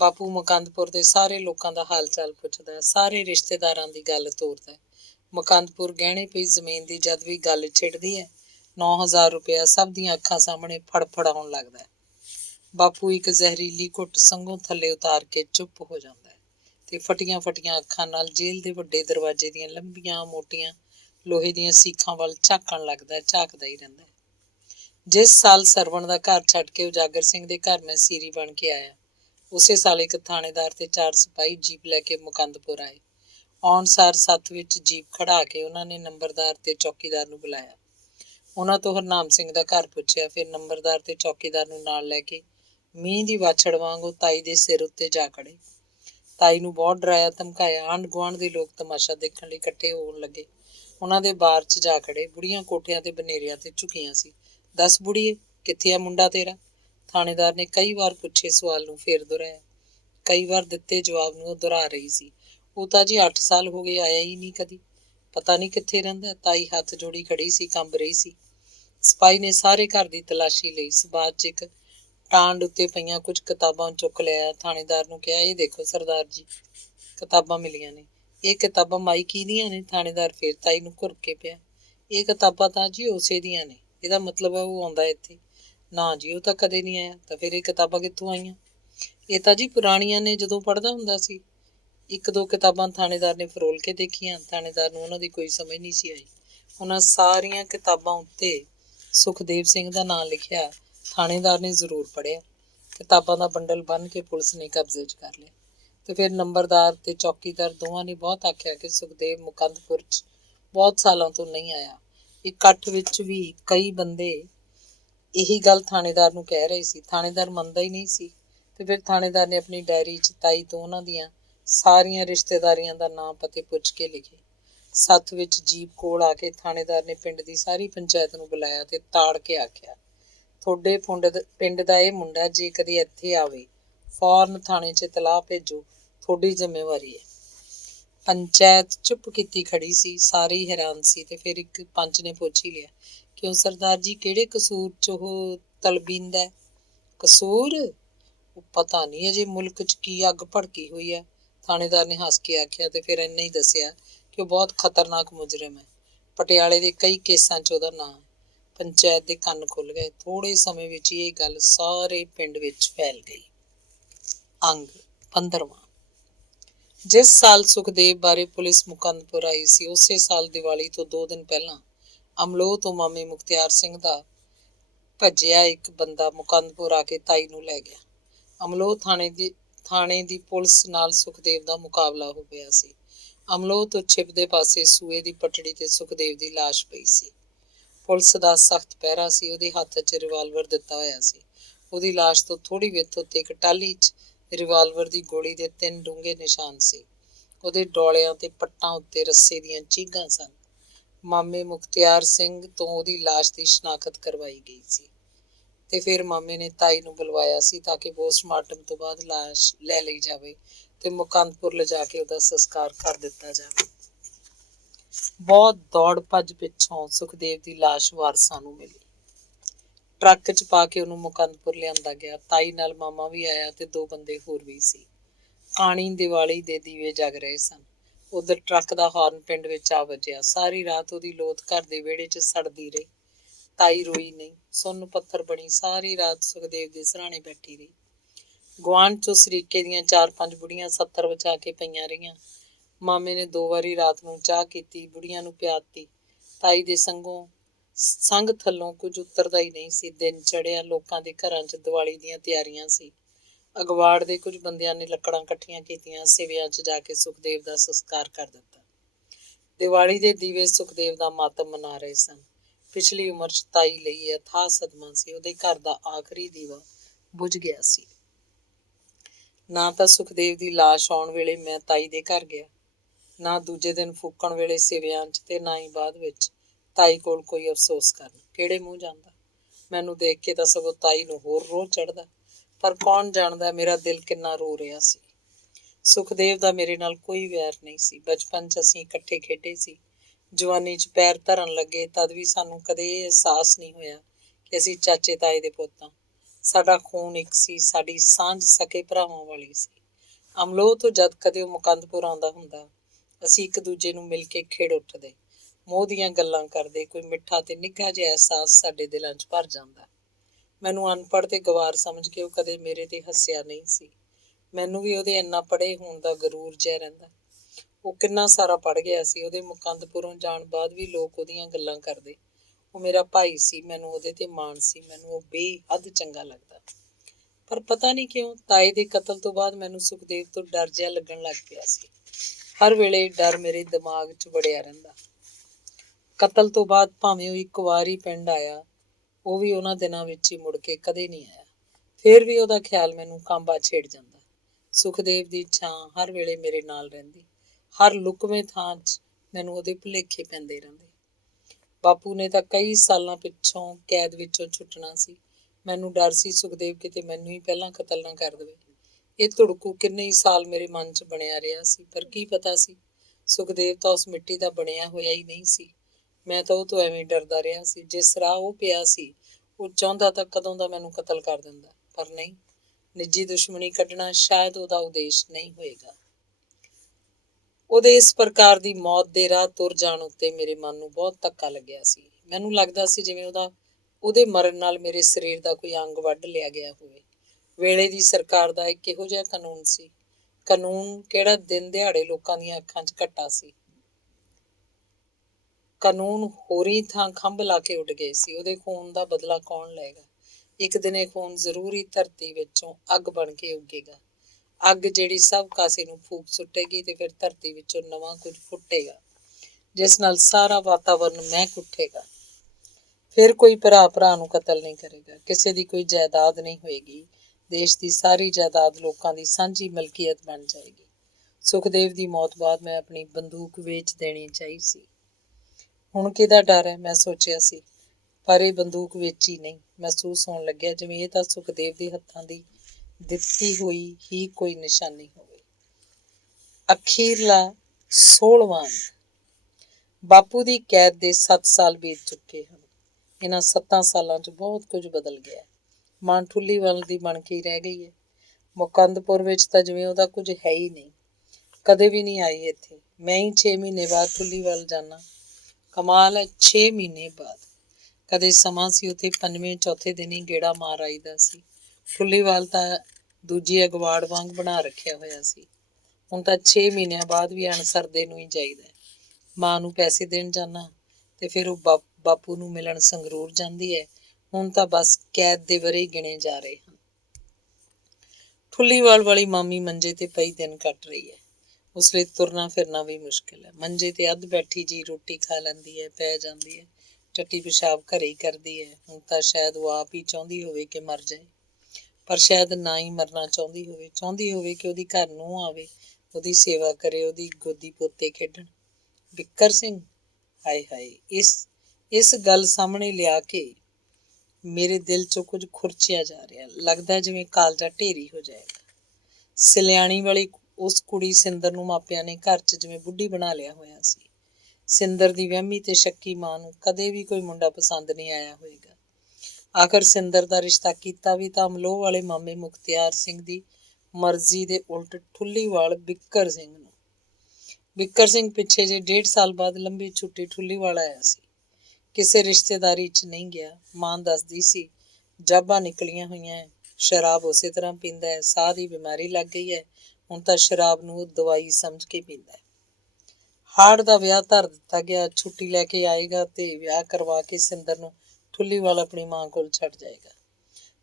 ਬਾਪੂ ਮੁਕੰਦਪੁਰ ਦੇ ਸਾਰੇ ਲੋਕਾਂ ਦਾ ਹਾਲ ਚਾਲ ਪੁੱਛਦਾ, ਸਾਰੇ ਰਿਸ਼ਤੇਦਾਰਾਂ ਦੀ ਗੱਲ ਤੋਰਦਾ। ਮੁਕੰਦਪੁਰ ਗਹਿਣੇ ਪਈ ਜ਼ਮੀਨ ਦੀ ਜਦ ਵੀ ਗੱਲ ਛਿੜਦੀ ਹੈ, 9,000 ਰੁਪਇਆ ਸਭ ਦੀਆਂ ਅੱਖਾਂ ਸਾਹਮਣੇ ਫੜਫੜਾਉਣ ਲੱਗਦਾ। ਬਾਪੂ ਇੱਕ ਜ਼ਹਿਰੀਲੀ ਘੁੱਟ ਸੰਘੋਂ ਥੱਲੇ ਉਤਾਰ ਕੇ ਚੁੱਪ ਹੋ ਜਾਂਦਾ ਤੇ ਫਟੀਆਂ ਫਟੀਆਂ ਅੱਖਾਂ ਨਾਲ ਜੇਲ੍ਹ ਦੇ ਵੱਡੇ ਦਰਵਾਜ਼ੇ ਦੀਆਂ ਲੰਬੀਆਂ ਮੋਟੀਆਂ ਲੋਹੇ ਦੀਆਂ ਸੀਖਾਂ ਵੱਲ ਝਾਕਣ ਲੱਗਦਾ, ਝਾਕਦਾ ਹੀ ਰਹਿੰਦਾ। ਜਿਸ ਸਾਲ ਸਰਵਣ ਦਾ ਘਰ ਛੱਡ ਕੇ ਉਜਾਗਰ ਸਿੰਘ ਦੇ ਘਰ ਮੈਂ ਸੀਰੀ ਬਣ ਕੇ ਆਇਆ, ਉਸੇ ਸਾਲ ਇੱਕ ਥਾਣੇਦਾਰ ਤੇ 4 ਸਿਪਾਹੀ ਜੀਪ ਲੈ ਕੇ ਮੁਕੰਦਪੁਰ ਆਏ। ਆਉਣ ਸਾਰ ਸੱਥ ਵਿੱਚ ਜੀਪ ਖੜਾ ਕੇ ਉਹਨਾਂ ਨੇ ਨੰਬਰਦਾਰ ਤੇ ਚੌਕੀਦਾਰ ਨੂੰ ਬੁਲਾਇਆ। ਉਹਨਾਂ ਤੋਂ ਹਰਨਾਮ ਸਿੰਘ ਦਾ ਘਰ ਪੁੱਛਿਆ। ਫਿਰ ਨੰਬਰਦਾਰ ਤੇ ਚੌਕੀਦਾਰ ਨੂੰ ਨਾਲ ਲੈ ਕੇ ਮੀਂਹ ਦੀ ਵਾਛੜ ਵਾਂਗ ਉਹ ਤਾਈ ਦੇ ਸਿਰ ਉੱਤੇ ਜਾ ਖੜੇ। ਤਾਈ ਨੂੰ ਬਹੁਤ ਡਰਾਇਆ ਧਮਕਾਇਆ। ਆਂਢ ਗੁਆਂਢ ਦੇ ਲੋਕ ਤਮਾਸ਼ਾ ਦੇਖਣ ਲਈ ਇਕੱਠੇ ਹੋਣ ਲੱਗੇ। ਉਹਨਾਂ ਦੇ ਬਾਰ 'ਚ ਜਾ ਖੜੇ। ਬੁੜੀਆਂ ਕੋਠਿਆਂ ਤੇ ਬਨੇਰਿਆਂ ਤੇ ਝੁਕੀਆਂ ਸੀ। ਦੱਸ ਬੁੜੀਏ, ਕਿੱਥੇ ਆ ਮੁੰਡਾ ਤੇਰਾ? ਥਾਣੇਦਾਰ ਨੇ ਕਈ ਵਾਰ ਪੁੱਛੇ ਸਵਾਲ ਨੂੰ ਫੇਰ ਦੁਹਰਾਇਆ। ਕਈ ਵਾਰ ਦਿੱਤੇ ਜਵਾਬ ਨੂੰ ਉਹ ਦੁਹਰਾ ਰਹੀ ਸੀ। ਉਹ ਤਾਂ ਜੀ 8 ਸਾਲ ਹੋ ਗਏ, ਆਇਆ ਹੀ ਨਹੀਂ ਕਦੀ। ਪਤਾ ਨਹੀਂ ਕਿੱਥੇ ਰਹਿੰਦਾ। ਤਾਈ ਹੱਥ ਜੋੜੀ ਖੜੀ ਸੀ, ਕੰਬ ਰਹੀ ਸੀ। ਸਿਪਾਹੀ ਨੇ ਸਾਰੇ ਘਰ ਦੀ ਤਲਾਸ਼ੀ ਲਈ। ਸਬਾਤ 'ਚ ਇੱਕ ਟਾਂਡ ਉੱਤੇ ਪਈਆਂ ਕੁਝ ਕਿਤਾਬਾਂ ਚੁੱਕ ਲਿਆ। ਥਾਣੇਦਾਰ ਨੂੰ ਕਿਹਾ, ਇਹ ਦੇਖੋ ਸਰਦਾਰ ਜੀ, ਕਿਤਾਬਾਂ ਮਿਲੀਆਂ ਨੇ। ਇਹ ਕਿਤਾਬਾਂ ਮਾਈ ਕੀ ਦੀਆਂ ਨੇ? ਥਾਣੇਦਾਰ ਫੇਰ ਤਾਈ ਨੂੰ ਘੁਰ ਕੇ ਪਿਆ। ਇਹ ਕਿਤਾਬਾਂ ਤਾਂ ਜੀ ਉਸੇ ਦੀਆਂ ਨੇ। ਇਹਦਾ ਮਤਲਬ ਹੈ ਉਹ ਆਉਂਦਾ ਇੱਥੇ? ਨਾ ਜੀ, ਉਹ ਤਾਂ ਕਦੇ ਨਹੀਂ ਆਇਆ। ਤਾਂ ਫਿਰ ਇਹ ਕਿਤਾਬਾਂ ਕਿੱਥੋਂ ਆਈਆਂ? ਇਹ ਤਾਂ ਜੀ ਪੁਰਾਣੀਆਂ ਨੇ, ਜਦੋਂ ਪੜ੍ਹਦਾ ਹੁੰਦਾ ਸੀ। ਇੱਕ ਦੋ ਕਿਤਾਬਾਂ ਥਾਣੇਦਾਰ ਨੇ ਫਰੋਲ ਕੇ ਦੇਖੀਆਂ। ਥਾਣੇਦਾਰ ਨੂੰ ਉਹਨਾਂ ਦੀ ਕੋਈ ਸਮਝ ਨਹੀਂ ਸੀ ਆਈ। ਉਹਨਾਂ ਸਾਰੀਆਂ ਕਿਤਾਬਾਂ ਉੱਤੇ ਸੁਖਦੇਵ ਸਿੰਘ ਦਾ ਨਾਂ ਲਿਖਿਆ ਥਾਣੇਦਾਰ ਨੇ ਜ਼ਰੂਰ ਪੜ੍ਹਿਆ। ਕਿਤਾਬਾਂ ਦਾ ਬੰਡਲ ਬੰਨ੍ਹ ਕੇ ਪੁਲਿਸ ਨੇ ਕਬਜ਼ੇ 'ਚ ਕਰ ਲਿਆ। ਤੇ ਫਿਰ ਨੰਬਰਦਾਰ ਤੇ ਚੌਕੀਦਾਰ ਦੋਵਾਂ ਨੇ ਬਹੁਤ ਆਖਿਆ ਕਿ ਸੁਖਦੇਵ ਮੁਕੰਦਪੁਰ 'ਚ ਬਹੁਤ ਸਾਲਾਂ ਤੋਂ ਨਹੀਂ ਆਇਆ। ਇਕੱਠ ਵਿੱਚ ਵੀ ਕਈ ਬੰਦੇ ਇਹੀ ਗੱਲ ਥਾਣੇਦਾਰ ਨੂੰ ਕਹਿ ਰਹੇ ਸੀ। ਥਾਣੇਦਾਰ ਮੰਨਦਾ ਹੀ ਨਹੀਂ ਸੀ। ਤੇ ਫਿਰ ਥਾਣੇਦਾਰ ਨੇ ਆਪਣੀ ਡਾਇਰੀ 'ਚ ਤਾਈ ਤੋਂ ਉਹਨਾਂ ਦੀਆਂ ਸਾਰੀਆਂ ਰਿਸ਼ਤੇਦਾਰੀਆਂ ਦਾ ਨਾਂ ਪਤੇ ਪੁੱਛ ਕੇ ਲਿਖੇ। ਸੱਥ ਵਿੱਚ ਜੀਪ ਕੋਲ ਆ ਕੇ ਥਾਣੇਦਾਰ ਨੇ ਪਿੰਡ ਦੀ ਸਾਰੀ ਪੰਚਾਇਤ ਨੂੰ ਬੁਲਾਇਆ ਤੇ ਤਾੜ ਕੇ ਆਖਿਆ, ਤੁਹਾਡੇ ਪਿੰਡ ਦਾ ਇਹ ਮੁੰਡਾ ਜੇ ਕਦੇ ਇੱਥੇ ਆਵੇ, ਫੌਰਨ ਥਾਣੇ 'ਚ ਇਤਲਾਹ ਭੇਜੋ, ਤੁਹਾਡੀ ਜ਼ਿੰਮੇਵਾਰੀ ਹੈ। ਪੰਚਾਇਤ ਚੁੱਪ ਕੀਤੀ ਖੜੀ ਸੀ। ਸਾਰੇ ਹੀ ਹੈਰਾਨ ਸੀ। ਤੇ ਫਿਰ ਇੱਕ ਪੰਚ ਨੇ ਪੁੱਛ ਹੀ ਲਿਆ, ਕਿਉਂ ਸਰਦਾਰ ਜੀ, ਕਿਹੜੇ ਕਸੂਰ 'ਚ ਉਹ ਤਲਬੀਂਦਾ? ਕਸੂਰ? ਉਹ ਪਤਾ ਨਹੀਂ ਅਜੇ ਮੁਲਕ 'ਚ ਕੀ ਅੱਗ ਭੜਕੀ ਹੋਈ ਹੈ। ਥਾਣੇਦਾਰ ਨੇ ਹੱਸ ਕੇ ਆਖਿਆ ਤੇ ਫਿਰ ਇੰਨਾ ਹੀ ਦੱਸਿਆ ਕਿ ਉਹ ਬਹੁਤ ਖਤਰਨਾਕ ਮੁਜਰਮ ਹੈ। ਪਟਿਆਲੇ ਦੇ ਕਈ ਕੇਸਾਂ 'ਚ ਉਹਦਾ ਨਾਂ ਹੈ। ਪੰਚਾਇਤ ਦੇ ਕੰਨ ਖੁੱਲ੍ਹ ਗਏ। ਥੋੜ੍ਹੇ ਸਮੇਂ ਵਿੱਚ ਹੀ ਇਹ ਗੱਲ ਸਾਰੇ ਪਿੰਡ ਵਿੱਚ ਫੈਲ ਗਈ। ਅੰਗ 15ਵਾਂ। ਜਿਸ ਸਾਲ ਸੁਖਦੇਵ ਬਾਰੇ ਪੁਲਿਸ ਮੁਕੰਦਪੁਰ ਆਈ ਸੀ, ਉਸੇ ਸਾਲ ਦੀਵਾਲੀ ਤੋਂ 2 ਦਿਨ ਪਹਿਲਾਂ ਅਮਲੋਹ ਤੋਂ ਮਾਮੇ ਮੁਖਤਿਆਰ ਸਿੰਘ ਦਾ ਭੱਜਿਆ ਇੱਕ ਬੰਦਾ ਮੁਕੰਦਪੁਰ ਆ ਕੇ ਤਾਈ ਨੂੰ ਲੈ ਗਿਆ। ਅਮਲੋਹ ਥਾਣੇ ਦੀ ਪੁਲਿਸ ਨਾਲ ਸੁਖਦੇਵ ਦਾ ਮੁਕਾਬਲਾ ਹੋ ਗਿਆ ਸੀ। ਅਮਲੋਹ ਤੋਂ ਛਿਪਦੇ ਪਾਸੇ ਸੂਏ ਦੀ ਪਟੜੀ ਤੇ ਸੁਖਦੇਵ ਦੀ ਲਾਸ਼ ਪਈ ਸੀ। ਪੁਲਿਸ ਦਾ ਸਖਤ ਪਹਿਰਾ ਸੀ। ਉਹਦੇ ਹੱਥ 'ਚ ਰਿਵਾਲਵਰ ਦਿੱਤਾ ਹੋਇਆ ਸੀ। ਉਹਦੀ ਲਾਸ਼ ਤੋਂ ਥੋੜ੍ਹੀ ਵਿੱਥ ਉੱਤੇ ਇੱਕ ਟਾਹਲੀ 'ਚ ਰਿਵਾਲਵਰ ਦੀ ਗੋਲੀ ਦੇ 3 ਡੂੰਘੇ ਨਿਸ਼ਾਨ ਸੀ। ਉਹਦੇ ਡੌਲਿਆਂ ਤੇ ਪੱਟਾਂ ਉੱਤੇ ਰੱਸੇ ਦੀਆਂ ਚੀਗਾਂ ਸਨ। ਮਾਮੇ ਮੁਖਤਿਆਰ ਸਿੰਘ ਤੋਂ ਉਹਦੀ ਲਾਸ਼ ਦੀ ਸ਼ਨਾਖਤ ਕਰਵਾਈ ਗਈ ਸੀ। ਤੇ ਫਿਰ ਮਾਮੇ ਨੇ ਤਾਈ ਨੂੰ ਬੁਲਵਾਇਆ ਸੀ ਤਾਂ ਕਿ ਪੋਸਟਮਾਰਟਮ ਤੋਂ ਬਾਅਦ ਲਾਸ਼ ਲੈ ਲਈ ਜਾਵੇ ਤੇ ਮੁਕੰਦਪੁਰ ਲਿਜਾ ਕੇ ਉਹਦਾ ਸੰਸਕਾਰ ਕਰ ਦਿੱਤਾ ਜਾਵੇ। ਬਹੁਤ ਦੌੜ ਭੱਜ ਪਿੱਛੋਂ ਸੁਖਦੇਵ ਦੀ ਲਾਸ਼ ਵਾਰਸਾਂ ਨੂੰ ਮਿਲੀ। ਟਰੱਕ 'ਚ ਪਾ ਕੇ ਉਹਨੂੰ ਮੁਕੰਦਪੁਰ ਲਿਆਂਦਾ ਗਿਆ। ਤਾਈ ਨਾਲ ਮਾਮਾ ਵੀ ਆਇਆ ਤੇ 2 ਬੰਦੇ ਹੋਰ ਵੀ ਸੀ। ਕਾਣੀ ਦੀਵਾਲੀ ਦੇ ਦੀਵੇ ਜਗ ਰਹੇ ਸਨ। ਉਧਰ ਟਰੱਕ ਦਾ ਹਾਰਨ ਪਿੰਡ ਵਿੱਚ ਆ ਵੱਜਿਆ। ਸਾਰੀ ਰਾਤ ਉਹਦੀ ਲੋਥ ਘਰ ਦੇ ਵਿਹੜੇ 'ਚ ਸੜਦੀ ਰਹੀ। ਤਾਈ ਰੋਈ ਨਹੀਂ, ਸੁੰਨ ਪੱਥਰ ਬਣੀ ਸਾਰੀ ਰਾਤ ਸੁਖਦੇਵ ਦੇ ਸਿਰਹਾਣੇ ਬੈਠੀ ਰਹੀ। ਗੁਆਂਢ 'ਚੋਂ ਸਰੀਕੇ ਦੀਆਂ 4-5 ਬੁੜੀਆਂ 70 ਵਜਾ ਕੇ ਪਈਆਂ ਰਹੀਆਂ। ਮਾਮੇ ਨੇ 2 ਵਾਰੀ ਰਾਤ ਨੂੰ ਚਾਹ ਕੀਤੀ, ਬੁੜੀਆਂ ਨੂੰ ਪਿਆਤੀ। ਤਾਈ ਦੇ ਸੰਗ ਥੱਲੋਂ ਕੁਝ ਉਤਰਦਾ ਹੀ ਨਹੀਂ ਸੀ। ਦਿਨ ਚੜ੍ਹਿਆ। ਲੋਕਾਂ ਦੇ ਘਰਾਂ 'ਚ ਦੀਵਾਲੀ ਦੀਆਂ ਤਿਆਰੀਆਂ ਸੀ। ਅਗਵਾੜ ਦੇ ਕੁਝ ਬੰਦਿਆਂ ਨੇ ਲੱਕੜਾਂ ਇਕੱਠੀਆਂ ਕੀਤੀਆਂ। ਸਿਵਿਆਂ 'ਚ ਜਾ ਕੇ ਸੁਖਦੇਵ ਦਾ ਸੰਸਕਾਰ ਕਰ ਦਿੱਤਾ। ਦੀਵਾਲੀ ਦੇ ਦੀਵੇ ਸੁਖਦੇਵ ਦਾ ਮਾਤਮ ਮਨਾ ਰਹੇ ਸਨ। ਪਿਛਲੀ ਉਮਰ 'ਚ ਤਾਈ ਲਈ ਅਥਾਹ ਸਦਮਾ ਸੀ। ਉਹਦੇ ਘਰ ਦਾ ਆਖਰੀ ਦੀਵਾ ਬੁਝ ਗਿਆ ਸੀ। ਨਾ ਤਾਂ ਸੁਖਦੇਵ ਦੀ ਲਾਸ਼ ਆਉਣ ਵੇਲੇ ਮੈਂ ਤਾਈ ਦੇ ਘਰ ਗਿਆ, ਨਾ ਦੂਜੇ ਦਿਨ ਫੂਕਣ ਵੇਲੇ ਸਿਵਿਆਂ 'ਚ, ਤੇ ਨਾ ਹੀ ਬਾਅਦ ਵਿੱਚ ਤਾਈ ਕੋਲ ਕੋਈ ਅਫਸੋਸ ਕਰਨ। ਕਿਹੜੇ ਮੂੰਹ ਜਾਂਦਾ? ਮੈਨੂੰ ਦੇਖ ਕੇ ਤਾਂ ਸਗੋਂ ਤਾਈ ਨੂੰ ਹੋਰ ਰੋਹ ਚੜ੍ਹਦਾ। ਪਰ ਕੌਣ ਜਾਣਦਾ ਮੇਰਾ ਦਿਲ ਕਿੰਨਾ ਰੋ ਰਿਹਾ ਸੀ। ਸੁਖਦੇਵ ਦਾ ਮੇਰੇ ਨਾਲ ਕੋਈ ਵੈਰ ਨਹੀਂ ਸੀ। ਬਚਪਨ 'ਚ ਅਸੀਂ ਇਕੱਠੇ ਖੇਡੇ ਸੀ। ਜਵਾਨੀ 'ਚ ਪੈਰ ਧਰਨ ਲੱਗੇ ਤਦ ਵੀ ਸਾਨੂੰ ਕਦੇ ਇਹ ਅਹਿਸਾਸ ਨਹੀਂ ਹੋਇਆ ਕਿ ਅਸੀਂ ਚਾਚੇ ਤਾਏ ਦੇ ਪੁੱਤ ਹਾਂ। ਸਾਡਾ ਖੂਨ ਇੱਕ ਸੀ। ਸਾਡੀ ਸਾਂਝ ਸਕੇ ਭਰਾਵਾਂ ਵਾਲੀ ਸੀ। ਅਮਲੋਹ ਤੋਂ ਜਦ ਕਦੇ ਉਹ ਮੁਕੰਦਪੁਰ ਆਉਂਦਾ ਹੁੰਦਾ, ਅਸੀਂ ਇੱਕ ਦੂਜੇ ਨੂੰ ਮਿਲ ਕੇ ਖਿੜ ਉੱਠਦੇ, ਮੋਹ ਦੀਆਂ ਗੱਲਾਂ ਕਰਦੇ। ਕੋਈ ਮਿੱਠਾ ਤੇ ਨਿੱਘਾ ਜਿਹਾ ਅਹਿਸਾਸ ਸਾਡੇ ਦਿਲਾਂ 'ਚ ਭਰ ਜਾਂਦਾ। ਮੈਨੂੰ ਅਨਪੜ੍ਹ ਤੇ ਗਵਾਰ ਸਮਝ ਕੇ ਉਹ ਕਦੇ ਮੇਰੇ ਤੇ ਹੱਸਿਆ ਨਹੀਂ ਸੀ। ਮੈਨੂੰ ਵੀ ਉਹਦੇ ਇੰਨਾ ਪੜ੍ਹੇ ਹੋਣ ਦਾ ਗਰੂਰ ਜਿਹਾ ਰਹਿੰਦਾ। ਉਹ ਕਿੰਨਾ ਸਾਰਾ ਪੜ੍ਹ ਗਿਆ ਸੀ। ਉਹਦੇ ਮੁਕੰਦਪੁਰੋਂ ਜਾਣ ਬਾਅਦ ਵੀ ਲੋਕ ਉਹਦੀਆਂ ਗੱਲਾਂ ਕਰਦੇ। ਉਹ ਮੇਰਾ ਭਾਈ ਸੀ। ਮੈਨੂੰ ਉਹਦੇ ਤੇ ਮਾਣ ਸੀ। ਮੈਨੂੰ ਉਹ ਬੇਹੱਦ ਚੰਗਾ ਲੱਗਦਾ। ਪਰ ਪਤਾ ਨਹੀਂ ਕਿਉਂ ਤਾਏ ਦੇ ਕਤਲ ਤੋਂ ਬਾਅਦ ਮੈਨੂੰ ਸੁਖਦੇਵ ਤੋਂ ਡਰ ਜਿਹਾ ਲੱਗਣ ਲੱਗ ਪਿਆ ਸੀ। ਹਰ ਵੇਲੇ ਡਰ ਮੇਰੇ ਦਿਮਾਗ 'ਚ ਵੜਿਆ ਰਹਿੰਦਾ। ਕਤਲ ਤੋਂ ਬਾਅਦ ਭਾਵੇਂ ਉਹ ਇੱਕ ਵਾਰ ਹੀ ਪਿੰਡ ਆਇਆ, ਉਹ ਵੀ ਉਹਨਾਂ ਦਿਨਾਂ ਵਿੱਚ ਹੀ ਮੁੜ ਕੇ ਕਦੇ ਨਹੀਂ ਆਇਆ। ਫਿਰ ਵੀ ਉਹਦਾ ਖਿਆਲ ਮੈਨੂੰ ਕਾਂਬਾ ਛੇੜ ਜਾਂਦਾ। ਸੁਖਦੇਵ ਦੀ ਛਾਂ ਹਰ ਵੇਲੇ ਮੇਰੇ ਨਾਲ ਰਹਿੰਦੀ। ਹਰ ਲੁਕਵੇਂ ਥਾਂ 'ਚ ਮੈਨੂੰ ਉਹਦੇ ਭੁਲੇਖੇ ਪੈਂਦੇ ਰਹਿੰਦੇ। ਬਾਪੂ ਨੇ ਤਾਂ ਕਈ ਸਾਲਾਂ ਪਿੱਛੋਂ ਕੈਦ ਵਿੱਚੋਂ ਛੁੱਟਣਾ ਸੀ। ਮੈਨੂੰ ਡਰ ਸੀ ਸੁਖਦੇਵ ਕਿਤੇ ਮੈਨੂੰ ਹੀ ਪਹਿਲਾਂ ਕਤਲ ਨਾ ਕਰ ਦੇਵੇ। ਇਹ ਧੁੜਕੂ ਕਿੰਨੇ ਹੀ ਸਾਲ ਮੇਰੇ ਮਨ 'ਚ ਬਣਿਆ ਰਿਹਾ ਸੀ, ਪਰ ਕੀ ਪਤਾ ਸੀ ਸੁਖਦੇਵ ਤਾਂ ਉਸ ਮਿੱਟੀ ਦਾ ਬਣਿਆ ਹੋਇਆ ਹੀ ਨਹੀਂ ਸੀ। ਮੈਂ ਤਾਂ ਉਹ ਤੋਂ ਐਵੇਂ ਡਰਦਾ ਰਿਹਾ ਸੀ। ਜਿਸ ਰਾਹ ਉਹ ਪਿਆ ਸੀ, ਉਹ ਚਾਹੁੰਦਾ ਤਾਂ ਕਦੋਂ ਦਾ ਮੈਨੂੰ ਕਤਲ ਕਰ ਦਿੰਦਾ, ਪਰ ਨਹੀਂ। ਨਿੱਜੀ ਦੁਸ਼ਮਣੀ ਕੱਢਣਾ ਸ਼ਾਇਦ ਉਹਦਾ ਉਦੇਸ਼ ਨਹੀਂ ਹੋਏਗਾ। ਉਹਦੇ ਇਸ ਪ੍ਰਕਾਰ ਦੀ ਮੌਤ ਦੇ ਰਾਹ ਤੁਰ ਜਾਣ ਉੱਤੇ ਮੇਰੇ ਮਨ ਨੂੰ ਬਹੁਤ ਧੱਕਾ ਲੱਗਿਆ ਸੀ। ਮੈਨੂੰ ਲੱਗਦਾ ਸੀ ਜਿਵੇਂ ਉਹਦੇ ਮਰਨ ਨਾਲ ਮੇਰੇ ਸਰੀਰ ਦਾ ਕੋਈ ਅੰਗ ਵੱਢ ਲਿਆ ਗਿਆ ਹੋਵੇ। ਵੇਲੇ ਦੀ ਸਰਕਾਰ ਦਾ ਇੱਕ ਕਿਹੋ ਜਿਹਾ ਕਾਨੂੰਨ ਸੀ। ਕਾਨੂੰਨ ਕਿਹੜਾ ਦਿਨ ਦਿਹਾੜੇ ਲੋਕਾਂ ਦੀਆਂ ਅੱਖਾਂ 'ਚ ਘੱਟਾ ਸੀ। ਕਾਨੂੰਨ ਹੋਰੀ ਥਾਂ ਖੰਭ ਲਾ ਕੇ ਉੱਡ ਗਏ ਸੀ। ਉਹਦੇ ਖੂਨ ਦਾ ਬਦਲਾ ਕੌਣ ਲਏਗਾ? ਇੱਕ ਦਿਨ ਇਹ ਖੂਨ ਜ਼ਰੂਰੀ ਧਰਤੀ ਵਿੱਚੋਂ ਅੱਗ ਬਣ ਕੇ ਉੱਗੇਗਾ। ਅੱਗ ਜਿਹੜੀ ਸਭ ਕਾਸੇ ਨੂੰ ਫੂਕ ਸੁੱਟੇਗੀ ਤੇ ਫਿਰ ਧਰਤੀ ਵਿੱਚੋਂ ਨਵਾਂ ਕੁਝ ਫੁੱਟੇਗਾ, ਜਿਸ ਨਾਲ ਸਾਰਾ ਵਾਤਾਵਰਨ ਮਹਿਕ ਉੱਠੇਗਾ। ਫਿਰ ਕੋਈ ਭਰਾ ਭਰਾ ਨੂੰ ਕਤਲ ਨਹੀਂ ਕਰੇਗਾ। ਕਿਸੇ ਦੀ ਕੋਈ ਜਾਇਦਾਦ ਨਹੀਂ ਹੋਏਗੀ। ਦੇਸ਼ ਦੀ ਸਾਰੀ ਜਾਇਦਾਦ ਲੋਕਾਂ ਦੀ ਸਾਂਝੀ ਮਲਕੀਅਤ ਬਣ ਜਾਏਗੀ। ਸੁਖਦੇਵ ਦੀ ਮੌਤ ਬਾਅਦ ਮੈਂ ਆਪਣੀ ਬੰਦੂਕ ਵੇਚ ਦੇਣੀ ਚਾਹੀ ਸੀ। ਹੁਣ ਕਿਹਦਾ ਡਰ ਹੈ, ਮੈਂ ਸੋਚਿਆ ਸੀ, ਪਰ ਇਹ ਬੰਦੂਕ ਵੇਚੀ ਨਹੀਂ। ਮਹਿਸੂਸ ਹੋਣ ਲੱਗਿਆ ਜਿਵੇਂ ਇਹ ਤਾਂ ਸੁਖਦੇਵ ਦੇ ਹੱਥਾਂ ਦੀ ਦਿੱਤੀ ਹੋਈ ਹੀ ਕੋਈ ਨਿਸ਼ਾਨੀ ਹੋਵੇ। ਅਖੀਰਲਾ 16ਵਾਂ ਅੰਗ। ਬਾਪੂ ਦੀ ਕੈਦ ਦੇ 7 ਸਾਲ ਬੀਤ ਚੁੱਕੇ ਹਨ। ਇਹਨਾਂ 7 ਸਾਲਾਂ 'ਚ ਬਹੁਤ ਕੁਝ ਬਦਲ ਗਿਆ। ਮਾਂ ਠੁੱਲੀਵਾਲ ਦੀ ਬਣ ਕੇ ਹੀ ਰਹਿ ਗਈ ਹੈ। ਮੁਕੰਦਪੁਰ ਵਿੱਚ ਤਾਂ ਜਿਵੇਂ ਉਹਦਾ ਕੁਝ ਹੈ ਹੀ ਨਹੀਂ। ਕਦੇ ਵੀ ਨਹੀਂ ਆਈ ਇੱਥੇ। ਮੈਂ ਹੀ 6 ਮਹੀਨੇ ਬਾਅਦ ਠੁੱਲੀਵਾਲ ਜਾਣਾ। ਕਮਾਲ ਹੈ, 6 ਮਹੀਨੇ ਬਾਅਦ। ਕਦੇ ਸਮਾਂ ਸੀ ਉੱਥੇ 5ਵੇਂ ਚੌਥੇ ਦਿਨ ਹੀ ਗੇੜਾ ਮਾਰ ਆਈਦਾ ਸੀ। ਠੁੱਲੀਵਾਲ ਤਾਂ ਦੂਜੀ ਅਗਵਾੜ ਵਾਂਗ ਬਣਾ ਰੱਖਿਆ ਹੋਇਆ ਸੀ। ਹੁਣ ਤਾਂ 6 ਮਹੀਨਿਆਂ ਬਾਅਦ ਵੀ ਅਣਸਰਦੇ ਨੂੰ ਹੀ ਜਾਈਦਾ। ਮਾਂ ਨੂੰ ਪੈਸੇ ਦੇਣ ਜਾਣਾ ਤੇ ਫਿਰ ਉਹ ਬਾਪੂ ਨੂੰ ਮਿਲਣ ਸੰਗਰੂਰ ਜਾਂਦੀ ਹੈ। ਹੁਣ ਤਾਂ ਬਸ ਕੈਦ ਦੇ ਵਰ੍ਹੇ ਗਿਣੇ ਜਾ ਰਹੇ ਹਨ। ਠੁੱਲੀਵਾਲ ਵਾਲੀ ਮਾਮੀ ਮੰਜੇ ਤੇ ਪਈ ਦਿਨ ਕੱਟ ਰਹੀ ਹੈ। ਉਸ ਲਈ ਤੁਰਨਾ ਫਿਰਨਾ ਵੀ ਮੁਸ਼ਕਿਲ ਹੈ। ਮੰਜੇ ਤੇ ਅੱਧ ਬੈਠੀ ਜੀ ਰੋਟੀ ਖਾ ਲੈਂਦੀ ਹੈ, ਪੈ ਜਾਂਦੀ ਹੈ। ਟੱਟੀ ਪਿਸ਼ਾਬ ਘਰੇ ਹੀ ਕਰਦੀ ਹੈ। ਹੁਣ ਤਾਂ ਸ਼ਾਇਦ ਉਹ ਆਪ ਹੀ ਚਾਹੁੰਦੀ ਹੋਵੇ ਕਿ ਮਰ ਜਾਏ, ਪਰ ਸ਼ਾਇਦ ਨਾ ਹੀ ਮਰਨਾ ਚਾਹੁੰਦੀ ਹੋਵੇ। ਚਾਹੁੰਦੀ ਹੋਵੇ ਕਿ ਉਹਦੀ ਘਰ ਨੂੰਹ ਆਵੇ, ਉਹਦੀ ਸੇਵਾ ਕਰੇ, ਉਹਦੀ ਗੋਦੀ ਪੋਤੇ ਖੇਡਣ। ਬਿੱਕਰ ਸਿੰਘ, ਹਾਏ ਹਾਏ, ਇਸ ਗੱਲ ਸਾਹਮਣੇ ਲਿਆ ਕੇ ਮੇਰੇ ਦਿਲ 'ਚੋਂ ਕੁਝ ਖੁਰਚਿਆ ਜਾ ਰਿਹਾ। ਲੱਗਦਾ ਜਿਵੇਂ ਕਾਲਜਾ ਢੇਰੀ ਹੋ ਜਾਏਗਾ। ਸਲਿਆਣੀ ਵਾਲੀ ਉਸ ਕੁੜੀ ਸਿੰਦਰ ਨੂੰ ਮਾਪਿਆਂ ਨੇ ਘਰ 'ਚ ਜਿਵੇਂ ਬੁੱਢੀ ਬਣਾ ਲਿਆ ਹੋਇਆ ਸੀ। ਸਿੰਦਰ ਦੀ ਵਹਿਮੀ ਤੇ ਸ਼ੱਕੀ ਮਾਂ ਨੂੰ ਕਦੇ ਵੀ ਕੋਈ ਮੁੰਡਾ ਪਸੰਦ ਨਹੀਂ ਆਇਆ ਹੋਏਗਾ। ਆਖਰ ਸਿੰਦਰ ਦਾ ਰਿਸ਼ਤਾ ਕੀਤਾ ਵੀ ਤਾਂ ਅਮਲੋਹ ਵਾਲੇ ਮਾਮੇ ਮੁਖਤਿਆਰ ਸਿੰਘ ਦੀ ਮਰਜ਼ੀ ਦੇ ਉਲਟ ਠੁੱਲੀਵਾਲ ਬਿੱਕਰ ਸਿੰਘ ਨੂੰ। ਬਿੱਕਰ ਸਿੰਘ ਪਿੱਛੇ ਜੇ 1.5 ਸਾਲ ਬਾਅਦ ਲੰਬੀ ਛੁੱਟੀ ਠੁੱਲੀਵਾਲ ਆਇਆ ਸੀ। ਕਿਸੇ ਰਿਸ਼ਤੇਦਾਰੀ 'ਚ ਨਹੀਂ ਗਿਆ। ਮਾਂ ਦੱਸਦੀ ਸੀ, ਜਾਬਾਂ ਨਿਕਲੀਆਂ ਹੋਈਆਂ ਹੈ, ਸ਼ਰਾਬ ਉਸੇ ਤਰ੍ਹਾਂ ਪੀਂਦਾ ਹੈ, ਸਾਹ ਦੀ ਬਿਮਾਰੀ ਲੱਗ ਗਈ ਹੈ। ਹੁਣ ਤਾਂ ਸ਼ਰਾਬ ਨੂੰ ਉਹ ਦਵਾਈ ਸਮਝ ਕੇ ਪੀਂਦਾ ਹੈ। ਹਾੜ ਦਾ ਵਿਆਹ ਧਰ ਦਿੱਤਾ ਗਿਆ। ਛੁੱਟੀ ਲੈ ਕੇ ਆਏਗਾ ਤੇ ਵਿਆਹ ਕਰਵਾ ਕੇ ਸਿੰਦਰ ਨੂੰ ਠੁੱਲੀਵਾਲ ਆਪਣੀ ਮਾਂ ਕੋਲ ਛੱਡ ਜਾਏਗਾ।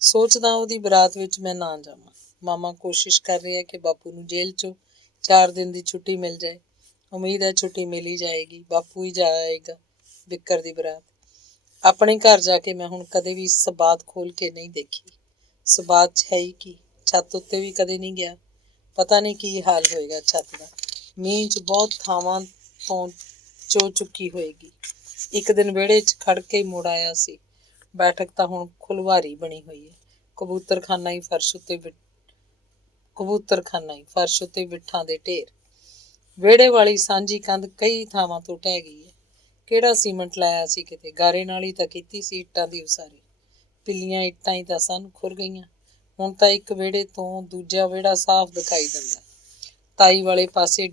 ਸੋਚਦਾ ਉਹਦੀ ਬਰਾਤ ਵਿੱਚ ਮੈਂ ਨਾ ਜਾਵਾਂ। ਮਾਮਾ ਕੋਸ਼ਿਸ਼ ਕਰ ਰਿਹਾ ਕਿ ਬਾਪੂ ਨੂੰ ਜੇਲ੍ਹ 'ਚੋਂ 4 ਦਿਨ ਦੀ ਛੁੱਟੀ ਮਿਲ ਜਾਏ। ਉਮੀਦ ਹੈ ਛੁੱਟੀ ਮਿਲ ਹੀ ਜਾਏਗੀ। ਬਾਪੂ ਹੀ ਜਾ ਆਏਗਾ ਬਿੱਕਰ ਦੀ ਬਰਾਤ। ਆਪਣੇ ਘਰ ਜਾ ਕੇ ਮੈਂ ਹੁਣ ਕਦੇ ਵੀ ਸਬਾਤ ਖੋਲ ਕੇ ਨਹੀਂ ਦੇਖੀ। ਸਬਾਤ 'ਚ ਹੈ ਹੀ ਕੀ? ਛੱਤ ਉੱਤੇ ਵੀ ਕਦੇ ਨਹੀਂ ਗਿਆ। ਪਤਾ ਨਹੀਂ ਕੀ ਹਾਲ ਹੋਏਗਾ ਛੱਤ ਦਾ। ਮੀਂਹ 'ਚ ਬਹੁਤ ਥਾਵਾਂ ਤੋਂ ਚੋ ਚੁੱਕੀ ਹੋਏਗੀ। ਇੱਕ ਦਿਨ ਵਿਹੜੇ 'ਚ ਖੜ ਕੇ ਮੁੜ ਆਇਆ ਸੀ। ਬੈਠਕ ਤਾਂ ਹੁਣ ਖੁਲਵਾਰੀ ਬਣੀ ਹੋਈ ਹੈ। ਕਬੂਤਰਖਾਨਾ ਹੀ ਫਰਸ਼ ਉੱਤੇ ਬਿੱਠਾਂ ਦੇ ਢੇਰ। ਵਿਹੜੇ ਵਾਲੀ ਸਾਂਝੀ ਕੰਧ ਕਈ ਥਾਵਾਂ ਤੋਂ ਢਹਿ ਗਈ ਹੈ। ਕਿਹੜਾ ਸੀਮੈਂਟ ਲਾਇਆ ਸੀ ਕਿਤੇ? ਗਾਰੇ ਨਾਲ ਹੀ ਤਾਂ ਕੀਤੀ ਸੀ ਇੱਟਾਂ ਦੀ ਉਸਾਰੀ। ਪਿੱਲੀਆਂ ਇੱਟਾਂ ਹੀ ਤਾਂ ਸਨ, ਖੁਰ ਗਈਆਂ। ਹੁਣ ਤਾਂ ਇੱਕ ਵਿਹੜੇ ਤੋਂ ਦੂਜਾ ਵਿਹੜਾ ਸਾਫ਼ ਦਿਖਾਈ ਦਿੰਦਾ। ਤਾਈ ਵਾਲੇ ਪਾਸੇ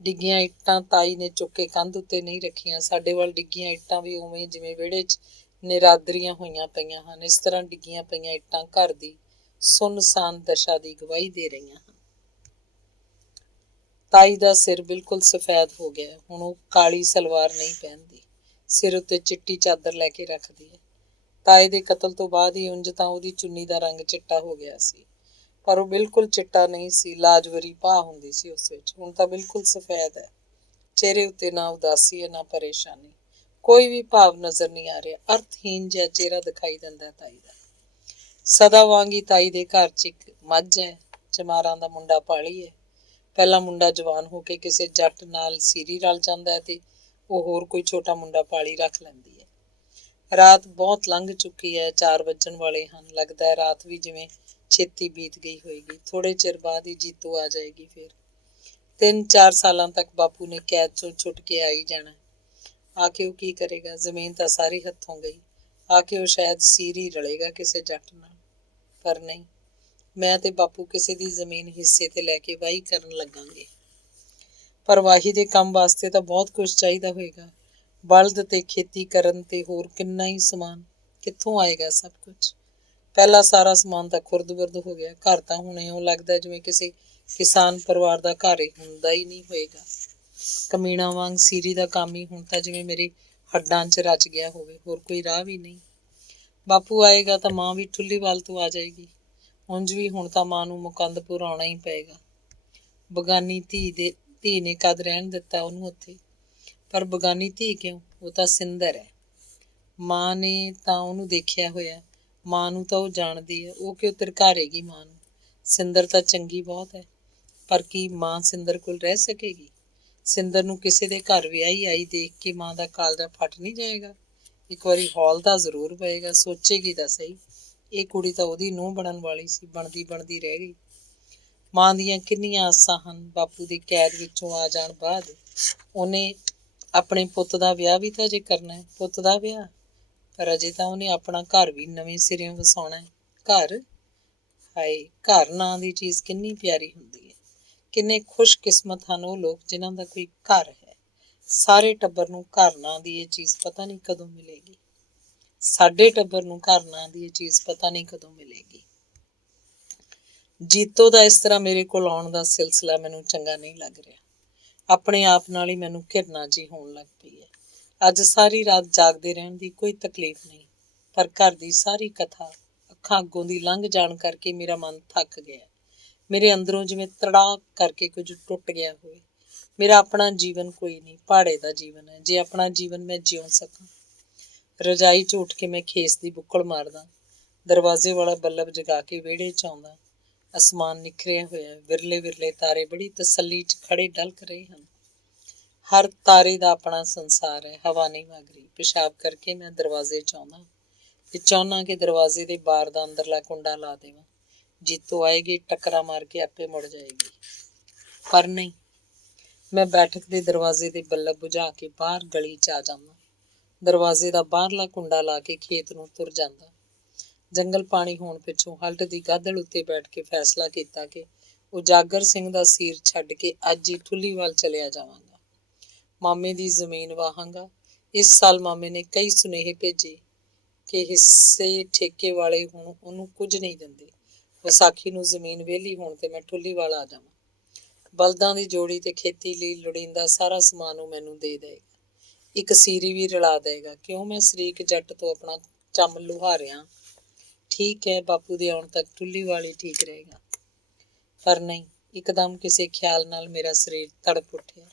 ਡਿੱਗੀਆਂ ਇੱਟਾਂ ਤਾਈ ਨੇ ਚੁੱਕ ਕੇ ਕੰਧ ਉੱਤੇ ਨਹੀਂ ਰੱਖੀਆਂ। ਸਾਡੇ ਵੱਲ ਡਿੱਗੀਆਂ ਇੱਟਾਂ ਵੀ ਉਵੇਂ ਜਿਵੇਂ ਵਿਹੜੇ 'ਚ ਨਿਰਾਦਰੀਆਂ ਹੋਈਆਂ ਪਈਆਂ ਹਨ। ਇਸ ਤਰ੍ਹਾਂ ਡਿੱਗੀਆਂ ਪਈਆਂ ਇੱਟਾਂ ਘਰ ਦੀ ਸੁੰਨਸਾਨ ਦਸ਼ਾ ਦੀ ਗਵਾਹੀ ਦੇ ਰਹੀਆਂ ਹਨ। ਤਾਈ ਦਾ ਸਿਰ ਬਿਲਕੁਲ ਸਫੈਦ ਹੋ ਗਿਆ। ਹੁਣ ਉਹ ਕਾਲੀ ਸਲਵਾਰ ਨਹੀਂ ਪਹਿਨਦੀ, ਸਿਰ ਉੱਤੇ ਚਿੱਟੀ ਚਾਦਰ ਲੈ ਕੇ ਰੱਖਦੀ ਹੈ। ਤਾਏ ਦੇ ਕਤਲ ਤੋਂ ਬਾਅਦ ਹੀ ਉਂਝ ਤਾਂ ਉਹਦੀ ਚੁੰਨੀ ਦਾ ਰੰਗ ਚਿੱਟਾ ਹੋ ਗਿਆ ਸੀ, ਪਰ ਉਹ ਬਿਲਕੁਲ ਚਿੱਟਾ ਨਹੀਂ ਸੀ। ਲਾਜਵਰੀ ਭਾਅ ਹੁੰਦੀ ਸੀ ਉਸ ਵਿੱਚ। ਹੁਣ ਤਾਂ ਬਿਲਕੁਲ ਸਫੈਦ ਹੈ। ਚਿਹਰੇ ਉੱਤੇ ਨਾ ਉਦਾਸੀ ਹੈ, ਨਾ ਪਰੇਸ਼ਾਨੀ। ਕੋਈ ਵੀ ਭਾਵ ਨਜ਼ਰ ਨਹੀਂ ਆ ਰਿਹਾ। ਅਰਥਹੀਨ ਜਿਹਾ ਚਿਹਰਾ ਦਿਖਾਈ ਦਿੰਦਾ ਤਾਈ ਦਾ। ਸਦਾ ਵਾਂਗੀ ਤਾਈ ਦੇ ਘਰ 'ਚ ਇੱਕ ਮੱਝ ਹੈ, ਚਮਾਰਾਂ ਦਾ ਮੁੰਡਾ ਪਾਲੀ ਹੈ। ਪਹਿਲਾ ਮੁੰਡਾ ਜਵਾਨ ਹੋ ਕੇ ਕਿਸੇ ਜੱਟ ਨਾਲ ਸੀਰੀ ਰਲ ਜਾਂਦਾ ਹੈ ਤੇ ਉਹ ਹੋਰ ਕੋਈ ਛੋਟਾ ਮੁੰਡਾ ਪਾਲੀ ਰੱਖ ਲੈਂਦੀ ਹੈ। ਰਾਤ ਬਹੁਤ ਲੰਘ ਚੁੱਕੀ ਹੈ, 4 ਵੱਜਣ ਵਾਲੇ ਹਨ। ਲੱਗਦਾ ਹੈ ਰਾਤ ਵੀ ਜਿਵੇਂ ਛੇਤੀ ਬੀਤ ਗਈ ਹੋਏਗੀ। ਥੋੜੇ ਚਿਰ ਬਾਅਦ ਹੀ ਜੀਤੋ ਆ ਜਾਏਗੀ। ਫਿਰ 3-4 ਸਾਲਾਂ ਤੱਕ ਬਾਪੂ ਨੇ ਕੈਦ ਚੋਂ ਛੁੱਟ ਕੇ ਆ ਹੀ ਜਾਣਾ। ਆ ਕੇ ਉਹ ਕੀ ਕਰੇਗਾ? ਜ਼ਮੀਨ ਤਾਂ ਸਾਰੀ ਹੱਥੋਂ ਗਈ। ਆ ਕੇ ਉਹ ਸ਼ਾਇਦ ਸੀਰੀ ਰਲੇਗਾ ਕਿਸੇ ਜੱਟ ਨਾਲ। ਪਰ ਨਹੀਂ, ਮੈਂ ਤੇ ਬਾਪੂ ਕਿਸੇ ਦੀ ਜ਼ਮੀਨ ਹਿੱਸੇ ਤੇ ਲੈ ਕੇ ਵਾਹੀ ਕਰਨ ਲੱਗਾਂਗੇ। ਪਰ ਵਾਹੀ ਦੇ ਕੰਮ ਵਾਸਤੇ ਤਾਂ ਬਹੁਤ ਕੁਝ ਚਾਹੀਦਾ ਹੋਏਗਾ। ਬਲਦ ਤੇ ਖੇਤੀ ਕਰਨ ਤੇ ਹੋਰ ਕਿੰਨਾ ਹੀ ਸਮਾਨ। ਕਿੱਥੋਂ ਆਏਗਾ ਸਭ ਕੁਝ? ਪਹਿਲਾ ਸਾਰਾ ਸਮਾਨ ਤਾਂ ਖੁਰਦ-ਬੁਰਦ ਹੋ ਗਿਆ। ਘਰ ਤਾਂ ਹੁਣ ਇਉਂ ਲੱਗਦਾ ਜਿਵੇਂ ਕਿਸੇ ਕਿਸਾਨ ਪਰਿਵਾਰ ਦਾ ਘਰ ਹੀ ਹੁੰਦਾ ਹੀ ਨਹੀਂ ਹੋਏਗਾ। ਕਮੀਣਾ ਵਾਂਗ ਸੀਰੀ ਦਾ ਕੰਮ ਹੀ ਹੁਣ ਤਾਂ ਜਿਵੇਂ ਮੇਰੇ ਹੱਡਾਂ 'ਚ ਰਚ ਗਿਆ ਹੋਵੇ। ਹੋਰ ਕੋਈ ਰਾਹ ਵੀ ਨਹੀਂ। ਬਾਪੂ ਆਏਗਾ ਤਾਂ ਮਾਂ ਵੀ ਠੁੱਲੀਵਾਲ ਤੋਂ ਆ ਜਾਏਗੀ। ਉਂਝ ਵੀ ਹੁਣ ਤਾਂ ਮਾਂ ਨੂੰ ਮੁਕੰਦਪੁਰ ਆਉਣਾ ਹੀ ਪਏਗਾ। ਬਗਾਨੀ ਧੀ ਨੇ ਕਦ ਰਹਿਣ ਦਿੱਤਾ ਉਹਨੂੰ ਉੱਥੇ? ਪਰ ਬਗਾਨੀ ਧੀ ਕਿਉਂ? ਉਹ ਤਾਂ ਸਿੰਦਰ ਹੈ। ਮਾਂ ਨੇ ਤਾਂ ਉਹਨੂੰ ਦੇਖਿਆ ਹੋਇਆ। ਮਾਂ ਨੂੰ ਤਾਂ ਉਹ ਜਾਣਦੀ ਹੈ। ਉਹ ਕਿਉਂ ਧਰਕਾਰੇਗੀ ਮਾਂ ਨੂੰ? ਸਿੰਦਰ ਤਾਂ ਚੰਗੀ ਬਹੁਤ ਹੈ। ਪਰ ਕੀ ਮਾਂ ਸਿੰਦਰ ਕੋਲ ਰਹਿ ਸਕੇਗੀ? ਸਿੰਦਰ ਨੂੰ ਕਿਸੇ ਦੇ ਘਰ ਵਿਆਹੀ ਆਈ ਦੇਖ ਕੇ ਮਾਂ ਦਾ ਕਾਲਜਾ ਫਟ ਨਹੀਂ ਜਾਏਗਾ? ਇੱਕ ਵਾਰੀ ਹੌਲ ਤਾਂ ਜ਼ਰੂਰ ਪਏਗਾ। ਸੋਚੇਗੀ ਤਾਂ ਸਹੀ। ਇਹ ਕੁੜੀ ਤਾਂ ਉਹਦੀ ਨੂੰਹ ਬਣਨ ਵਾਲੀ ਸੀ, ਬਣਦੀ ਬਣਦੀ ਰਹਿ ਗਈ। ਮਾਂ ਦੀਆਂ ਕਿੰਨੀਆਂ ਆਸਾਂ ਹਨ। ਬਾਪੂ ਦੀ ਕੈਦ ਵਿੱਚੋਂ ਆ ਜਾਣ ਬਾਅਦ ਉਹਨੇ ਆਪਣੇ ਪੁੱਤ ਦਾ ਵਿਆਹ ਵੀ ਤਾਂ ਅਜੇ ਕਰਨਾ ਹੈ। ਪੁੱਤ ਦਾ ਵਿਆਹ? ਪਰ ਅਜੇ ਤਾਂ ਉਹਨੇ ਆਪਣਾ ਘਰ ਵੀ ਨਵੇਂ ਸਿਰਿਓਂ ਵਸਾਉਣਾ ਹੈ। ਘਰ? ਹਾਏ, ਘਰ ਨਾਂ ਦੀ ਚੀਜ਼ ਕਿੰਨੀ ਪਿਆਰੀ ਹੁੰਦੀ ਹੈ। ਕਿੰਨੇ ਖੁਸ਼ਕਿਸਮਤ ਹਨ ਉਹ ਲੋਕ ਜਿਨ੍ਹਾਂ ਦਾ ਕੋਈ ਘਰ ਹੈ। ਸਾਰੇ ਟੱਬਰ ਨੂੰ ਘਰ ਨਾਂ ਦੀ ਇਹ ਚੀਜ਼ ਪਤਾ ਨਹੀਂ ਕਦੋਂ ਮਿਲੇਗੀ। ਸਾਡੇ ਟੱਬਰ ਨੂੰ ਘਰ ਨਾਂ ਦੀ ਇਹ ਚੀਜ਼ ਪਤਾ ਨਹੀਂ ਕਦੋਂ ਮਿਲੇਗੀ। ਜੀਤੋ ਦਾ ਇਸ ਤਰ੍ਹਾਂ ਮੇਰੇ ਕੋਲ ਆਉਣ ਦਾ ਸਿਲਸਿਲਾ ਮੈਨੂੰ ਚੰਗਾ ਨਹੀਂ ਲੱਗ ਰਿਹਾ। ਆਪਣੇ ਆਪ ਨਾਲ ਹੀ ਮੈਨੂੰ ਘਿਰਨਾ ਜਿਹੀ ਹੋਣ ਲੱਗ ਪਈ ਹੈ। ਅੱਜ ਸਾਰੀ ਰਾਤ ਜਾਗਦੇ ਰਹਿਣ ਦੀ ਕੋਈ ਤਕਲੀਫ ਨਹੀਂ, ਪਰ ਘਰ ਦੀ ਸਾਰੀ ਕਥਾ ਅੱਖਾਂ ਅੱਗੋਂ ਦੀ ਲੰਘ ਜਾਣ ਕਰਕੇ ਮੇਰਾ ਮਨ ਥੱਕ ਗਿਆ। ਮੇਰੇ ਅੰਦਰੋਂ ਜਿਵੇਂ ਤੜਾਕ ਕਰਕੇ ਕੁਝ ਟੁੱਟ ਗਿਆ ਹੋਵੇ। ਮੇਰਾ ਆਪਣਾ ਜੀਵਨ ਕੋਈ ਨਹੀਂ, ਭਾੜੇ ਦਾ ਜੀਵਨ ਹੈ। ਜੇ ਆਪਣਾ ਜੀਵਨ ਮੈਂ ਜਿਉਂ ਸਕਾਂ। ਰਜਾਈ 'ਚ ਉੱਠ ਕੇ ਮੈਂ ਖੇਸ ਦੀ ਬੁੱਕਲ ਮਾਰਦਾ। ਦਰਵਾਜ਼ੇ ਵਾਲਾ ਬੱਲਬ ਜਗਾ ਕੇ ਵਿਹੜੇ 'ਚ ਆਉਂਦਾ। ਅਸਮਾਨ ਨਿਖਰਿਆ ਹੋਇਆ। ਵਿਰਲੇ ਵਿਰਲੇ ਤਾਰੇ ਬੜੀ ਤਸੱਲੀ 'ਚ ਖੜੇ ਡਲਕ ਰਹੇ ਹਨ। ਹਰ ਤਾਰੇ ਦਾ ਆਪਣਾ ਸੰਸਾਰ ਹੈ। ਹਵਾ ਨਹੀਂ ਵਗ ਰਹੀ। ਪਿਸ਼ਾਬ ਕਰਕੇ ਮੈਂ ਦਰਵਾਜ਼ੇ 'ਚ ਆਉਂਦਾ ਤੇ ਚਾਹੁੰਦਾ ਕਿ ਦਰਵਾਜ਼ੇ ਦੇ ਬਾਰ ਦਾ ਅੰਦਰਲਾ ਕੁੰਡਾ ਲਾ ਦੇਵਾਂ। ਜੀਤੋ ਆਏਗੀ, ਟੱਕਰਾਂ ਮਾਰ ਕੇ ਆਪੇ ਮੁੜ ਜਾਏਗੀ। ਪਰ ਨਹੀਂ, ਮੈਂ ਬੈਠਕ ਦੇ ਦਰਵਾਜ਼ੇ ਦੇ ਬੱਲਬ ਬੁਝਾ ਕੇ ਬਾਹਰ ਗਲੀ 'ਚ ਆ ਜਾਂਦਾ। ਦਰਵਾਜ਼ੇ ਦਾ ਬਾਹਰਲਾ ਕੁੰਡਾ ਲਾ ਕੇ ਖੇਤ ਨੂੰ ਤੁਰ ਜਾਂਦਾ। ਜੰਗਲ ਪਾਣੀ ਹੋਣ ਪਿੱਛੋਂ ਹਲਟ ਦੀ ਗਾਦੜ ਉੱਤੇ ਬੈਠ ਕੇ ਫੈਸਲਾ ਕੀਤਾ ਕਿ ਉਜਾਗਰ ਸਿੰਘ ਦਾ ਸੀਰ ਛੱਡ ਕੇ ਅੱਜ ਹੀ ਠੁੱਲੀਵਾਲ ਚਲਿਆ ਜਾਵਾਂਗਾ। ਮਾਮੇ ਦੀ ਜ਼ਮੀਨ ਵਾਹਾਂਗਾ। ਇਸ ਸਾਲ ਮਾਮੇ ਨੇ ਕਈ ਸੁਨੇਹੇ ਭੇਜੇ ਕਿ ਹਿੱਸੇ ਠੇਕੇ ਵਾਲੇ ਹੁਣ ਉਹਨੂੰ ਕੁਝ ਨਹੀਂ ਦਿੰਦੇ। ਵਿਸਾਖੀ ਨੂੰ ਜ਼ਮੀਨ ਵਿਹਲੀ ਹੋਣ ਤੇ ਮੈਂ ਠੁੱਲੀਵਾਲ ਆ ਜਾਵਾਂ। ਬਲਦਾਂ ਦੀ ਜੋੜੀ ਤੇ ਖੇਤੀ ਲਈ ਲੋੜੀਂਦਾ ਸਾਰਾ ਸਮਾਨ ਉਹ ਮੈਨੂੰ ਦੇ ਦੇਗਾ। ਇੱਕ ਸੀਰੀ ਵੀ ਰਲਾ ਦੇਗਾ। ਕਿਉਂ ਮੈਂ ਸ਼ਰੀਕ ਜੱਟ ਤੋਂ ਆਪਣਾ ਚੰਮ ਲੁਹਾਰਿਆਂ। ਠੀਕ ਹੈ, ਬਾਪੂ ਦੇ ਆਉਣ ਤੱਕ ਠੁੱਲੀਵਾਲ ਹੀ ਠੀਕ ਰਹੇਗਾ। ਪਰ ਨਹੀਂ, ਇੱਕਦਮ ਕਿਸੇ ਖਿਆਲ ਨਾਲ ਮੇਰਾ ਸਰੀਰ ਤੜਪ ਉੱਠਿਆ।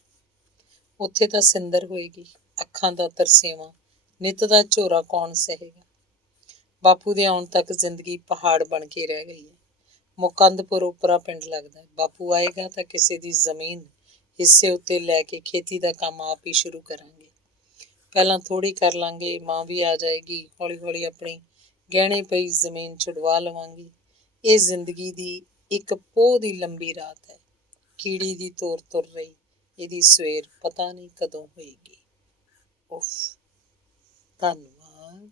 ਉੱਥੇ ਤਾਂ ਸਿੰਦਰ ਹੋਏਗੀ। ਅੱਖਾਂ ਦਾ ਤਰਸੇਵਾਂ, ਨਿੱਤ ਦਾ ਝੋਰਾ ਕੌਣ ਸਹੇਗਾ? ਬਾਪੂ ਦੇ ਆਉਣ ਤੱਕ ਜ਼ਿੰਦਗੀ ਪਹਾੜ ਬਣ ਕੇ ਰਹਿ ਗਈ ਹੈ। ਮੁਕੰਦਪੁਰ ਉਪਰਾ ਪਿੰਡ ਲੱਗਦਾ। ਬਾਪੂ ਆਏਗਾ ਤਾਂ ਕਿਸੇ ਦੀ ਜ਼ਮੀਨ ਹਿੱਸੇ ਉੱਤੇ ਲੈ ਕੇ ਖੇਤੀ ਦਾ ਕੰਮ ਆਪ ਹੀ ਸ਼ੁਰੂ ਕਰਾਂਗੇ। ਪਹਿਲਾਂ ਥੋੜ੍ਹੀ ਕਰ ਲਾਂਗੇ, ਮਾਂ ਵੀ ਆ ਜਾਏਗੀ। ਹੌਲੀ ਹੌਲੀ ਆਪਣੀ ਗਹਿਣੇ ਪਈ ਜ਼ਮੀਨ ਛੁਡਵਾ ਲਵਾਂਗੀ। ਇਹ ਜ਼ਿੰਦਗੀ ਦੀ ਇੱਕ ਪੋਹ ਦੀ ਲੰਬੀ ਰਾਤ ਹੈ। ਕੀੜੀ ਦੀ ਤੋਰ ਤੁਰ ਰਹੀ। ਇਹਦੀ ਸਵੇਰ ਪਤਾ ਨਹੀਂ ਕਦੋਂ ਹੋਏਗੀ। ਉਫ, ਧੰਨਵਾਦ।